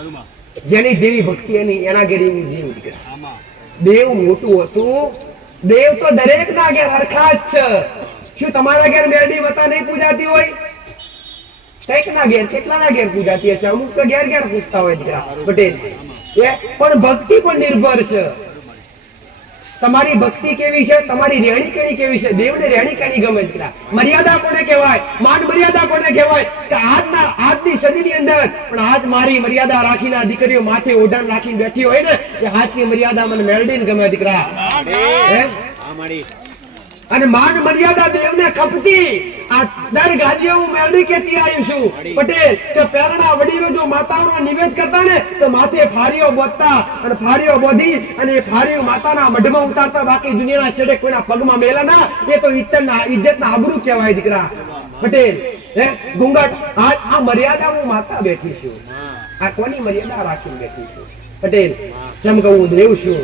જેની જેવી ભક્તિ એના ઘેર એવું જીવ દીકરા. દેવ મોટું હતું, દેવ તો દરેક ના ઘેર હરખા જ છે. શું તમારા ઘેર મેરડી માતા નહીં પૂજાતી હોય? કઈક ના ઘેર, કેટલાના ઘેર પૂજાતી હશે, અમુક તો ઘેર ઘેર પૂછતા હોય દીકરા પટેલ. પણ ભક્તિ પર નિર્ભર છે. તમારી ભક્તિ કેવી છે, તમારી રેણી કેણી કેવી છે. દેવને રેણી કેણી ગમે દીકરા. મર્યાદા કોને કહેવાય, માન મર્યાદા કોને કહેવાય કે આજની સદીની અંદર પણ આજ મારી મર્યાદા રાખીને આ દીકરીઓ માથે ઓઢાણ રાખીને બેઠી હોય ને એ હાથની મર્યાદા મને મેળવીને ગમે દીકરા. અને માન મર્યાદા દેવને ખપતી. આ દર ગાદીઓ હું મેળવી કેતી આવ્યું છું પટેલ કે પહેલાના વડીલો જો માતાઓનો નિવેદ કરતા ને તો માથે ફારીઓ બોધતા અને ફારીઓ બોધી અને એ ફારીઓ માતાના મઢમાં ઉતારતા. બાકી દુનિયાના છેડે કોઈના પગમાં મેલા ના, એ તો ઇજ્જતના આબરૂ કહેવાય દીકરા પટેલ. ઘૂંઘટ આ મર્યાદા હું માતા બેઠી છું, આ કોની મર્યાદા રાખીને બેઠી છું પટેલ. જેમ કે હું દેવ છું,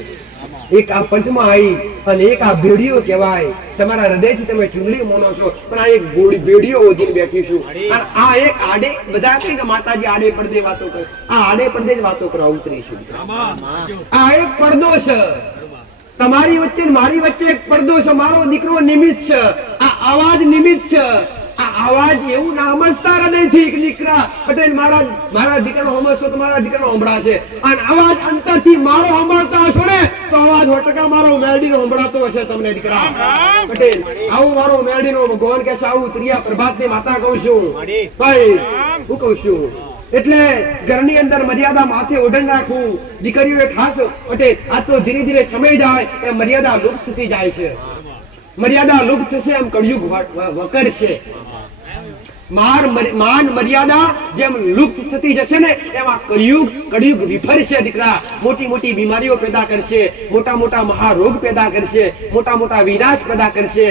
એક આ પંથમાં આવી અને એક આ ભેડીઓ કહેવાય. તમારા હૃદયથી તમે ચૂંદડી મોનો છો, પણ આ એક ભેડીઓ ઓઢીને બેઠી છું. અને આ એક આડે બધા કઈ માતાજી આડે પડદે વાતો કરે, આ આડે પડદે જ વાતો કરવા ઉતરી છું. આ એક પડદો છે તમારી વચ્ચે, મારી વચ્ચે એક પડદો છે. મારો દીકરો નિમિત્ત છે, આ અવાજ નિમિત્ત છે. આ અવાજ એવું ના સમજતા હૃદયથી દીકરા પટેલ. મારા દીકરાનો સમજશો તો મારા દીકરાનો સંભળાશે. અને અવાજ અંતરથી મારો સંભળાતા હશો ને તો અવાજ 100% મારો મેરડીનો સંભળાતો હશે તમને દીકરા પટેલ. આવું મારો મેરડીનો ભગવાન કે આવું પ્રિય પ્રભાતની માતા કહું છું ભાઈ, હું કહું છું. એટલે ઘરની અંદર મર્યાદા માથે ઓઢણ રાખવું. દીકરીઓ એ ખાસ પટેલ આ તો ધીરે ધીરે સમય જાય એ મર્યાદા લુપ્ત થતી જાય છે. મર્યાદા લુપ્ત થશે એમ કળિયુગ વકરશે. માન મર્યાદા જેમ લુપ્ત થતી જશે ને એમાં કળિયુગ વિફરશે દીકરા. મોટી મોટી બીમારીઓ પેદા કરશે, મોટા મોટા મહારોગ પેદા કરશે, મોટા મોટા વિનાશ પેદા કરશે,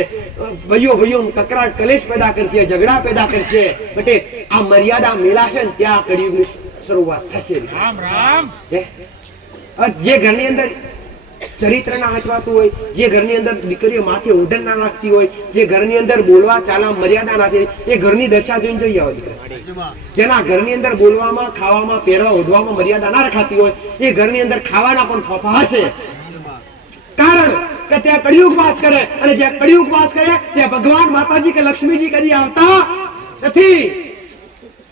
ભાઈઓ કકરાટ કલેશ પેદા કરશે, ઝઘડા પેદા કરશે. બટે આ મર્યાદા મેલાશે ને ત્યાં કળિયુગની શરૂઆત થશે. રામ રામ. જે ઘરની અંદર ચરિત્ર ના હચવાતું હોય, જે ઘરની અંદર દીકરીઓ માથે ઓઢણ ના રાખતી હોય, જે ઘરની અંદર બોલવા ચાલવા મર્યાદા નથી, એ ઘરની દશા જોઈને જોઈ આવો દીકરા. જેના ઘરની અંદર બોલવામાં, ખાવામાં, પહેરવા, ઓઢવામાં મર્યાદા ના રખાતી હોય, એ ઘરની અંદર ખાવાના પણ ફોફા હશે. કારણ કે ત્યાં કળિયુગ વાસ કરે, અને જ્યાં કળિયુગ વાસ કરે ત્યાં ભગવાન માતાજી કે લક્ષ્મીજી કરી આવતા નથી.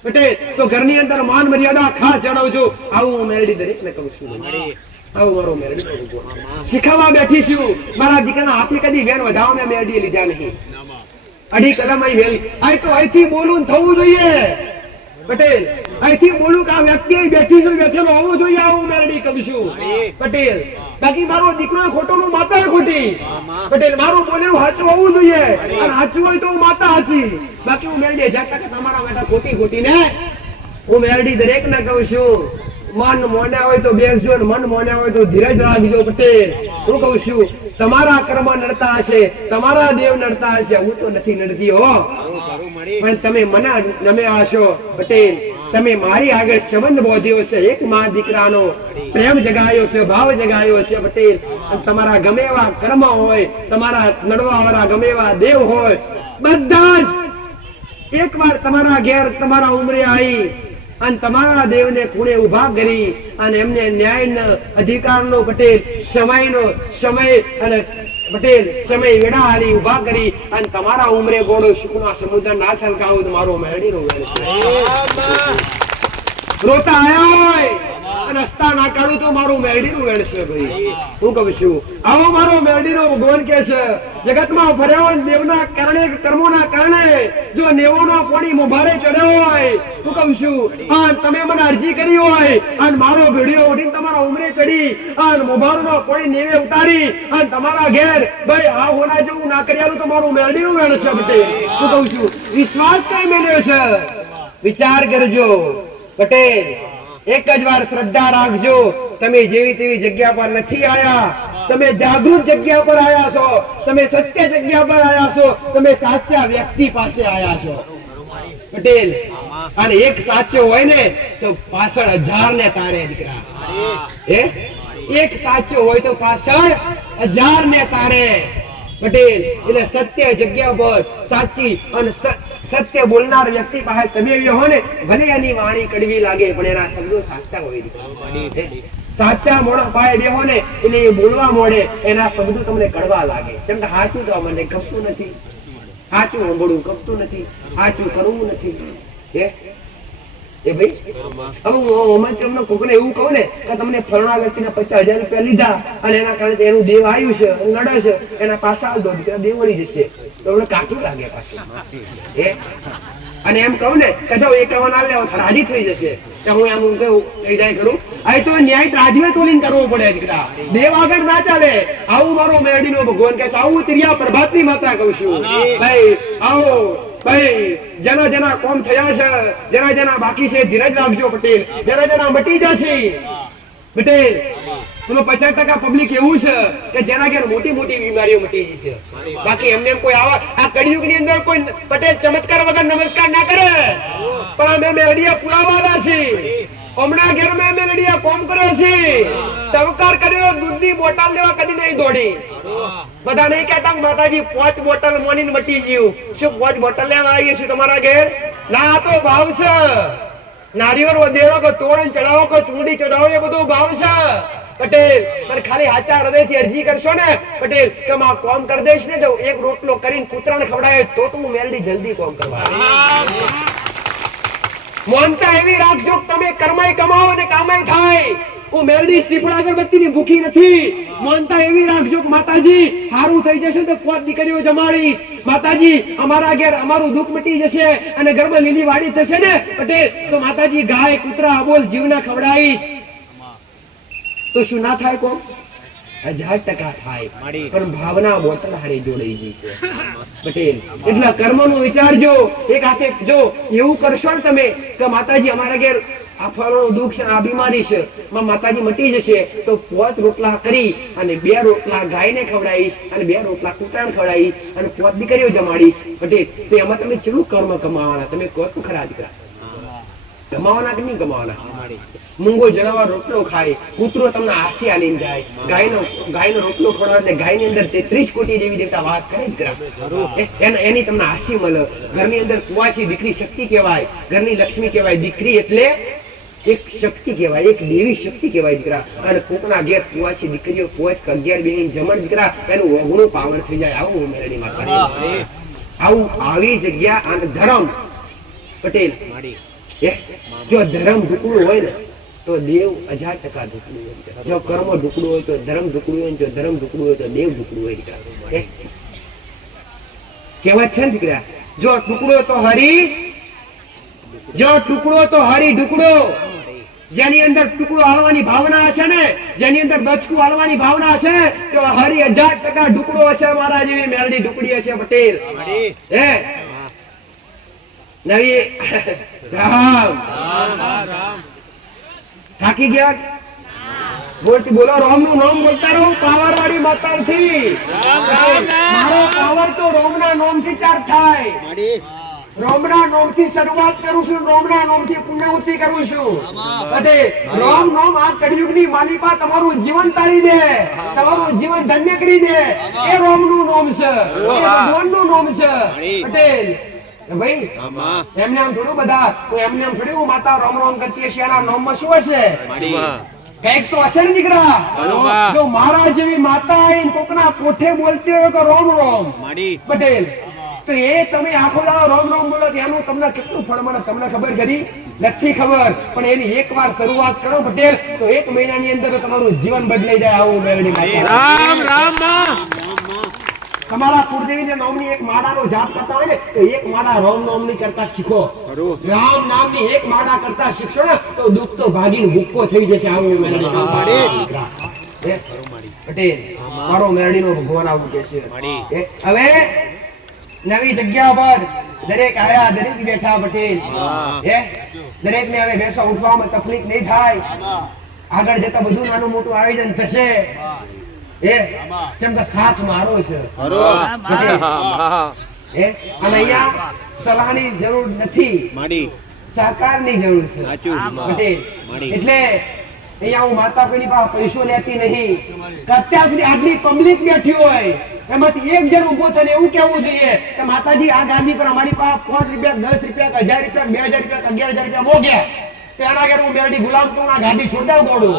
બેટે તો ઘરની અંદર માન મર્યાદા ખાસ જણાવજો. આવું હું મેલડી દરેક ને કહું છું. આવું મારો મેલડી શીખવા બેઠી છું. મારા દીકરાના હાથે કદી વેન વધાવો મેં મેલડી લીધા નહીં. અઢી કદમ અહીં વેલી. આ તો અહીંથી બોલું થવું જોઈએ પટેલ. અહીંથી બોલું કે આ વ્યક્તિ બેઠી છું, બેઠેલો હોવો જોઈએ. આવું મેલડી કહું છું પટેલ. બાકી મારો દીકરો ખોટો નું માતા ખોટી પટેલ. મારું બોલેલું સાચું હોવું જોઈએ, અને સાચું હોય તો હું માતા સાચી. બાકી હું મેલડી જાતા કે તમારા બેટા ખોટી ને હું મેલડી દરેક ને કહું છું. મન મોન્યા હોય તો બેસજો, મન મોન્યા હોય તો ધીરજ રાખજો પટેલ. હું કહું છું તમારા કર્મ નડતા હશે, તમારા દેવ નડતા હશે, હું તો નથી નડતી હો. પણ તમે મને નમ્યા હશો પટેલ. તમે મારી આગળ સંબંધ બોધ્યો છે, એક માં દીકરાનો પ્રેમ જગાયો છે, ભાવ જગાયો છે પટેલ. તમારા ગમે એવા કર્મ હોય, તમારા નડવા વાળા ગમે એવા દેવ હોય, બધા જ એકવાર તમારા ઘેર તમારા ઉંમરે આવી અને તમારા દેવને ખૂણે ઉભા કરી અને એમને ન્યાયનો અધિકારનો પટેલ સમય અને પટેલ સમય વેડા હારી ઉભા કરી અને તમારા ઉમરે ગોળો સુખના સમુદ્ર ના છલકાવો તો મારો મેળડીનો વેળ છે. રોતા આયા હોય અને હસતા ના કાઢું તો મારું મેળડીનું વેળ છે ભાઈ. હું કહું છું આવો મારો મેળડીનો ભગવાન કે છે જગતમાં ફર્યો દેવના કારણે, કર્મોના કારણે જો નેવોનો પોણી મોભારે ચડ્યો હોય, હું કહું છું અને તમે મને અરજી કરી હોય અને મારો ભેડિયો ઉઠીને તમારા ઉમરે ચડી અને મોભારોનો પોણી નેવે ઉતારી અને તમારા ઘેર ભાઈ આ હોના જેવું ના કર્યાલું તો મારું મેળડીનું વેળ છે પટેલ. હું કહું છું વિશ્વાસ કઈ મેળ્યો છે, વિચાર કરજો પટેલ. એક જ વાર શ્રદ્ધા રાખજો. તમે જેવી તેવી જગ્યા પર નથી આયા, તમે જાગૃત જગ્યા પર આયા છો, તમે સત્ય જગ્યા પર આયા છો, તમે સાચા વ્યક્તિ પાસે આયા છો પટેલ. અને એક સાચો હોય ને તો પાછળ 1000 ને તારે દીકરા. એક સાચો હોય તો પાછળ 1000 ને તારે પટેલ. એટલે સત્ય જગ્યા પર સાચી અને સત્ય બોલનાર વ્યક્તિ પાસે તમે હો ને, ભલે એની વાણી કડવી લાગે પણ એના શબ્દો સાચા હોય. સાચા મોણા પાયે બેહો ને એટલે એ બોલવા મોડે, એના શબ્દો તમને કડવા લાગે. કેમ કે સાચું તો મને ગમતું નથી, સાચું સાંભળવું ગમતું નથી, સાચું કરવું નથી. એ ભાઈ હવે તમને કોકને એવું કહું ને કે તમને ફરણા વ્યક્તિને 50,000 રૂપિયા લીધા અને એના કારણે એનું દેવ આવ્યું છે, નડે છે, એના પાછા આવતો દેવ વળી જશે તો એમને કાઠું લાગે પાછું. અને એમ કહું ને કે જો 51 આલે રાજી થઈ જશે કે હું એમ કહું થઈ જાય કરું. આ તો ન્યાય રાજીવે તોલીને કરવો પડે દીકરા, દેવ આગળ ના ચાલે. આવું મારો મેરડીનો ભગવાન કહે છે. આવું તિરિયા પ્રભાતની માતા કહું છું ભાઈ. આવો ભાઈ, જેના જેના કોમ થયા છે, જેના બાકી છે, ધીરજ રાખજો પટેલ. જેના મટી જશે પટેલ. 50% પબ્લિક એવું છે કે જેના ઘેર મોટી મોટી બીમારીઓ મટી જશે. બાકી એમને કોઈ આવા આ કળિયુગ ની અંદર કોઈ પટેલ ચમત્કાર વગર નમસ્કાર ના કરે. પણ અમે મેરડીયા પુરાવાના છીએ. હમણાં ઘેર મેં મેરડીયા કોમ કર્યો છે, તવકાર કર્યો, દૂધની બોટલ લેવા કદી નહીં દોડી. બધા નહીં કહેતા માતાજી 5 બોટલ મોનીને મટી ગયું. શું 5 બોટલ લેવા આવીએ છીએ તમારા ઘેર? ના, તો ભાવ છે. નારિયેળ વધેરો કે તોરણ ચડાવો કે ચૂંડી ચડાવો એ બધું ભાવ છે પટેલ. પણ ખાલી હાચા હૃદયથી અરજી કરશો ને પટેલ કે માં કોમ કરી દઈશ ને તો એક રોટલો કરીને કૂતરાને ખવડાવે તો હું મેલડી જલ્દી કોમ કરવા. મોનતા એવી રાખજો તમે કર્માય કમાવો ને કામાય થાય. હું મેલડી શ્રીફળ અગરબત્તીની ભૂખી નથી. મોનતા એવી રાખજો કે માતાજી હારું થઈ જશે તો 5 દીકરીઓ જમાડીશ. માતાજી અમારા ઘેર અમારું દુઃખ મટી જશે અને ઘરમાં લીલી વાડી થશે ને પટેલ તો માતાજી ગાય કૂતરા અબોલ જીવના ખવડાવીશ. તો શું ના થાય કોમ? 1000% થાય, પણ ભાવના બોતલ હારી જોડાઈ ગઈ છે પટેલ. એટલે કર્મનું વિચારજો. એક હાથે જો એવું કરશો ને તમે કે માતાજી અમારા ઘેર આ ફળનું દુઃખ છે, આ બીમારી છે, માતાજી મટી જશે, તો 5 રોટલા કરી અને 2 રોટલા ગાયને ખવડાવીશ અને 2 રોટલા કૂતરાને ખવડાવીશ અને 5 દીકરીઓ જમાડીશ પટેલ. તો એમાં તમે કેટલું કર્મ કમાવાના? તમે કહો તો ખરા દીકરા, કમાવાના કે નહીં કમાવાના? મૂંગો જનાવર રોટલો ખાય, કૂતરો તમને આસી આલીને જાય, ગાયનો રોટલો ખવડાવે એટલે ગાયની અંદર 33 કોટી દેવી દેવતા વાસ કરે દીકરા. એની તમને આસી મળે. ઘરની અંદર કુવાસી દીકરી શક્તિ કહેવાય, ઘરની લક્ષ્મી કહેવાય. દીકરી એટલે એક શક્તિ કહેવાય, એક દેવી શક્તિ કહેવાય દીકરા. અને કોકના ઘેર કુવાસી દીકરીઓ 5 કે 11 બેહીને જમણ દીકરા, એનું ઓગણું પાવન થઈ જાય. આવું મેલડી માતા, આવું આવી જગ્યા. અને ધર્મ પટેલ, જો ધર્મ ઢુકડું હોય ને તો દેવ 1000% ઢુકડું હોય. જો કર્મ ઢુકડું હોય તો ધર્મ ઢુકડું હોય, જો ધર્મ ઢુકડું હોય તો દેવ ઢુકડું હોય દીકરા. કહેવત છે ને દીકરા, જો ટુકડો તો હરી, જો ટુકડો તો હરી ઢુકડો. જેની અંદર ટુકડો હાલવાની ભાવના હશે ને, જેની અંદર બચકું હાલવાની ભાવના હશે ને, તો હરી 1000% ઢુકડો હશે. મારા જેવી મેલડી ઢુકડી હશે પટેલ. હે નવી રામ થાકી ગયા? બોલો રામ નું નામ બોલતા રહો. પાવર વાળી માતા થી મારો પાવર તો રોમ ના નામ થી ચાર થાય. રોમ ના નામ થી શરૂઆત કરું છું, રોમ ના નામ થી પુણ્યવૃત્તિ કરું છું. અને રોમ નામ આ કળિયુગ ની માલિકા તમારું જીવન તાળી દે, તમારું જીવન ધન્ય કરી દે. એ રોમ નું નામ છે, એ ભગવાન નું નામ છે પટેલ. ભાઈ એમને આમ થોડું બધા, એમને આમ થોડી માતા રોમ રોમ કરતી હશે, એના નામમાં શું હશે? કઈક તો હશે ને દીકરા. જો મારા જેવી માતા આવીને કોકના કોઠે બોલતી હોય કે રોમ રોમ પટેલ, તો એ તમે આખો દાડો રોમ રોમ બોલો, એનું તમને કેટલું ફળ મળે તમને ખબર ખરી? નથી ખબર. પણ એની એકવાર શરૂઆત કરો પટેલ, તો 1 મહિનાની અંદર તમારું જીવન બદલાઈ જાય. આવું મેળવી રામ રામ માં તમારા કુળદેવીના નામની એક માળાનો જાપ કરતા હોય ને, તો એક માળા રામ નામની કરતા શીખો. રામ નામની એક માળા કરતા શીખશો ને, તો દુઃખ તો ભાગીને ભૂક્કો થઈ જશે. આવું મેળવી પટેલ, મારો મેળડીનો ભગવાન આવું કે છે. હવે નવી જગ્યા પર દરેક આયા, દરેક બેઠા પટેલ. દરેક ને હવે બેસવા ઉઠવામાં તકલીફ નહીં થાય. આગળ જતા બધું નાનું મોટું આયોજન થશે. કેમ કે સાથ મારો છે. અને અહીંયા સલાહની જરૂર નથી, સહકારની જરૂર છે પટેલ. એટલે અહીંયા હું માતા પેલી પાસે પૈસો લેતી નહીં. અત્યાર સુધી આટલી પબ્લિક બેઠી હોય એમાંથી એક જણ ઉભો થઈને એવું કેવું જોઈએ કે માતાજી આ ગાદી પર અમારી પાસે 5 રૂપિયા, 10 રૂપિયા, 1000 રૂપિયા, 2000 રૂપિયા, 11000 રૂપિયા મોગ્યા. તેના ઘેર હું બેડી ગુલામ તો આ ગાદી છોડાવ દોડું,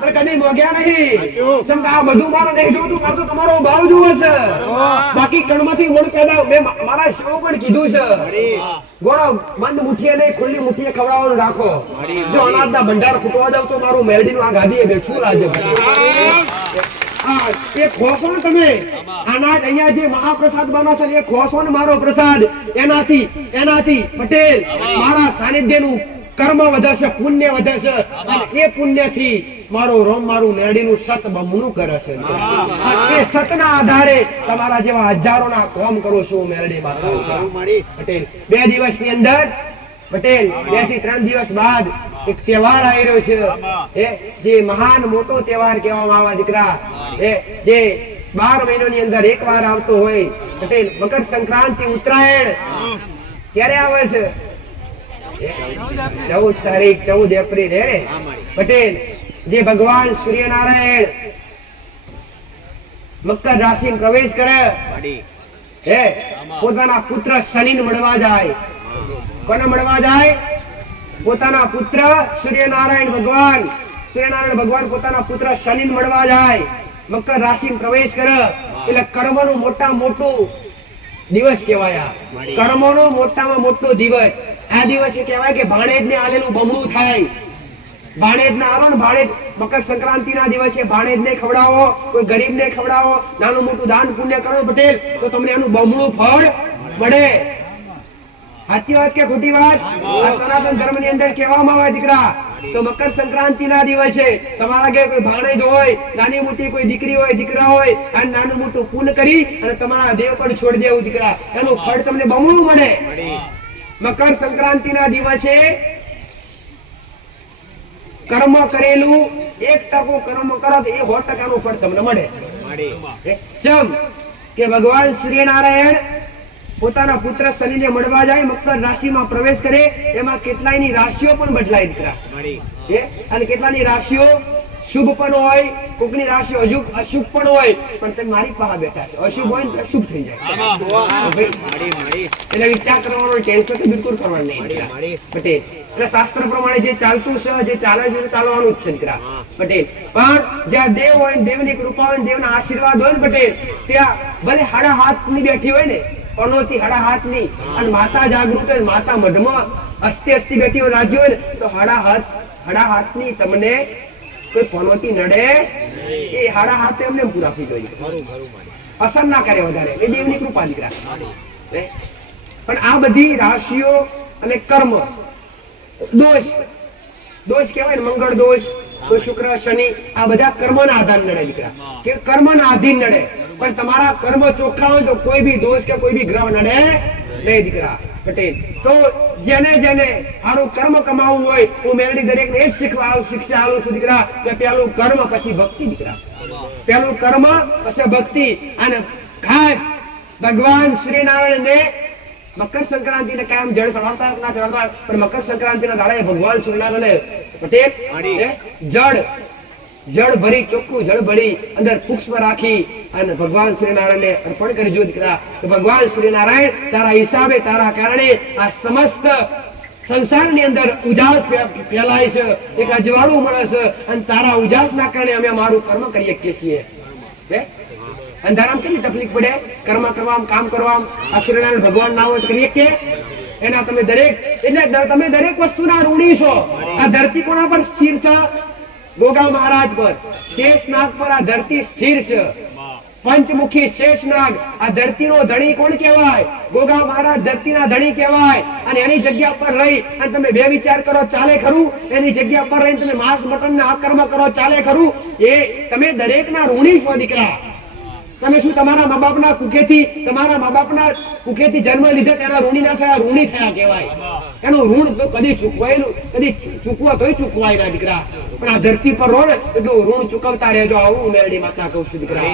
પણ કદી મોગ્યા નહીં. કેમ કે આ બધું મારે નહીં જોતું, મારે તો તમારો ભાવ જોવો છે. બાકી કણમાંથી ગોળ પેદા મેં મારા સેવકોને કીધું છે, ગોળો બંધ મુઠ્ઠીએ નહીં ખુલ્લી મુઠ્ઠીએ ખવડાવવાનું રાખો. જો અનાજના ભંડાર ખૂટવા જાવ તો મારું મેરડીનું આ ગાદી બેઠું રાજ્ય. એ ખોસો ને તમે અનાજ અહીંયા જે મહાપ્રસાદ બનો છો એ ખોસો ને મારો પ્રસાદ, એનાથી પટેલ મારા સાનિધ્યનું કર્મ વધે છે, પુણ્ય વધે છે. અને એ પુણ્યથી મારો રોમ મારું મેરડીનું સત બમણું કરે છે. એ સતના આધારે તમારા જેવા હજારોના કામ કરું છું મેરડી માતા પટેલ. 2 દિવસની અંદર પટેલ, 2 થી 3 દિવસ બાદ એક તહેવાર આવી રહ્યો છે, જે મહાન મોટો તહેવાર કહેવામાં આવે દીકરા. જે 12 મહિનાની અંદર એક વાર આવતો હોય પટેલ. મકર સંક્રાંતિ, ઉત્તરાયણ ક્યારે આવે છે? 14 તારીખ, 14 એપ્રિલ પટેલ. જે ભગવાન સૂર્યનારાયણ મકર રાશિ પ્રવેશ કરે, પોતાના પુત્ર શનિને મળવા જાય. કોને મળવા જાય? પોતાના પુત્ર સૂર્યનારાયણ ભગવાન પોતાના પુત્ર શનિને મળવા જાય. મકર રાશિ પ્રવેશ કરે એટલે કર્મનું મોટા મોટું દિવસ કહેવાય. કર્મનો મોટામાં મોટો દિવસ આ દિવસે કહેવાય કે ભાણેજને આલેલું બમણું થાય. ભાણેજને આલો ને, ભાણેજ મકર સંક્રાંતિના દિવસે ભાણેજને ખવડાવો, કોઈ ગરીબને ખવડાવો, નાનું મોટું દાન પુણ્ય કરો પટેલ, તો તમને એનું બમણું ફળ મળે. સાચી વાત કે ખોટી વાત? આ સનાતન ધર્મની અંદર કહેવામાં આવે દીકરા તો મકર સંક્રાંતિ ના દિવસે તમારા ઘરે કોઈ ભાણેજ હોય, નાની મોટી કોઈ દીકરી હોય, દીકરા હોય, અને નાનું મોટું પૂન કરી અને તમારા દેવ પણ છોડી દેવું દીકરા, એનું ફળ તમને બમણું મળે. મકર સંક્રાંતિ ના દિવસે કર્મ કરેલું 1% કર્મ કરો તો એ 100% નું ફળ તમને મળે. ચમ કે ભગવાન શ્રી નારાયણ પોતાના પુત્ર શનિને મળવા જાય, મકર રાશિમાં પ્રવેશ કરે, એમાં કેટલાયની રાશિઓ પણ બદલાય દીકરા. અને કેટલાની રાશિઓ શુભ પણ હોય, કોકની રાશિ અશુભ પણ હોય, પણ તમે મારી પાસે બેઠા છો, અશુભ હોય ને શુભ થઈ જાય. એટલે વિચાર કરવાનો ટેન્શન તો બિલકુલ કરવાનું નહીં પટેલ. એટલે શાસ્ત્ર પ્રમાણે જે ચાલતું છે, જે ચાલે છે, ચાલવાનું જ છે દીકરા પટેલ. પણ જ્યાં દેવ હોય, દેવની કૃપા હોય, દેવના આશીર્વાદ હોય ને પટેલ, ત્યાં ભલે હાડા હાથ ની બેઠી હોય ને, પનોતી હાડા હાથ ની, અને માતા જાગૃત હોય, માતા મઢમાં અસ્તી બેઠી હોય, રાજ્ય હોય ને, તો હાડા હાથ ની તમને કોઈ પનોતી નડે એ હાડા હાથે એમને પૂરા થઈ જોઈએ, અસર ના કરે વધારે, એ દેવની કૃપા દીકરા. પણ આ બધી રાશિઓ અને કર્મ દોષ કહેવાય ને, મંગળ દોષ, તો શુક્ર શનિ, આ બધા કર્મના આધાર નડે દીકરા, કે કર્મના આધીન નડે. પણ તમારા કર્મ ચોખ્ખા હોય તો કોઈ બી દોષ કે કોઈ બી ગ્રહ નડે નહીં દીકરા પટેલ. તો જેને સારું કર્મ કમાવું હોય, હું મેલડી દરેકને એ જ શિક્ષા આલું છું દીકરા, કે પેલું કર્મ પછી ભક્તિ દીકરા, પેલું કર્મ પછી ભક્તિ. અને ખાસ ભગવાન શ્રી નારાયણ ને મકર સંક્રાંતિ ને કાયમ જળ ચડાવતા ના ચડાવતા, પણ મકર સંક્રાંતિ ના દાડે ભગવાન શ્રી નારાયણ પટેલ જળ ભરી, ચોખ્ખું જળ ભરી અંદર પુષ્પ રાખી અને ભગવાન શ્રી નારાયણ ને અર્પણ કરજો દીકરા. તો ભગવાન શ્રી નારાયણ તારા હિસાબે, તારા કારણે આ સમસ્ત સંસારની અંદર ઉજાસ ફેલાય છે, એક અજવાળું મળે છે, અને તારા ઉજાસ ના કારણે અમે અમારું કર્મ કરી શકીએ છીએ. અંધારામાં કેટલી તકલીફ પડે, કર્મ કરવા, કામ કરવા, આ શ્રીનારાયણ ભગવાન ના હોય કરીએ કે એના તમે દરેક, એટલે તમે દરેક વસ્તુના ઋણી છો. આ ધરતી કોના પર સ્થિર છે? ગોગા મહારાજ પર, શેષનાગ પર આ ધરતી સ્થિર છે. પંચમુખી શેષનાગ, આ ધરતીનો ધણી કોણ કહેવાય? ગોગા મહારાજ ધરતીના ધણી કહેવાય. અને એની જગ્યા પર રહી અને તમે બે વિચાર કરો, ચાલે ખરું? એની જગ્યા પર રહીને તમે માંસ મટન ના અકર્મ કરો, ચાલે ખરું? એ તમે દરેકના ઋણી છો દીકરા. તમે શું તમારા મા બાપના કુખેથી જન્મ લીધે તેના ઋણી ના થયા? ઋણી થયા કહેવાય. એનું ઋણ તો કદી ચૂકવાયેલું, કદી ચૂકવા તોય ચૂકવાય ના દીકરા. પણ આ ધરતી પર રહો ને એટલું ઋણ ચૂકવતા રહેજો. આવું મેરડી માતા કહું છું દીકરા.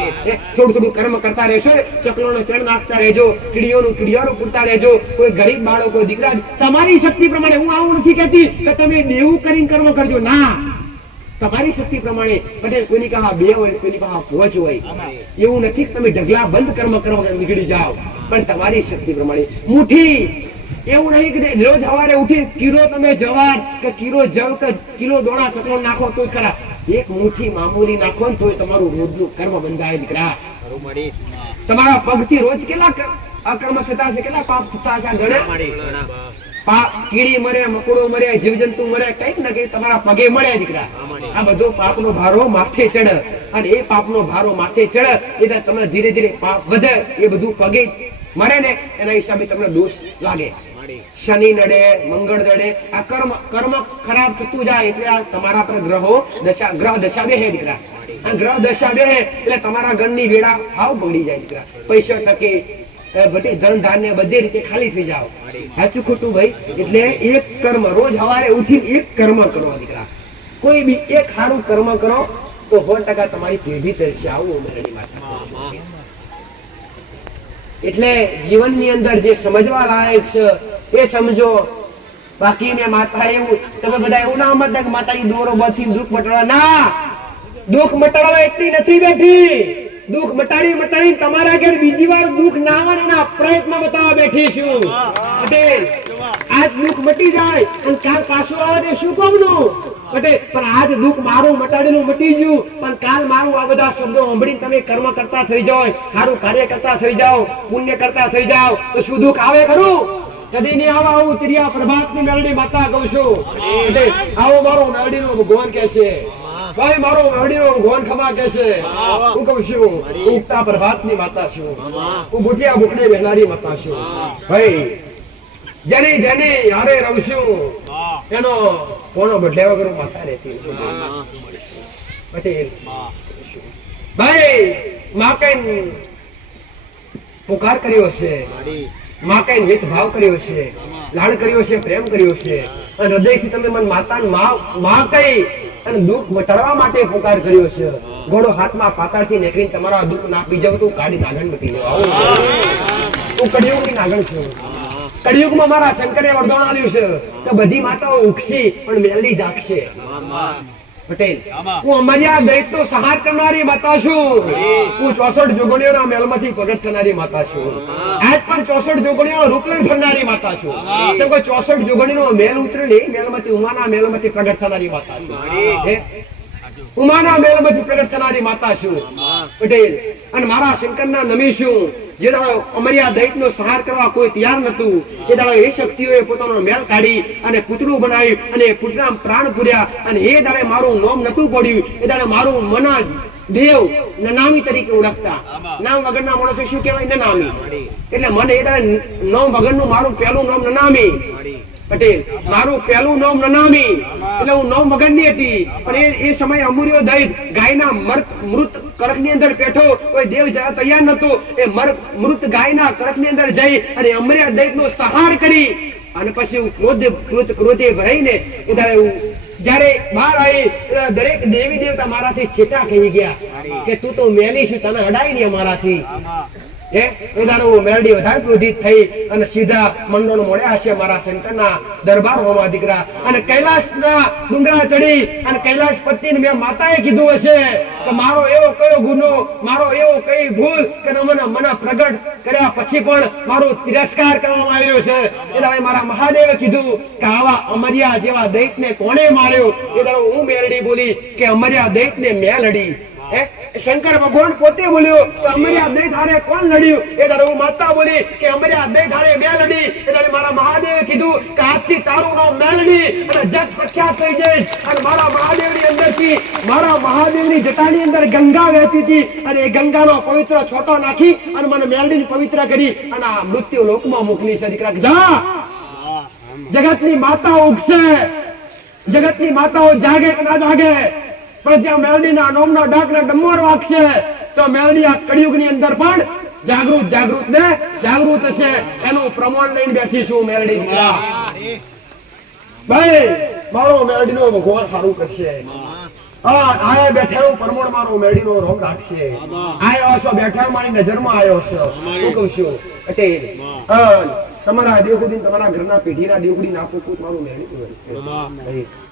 થોડું કર્મ કરતા રહેશો ને, ચકલોને શેણ નાખતા રહેજો, કીડીઓનું પૂરતા રહેજો. કોઈ ગરીબ બાળકો, દીકરા, તમારી શક્તિ પ્રમાણે. હું આવું નથી કહેતી કે તમે દેવું કરીને કર્મ કરજો, ના. તમારી શક્તિ પ્રમાણે પટેલ, કોઈની કહા 2 હોય, કોઈની કહા 5 હોય, એવું નથી તમે ઢગલા બંધ કર્મ કરવા નીકળી જાઓ. પણ તમારી શક્તિ પ્રમાણે મુઠ્ઠી, એવું નહીં કે રોજ સવારે ઉઠી કિલો તમે જવાર કે કિલો જવ કે કિલો દોણા ચકલો નાખો તો ખરા. એક મુઠ્ઠી મામૂલી નાખો ને તો તમારું રોજનું કર્મ બંધાય દીકરા. તમારા પગથી રોજ કેટલા અકર્મ થતા છે, કેટલા પાપ થતા છે ગણે. કીડી મરે, મકોડો મરે, જીવજંતુ મરે, કઈક ને કઈક તમારા પગે મળે દીકરા. આ બધો પાપનો ભારો માથે ચડે, અને એ પાપનો ભારો માથે ચડે એટલે તમને ધીરે ધીરે પાપ વધે. એ બધું પગે મરે ને એના હિસાબે તમને દોષ લાગે. શનિ નડે, મંગળ નડે, આ કર્મ ખરાબ થતું જાય એટલે આ તમારા પર ગ્રહ દશા બેહે દીકરા. આ ગ્રહ દશા બેહે એટલે તમારા ઘરની વેળા હાવ બગડી જાય દીકરા. પૈસા ટકે, બધી ધન ધાન્ય બધી રીતે ખાલી થઈ જાવ. સાચું ખોટું ભાઈ? એટલે એક કર્મ રોજ સવારે ઉઠીને એક કર્મ કરો દીકરા. કોઈ બી એક સારું કર્મ કરો તો 100% તમારી પેઢી તરશે. આવું મેરડી માતા. એટલે જીવનની અંદર જે સમજવા લાયક છે એ સમજો. બાકી ને માતા એવું તમે બધા એવું ના સમજતા કે માતાજી દોરો બથી દુઃખ મટાડવા. ના, દુઃખ મટાડવા એટલી નથી બેઠી. દુઃખ મટાડી તમારા ઘેર બીજી વાર દુઃખ ના આવે એના પ્રયત્ન બતાવવા બેઠી છું. પટેલ, આજ દુઃખ મટી જાય અને કાલ પાછું આવે તે શું કામનું? પટેલ, પણ આજ દુઃખ મારું મટાડેલું મટી ગયું, પણ કાલ મારું આ બધા શબ્દો સાંભળીને તમે કર્મ કરતા થઈ જાઓ, સારું કાર્ય કરતા થઈ જાઓ, પુણ્ય કરતા થઈ જાઓ તો શું દુઃખ આવે ખરું? કદી નહીં આવા. આવું તિરિયા પ્રભાતની મેલડી માતા કહું છું. આવો મારો મેલડીનો ભગવાન કહે છે. ભાઈ મારો મેલડીનો ભગવાન ખમા કહે છે. હું કહું છું ઉગતા પ્રભાતની માતા છું. હું બુટિયા બુકડે બેહનારી માતા છું. ભાઈ જેને હારે રહું છું એનો કોનો બદલ્યા વગર માતા રહેતી પટેલ ભાઈ માં કઈ પુકાર કર્યો છે, માં કઈ હિત ભાવ કર્યો છે, લાડ કર્યો છે, પ્રેમ કર્યો છે, અને હૃદયથી તમે મન માતા માં કઈ અને દુઃખ મટાડવા માટે પુકાર કર્યો છે. ઘોડો હાથમાં પાતાળથી નીકળીને તમારા દુઃખ ના પી જાવ તો કાઢી નાગણ મટી જાવ. તું કડિયુગની નાગણ છું. કડિયુગમાં મારા શંકરે વરદાન આપ્યું છે કે બધી માતાઓ ઉગશે પણ મેલડી જાગશે. પટેલ હું અમારી આ દૈત્યનો સંહાર કરનારી માતા છું. હું 64 જોગણીઓના મેલમાંથી પ્રગટ થનારી માતા છું. આજ પણ 64 જોગણીઓનો રૂપ લઈને ફરનારી માતા છું. કેમ કે 64 જોગણીનો મેલ ઉતરેલી મેલમાંથી ઉમાના મેલમાંથી પ્રગટ થનારી માતા છું. ઉમાના મેલમાંથી પ્રગટ થનારી માતા છું પટેલ. અને મારા શંકરના નમી છું. જે દાડો અમારી આ દૈત્યનો સંહાર કરવા કોઈ તૈયાર નતું એ દાડો એ શક્તિઓએ પોતાનો મેલ કાઢી અને પૂતળું બનાવ્યું અને પૂતળા પ્રાણ પૂર્યા. અને એ દાડે મારું નામ નતું પડ્યું. એ દાડે મારું મના દેવ નનામી તરીકે ઓળખતા. નામ વગરના માણસો શું કહેવાય? નનામી. એટલે મને એ દાડે નામ વગરનું મારું પહેલું નામ નનામી પટેલ. મારું પહેલું નામ નનામી એટલે હું નામ વગરની હતી. પણ એ સમયે અમૂર્યો દૈત ગાયના મૃત કરકની અંદર બેઠો કોઈ દેવ જવા તૈયાર નતો. એ મૃત ગાયના કરકની અંદર જઈ અને અમર્યા દૈતનો સંહાર કરી અને પછી હું ક્રોધે ભરાઈને એ જ્યારે બહાર આવી દરેક દેવી દેવતા મારાથી છેટા થઈ ગયા કે તું તો મેલી છું, તને અડાય નહીં અમારાથી. મેલડી વધારે ક્રોધિત થઈ અને સીધા મંડળ મળ્યા છે મારા શંકરના દરબારમાં દીકરા. અને કૈલાસના ડુંગરા ચડી અને કૈલાસ પતિને મેં માતાએ કીધું હશે કે મારો એવો કયો ગુનો, મારો એવો કઈ ભૂલ કે મને પ્રગટ કર્યા પછી પણ મારો તિરસ્કાર કરવામાં આવ્યો છે. એટલે મારા મહાદેવે કીધું કે આવા અમર્યા જેવા દૈત્યને કોણે માર્યો? એ દાડો હું મેલડી બોલી કે અમર્યા દૈત્યને મેં લડી. શંકર ભગવાન પોતે બોલ્યો તો અમર્યા દૈત હારે કોણ લડ્યું? એ દાડે હું માતા બોલી કે અમર્યા દૈત હારે મેં લડી. એ દાડે મારા મહાદેવે કીધું કે આજથી તારું નામ મેલડી અને જગ પ્રખ્યાત થઈ જઈશ. અને મારા મહાદેવની અંદરથી મારા મહાદેવની જટાની અંદર ગંગા વહેતી હતી અને એ ગંગાનો પવિત્ર છોટો નાખી અને મને મેલડીને પવિત્ર કરી અને આ મૃત્યુ લોકમાં મોકલી છે. દીકરા જા, જગતની માતાઓ ઉગશે, જગતની માતાઓ જાગે કે ના જાગે પણ જ્યાં મેલડીના નોમના ડાકના ડમોર વાગશે તો મેલડી આ કળિયુગની અંદર પણ જાગૃત હશે. એનું પ્રમાણ લઈને બેઠી છું મેલડી. ભાઈ મારો મેલડીનો ભગવાન સારું કરશે. આયા બેઠેલો પરમોણ મારો મેલડીનો રોગ રાખશે. આયો છો બેઠા મારી નજરમાં આવ્યો છે. હું કહું છું એટલે તમારા દેવકુદી તમારા ઘરના પેઢીના દેવકુદી નાખો મારું મેલડી